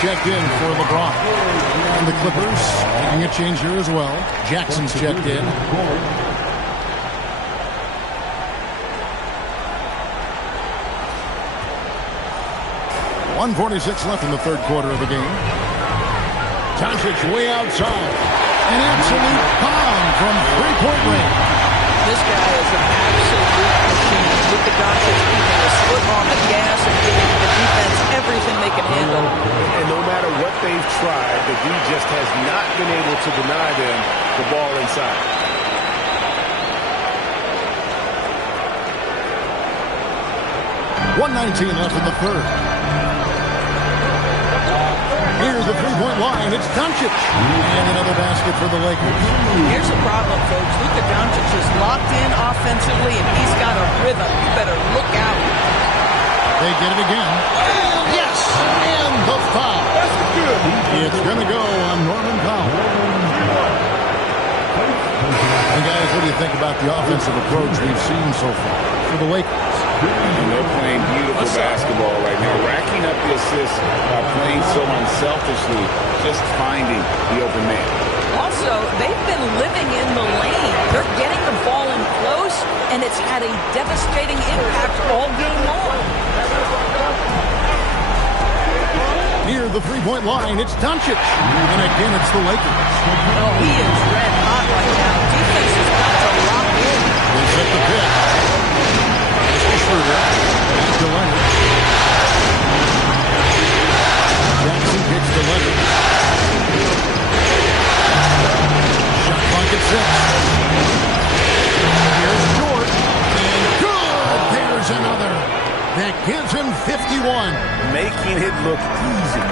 Checked in for LeBron. And the Clippers making a change here as well. Jackson's checked in. 1:46 left in the third quarter of the game. Doncic way outside. An absolute bomb from three-point range. This guy is an absolute machine. Luka Doncic keeping his foot on the gas and giving the defense everything they can handle. And no matter what they've tried, the D just has not been able to deny them the ball inside. .119 left in the third. Here's the three-point line. It's Doncic. And another basket for the Lakers. Here's the problem, folks. Luka Doncic is locked in offensively, and he's got a rhythm. You better look out. They get it again. Yes! And the foul. That's good. It's going to go on Norman Powell. And guys, what do you think about the offensive approach we've seen so far for the Lakers? And they're playing beautiful basketball right now, racking up the assists by playing so unselfishly, just finding the open man. Also, they've been living in the lane. They're getting the ball in close, and it's had a devastating impact all game long. Near the three-point line, it's Doncic. And again, it's the Lakers. Oh, he is red hot right now. Defense has got to lock in. They set the pitch. Schroeder. Back to Leonard. Jackson kicks to Leonard. Shot clock at 6. Here's George. And good! There's another. That gives him 51. Making it look easy.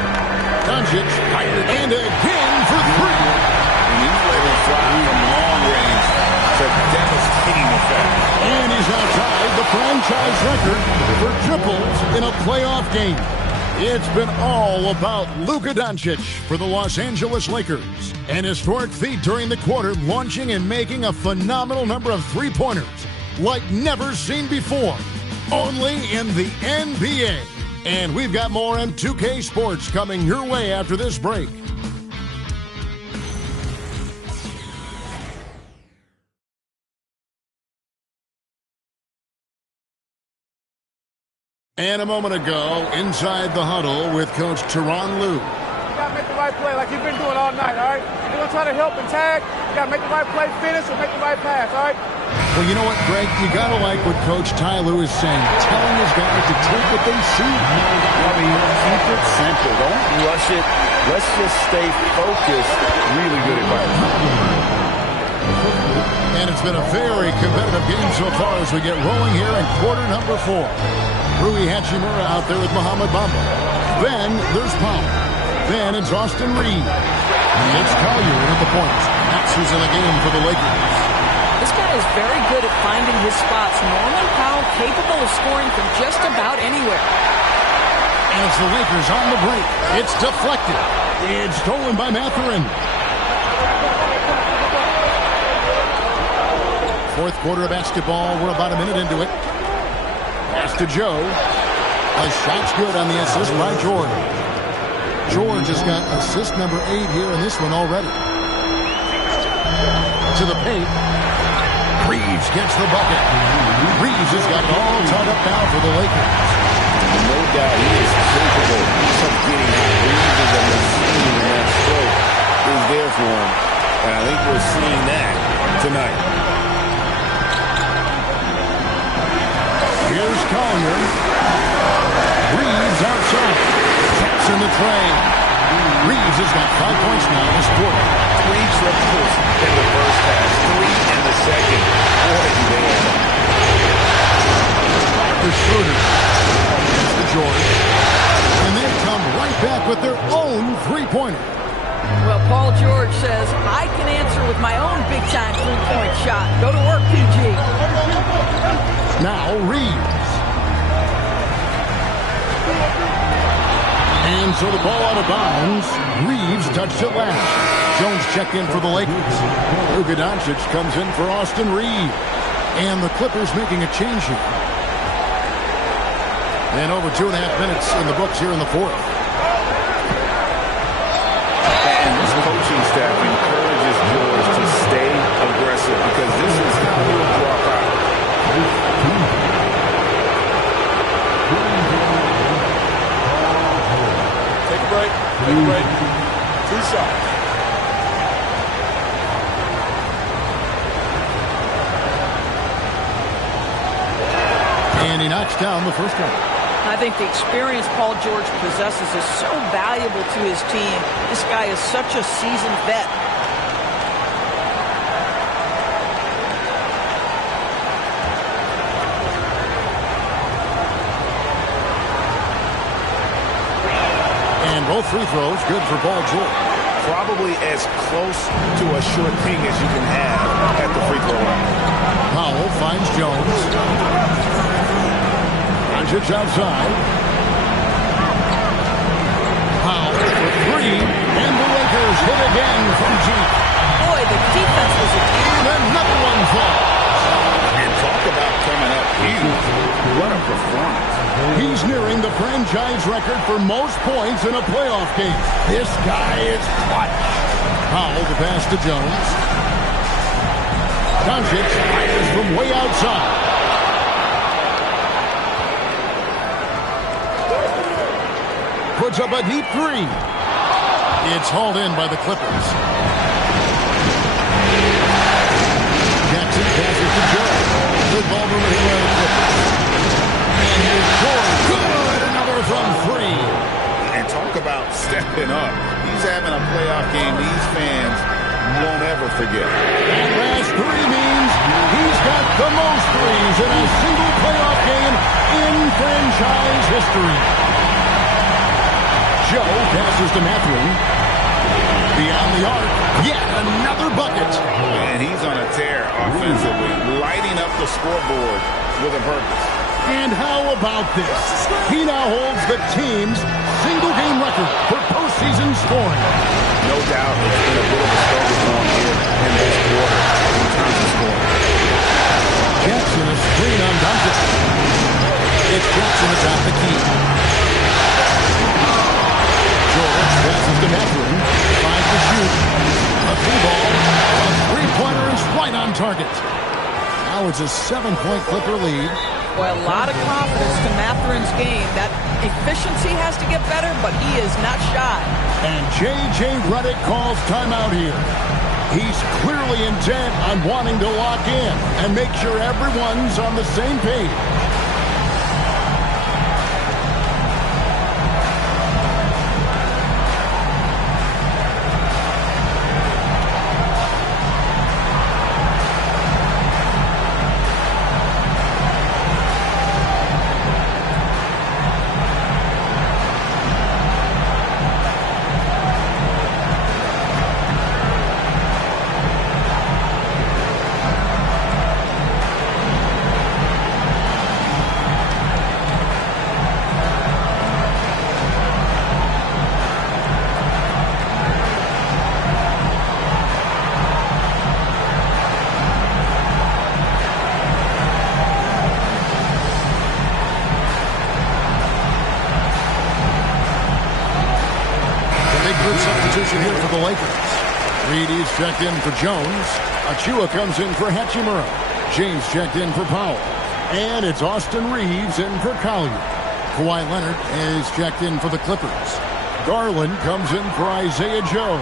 Doncic fired and again for 3. And he's let him fly from long range to devastating effect. And he's outside the franchise record for triples in a playoff game. It's been all about Luka Doncic for the Los Angeles Lakers. An historic feat during the quarter, launching and making a phenomenal number of three-pointers like never seen before. Only in the NBA. And we've got more on 2K Sports coming your way after this break. And a moment ago, inside the huddle with Coach Tyronn Lue. You got to make the right play like you've been doing all night, all right? You're going to try to help and tag. You got to make the right play, finish, or make the right pass, all right? Well, you know what, Greg? You got to like what Coach Ty Lue is saying, telling his guys to take what they see. I mean, keep it simple. Don't rush it. Let's just stay focused. Really good advice. And it's been a very competitive game so far as we get rolling here in quarter number 4. Rui Hachimura out there with Muhammad Bamba. Then there's Powell. Then it's Austin Reed. It's Collier at the point. That's who's in the game for the Lakers. This guy is very good at finding his spots. Norman Powell capable of scoring from just about anywhere. And it's the Lakers on the break. It's deflected. It's stolen by Mathurin. Fourth quarter of basketball. We're about a minute into it. Pass to Joe. A shot's good on the assist by George. George has got assist number 8 here in this one already. To the paint. Reeves gets the bucket. Reeves has got it all tied up now for the Lakers. No doubt he is capable of getting hot. Reeves is a machine, and that stroke is there for him. And I think we're seeing that tonight. Here's Collier. Reeves outside. Taps in the tray. Reeves has got 5 points now in this quarter. 3 triples in the first half. 3 in the second. Boy, man. The Schroeder. That's the George. And they come right back with their own three-pointer. Well, Paul George says, I can answer with my own big-time three-point shot. Go to work, PG. Now Reeves. And so the ball out of bounds. Reeves touched it last. Jones checked in for the Lakers. Luka Doncic comes in for Austin Reeves. And the Clippers making a change here. And over 2.5 minutes in the books here in the fourth. And this coaching staff encourages George to stay aggressive because this is how he'll drop out. Take a break. Take a break. 2 shots. And he knocks down the first one. I think the experience Paul George possesses is so valuable to his team. This guy is such a seasoned vet. And both free throws good for Paul George. Probably as close to a sure thing as you can have at the free throw line. Powell finds Jones. Doncic outside. Powell for 3. And the Lakers hit again from deep. Boy, the defense was a And another one falls. And talk about coming up huge. What a performance. He's nearing the franchise record for most points in a playoff game. This guy is clutch. Powell the pass to Jones. Doncic fires from way outside. Puts up a deep 3. It's hauled in by the Clippers. Jackson passes to Joe. Good ball movement here by the Clippers. And here's George. Good! Another from 3. And talk about stepping up. He's having a playoff game these fans won't ever forget. That last 3 means he's got the most threes in a single playoff game in franchise history. Joe passes to Mathurin. Beyond the arc, yet another bucket. And he's on a tear offensively, lighting up the scoreboard with a purpose. And how about this? He now holds the team's single-game record for postseason scoring. No doubt it's been a bit of a struggle zone here in this quarter in terms of scoring. Jackson, a screen on Duncan. It's Jackson atop the key. George passes to Mathurin. 5 to shoot. A three ball. A three-pointer is right on target. Now it's a 7-point Clipper lead. Boy, a lot of confidence to Mathurin's game. That efficiency has to get better, but he is not shy. And J.J. Redick calls timeout here. He's clearly intent on wanting to lock in and make sure everyone's on the same page. Substitution here for the Lakers. Reedy's checked in for Jones. Achua comes in for Hachimura. James checked in for Powell. And it's Austin Reeves in for Collier. Kawhi Leonard is checked in for the Clippers. Garland comes in for Isaiah Joe.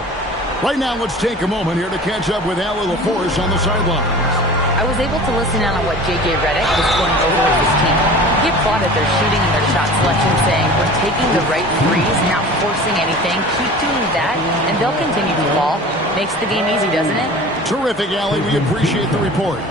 Right now, let's take a moment here to catch up with Allie LaForce on the sidelines. I was able to listen in on what J.J. Redick was going over with his team. He applauded their shooting and their shot selection, saying, we're taking the right threes, not forcing anything. Keep doing that, and they'll continue to ball. Makes the game easy, doesn't it? Terrific, Allie. We appreciate the report.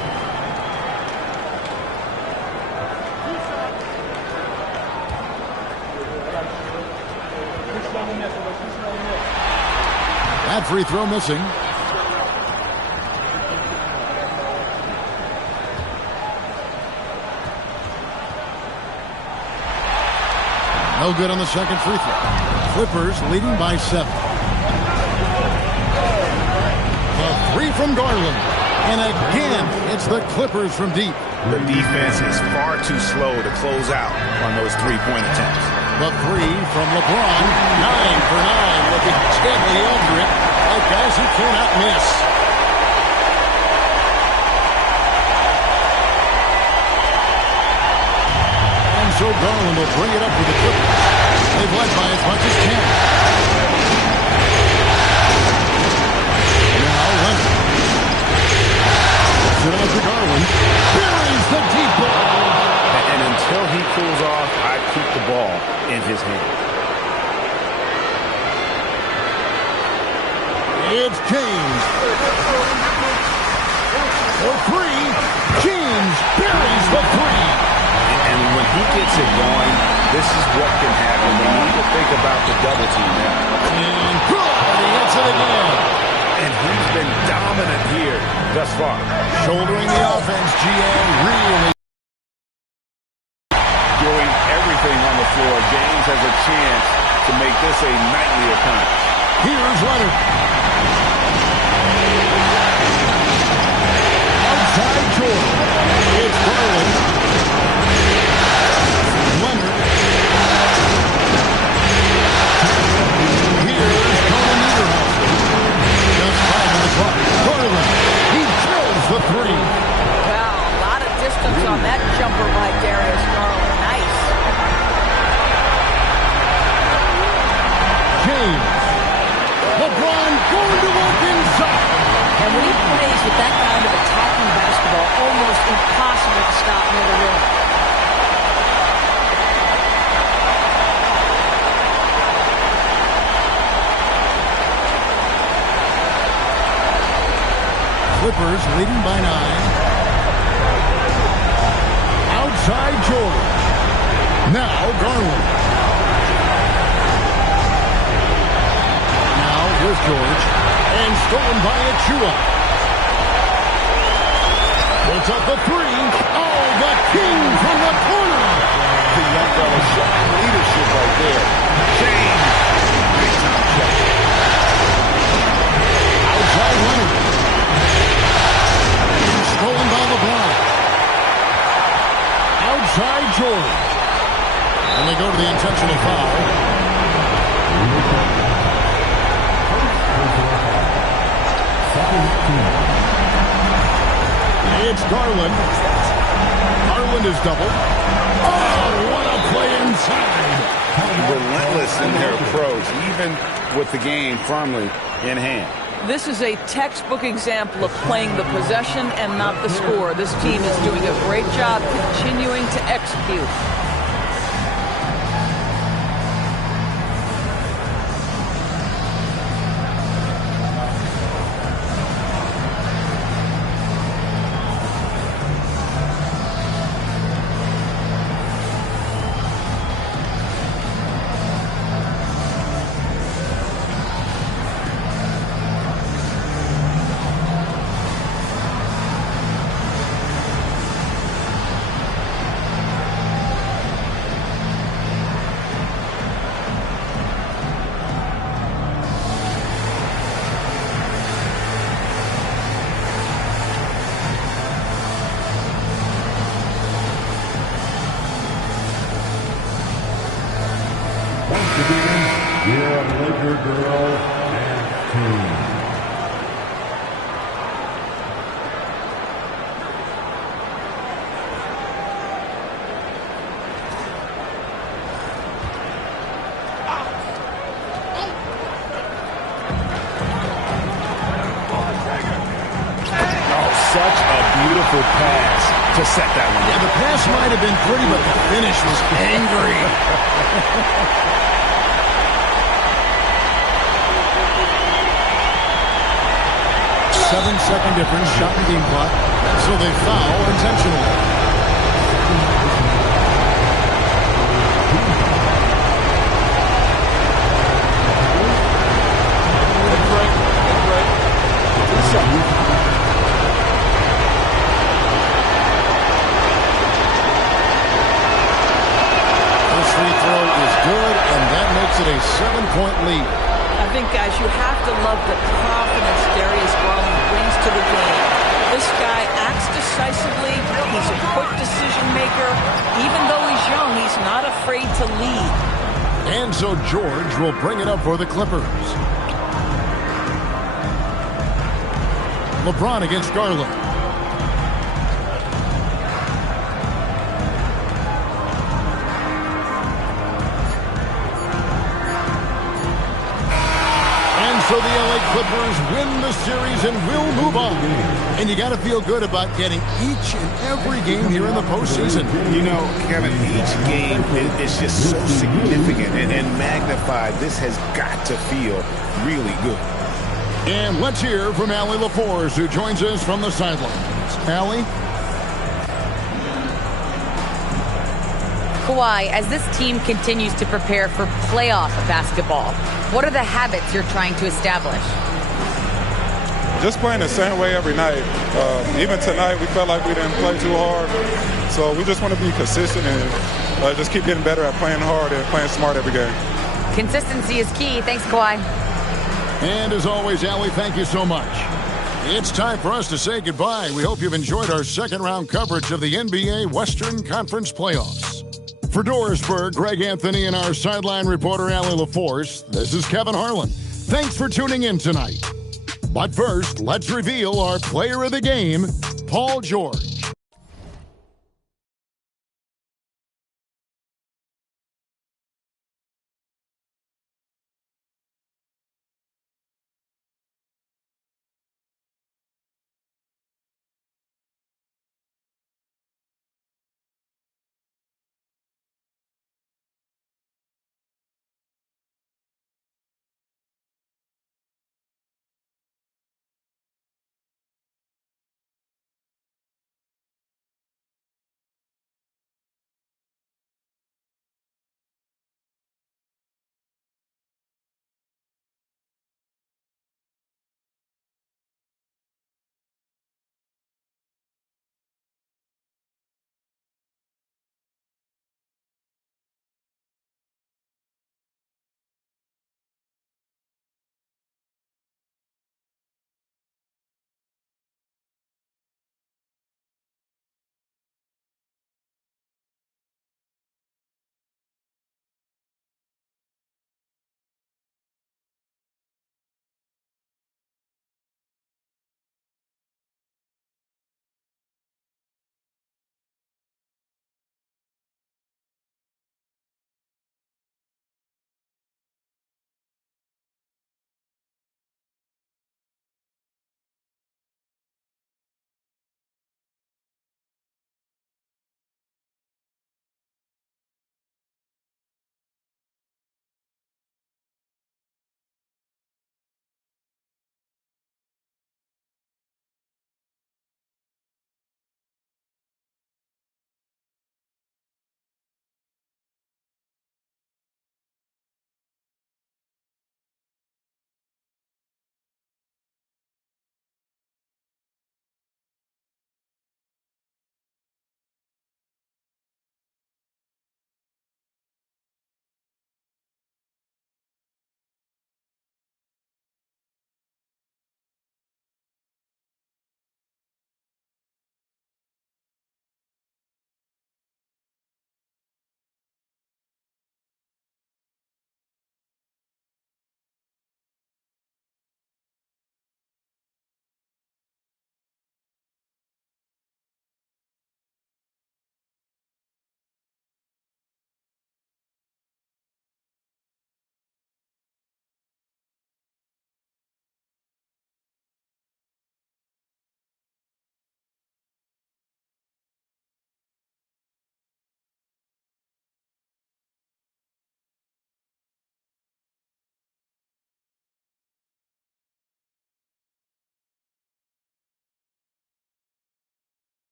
That free throw missing. No good on the second free throw. Clippers leading by 7. The three from Garland. And again, it's the Clippers from deep. The defense is far too slow to close out on those three-point attempts. The three from LeBron. 9 for 9, looking deadly over it. Like guys who cannot miss. So Garland will bring it up with the Clippers. They've led by as much as 10. Now Leonard. Puts it out to Garland. Buries the deep ball. And until he cools off, I keep the ball in his hand. It's James. For 3. James buries the 3. And when he gets it going, this is what can happen. They need to think about the double team now. And good! He hits it again. And he's been dominant here thus far. Shouldering the offense, G.A. really doing everything on the floor. James has a chance to make this a nightly occurrence. Here's Leonard. Outside Jordan. It's Garland. Leonard. Here's Conan Niederhauser. Just 5 on the clock. Garland. He drills the 3. Wow, a lot of distance on that jumper by Darius Garland. Nice. James. LeBron going to work inside. And when he plays with that kind of attacking basketball, almost impossible to stop near the rim. Clippers leading by 9. Outside Jordan. Now Garland. Now Here's George. And stolen by Achua. Puts up the three. Oh, the king from the corner. The young fella showing leadership right there. James. Big time shot. Outside Leonard. Stolen by LeBron. Outside George. And they go to the intentional foul. It's Garland. Garland is doubled. Oh, what a play inside. Relentless in their approach, even with the game firmly in hand. This is a textbook example of playing the possession and not the score. This team is doing a great job continuing to execute. Such a beautiful pass to set that one. Yeah, the pass might have been pretty, but the finish was angry. 7-second difference, shot and game clock. So they foul intentionally. It a 7-point lead. I think, guys, you have to love the confidence Darius Garland brings to the game. This guy acts decisively. He's a quick decision maker. Even though he's young, he's not afraid to lead. And so George will bring it up for the Clippers. LeBron against Garland. So the LA Clippers win the series and will move on. And you got to feel good about getting each and every game here in the postseason. You know, Kevin, each game is just so significant and magnified. This has got to feel really good. And let's hear from Allie LaForce, who joins us from the sidelines. Allie? Kawhi, as this team continues to prepare for playoff basketball, what are the habits you're trying to establish? Just playing the same way every night. Even tonight, we felt like we didn't play too hard. So we just want to be consistent and just keep getting better at playing hard and playing smart every game. Consistency is key. Thanks, Kawhi. And as always, Allie, thank you so much. It's time for us to say goodbye. We hope you've enjoyed our second-round coverage of the NBA Western Conference Playoffs. For Dorisburg, Greg Anthony, and our sideline reporter, Allie LaForce, this is Kevin Harlan. Thanks for tuning in tonight. But first, let's reveal our player of the game, Paul George.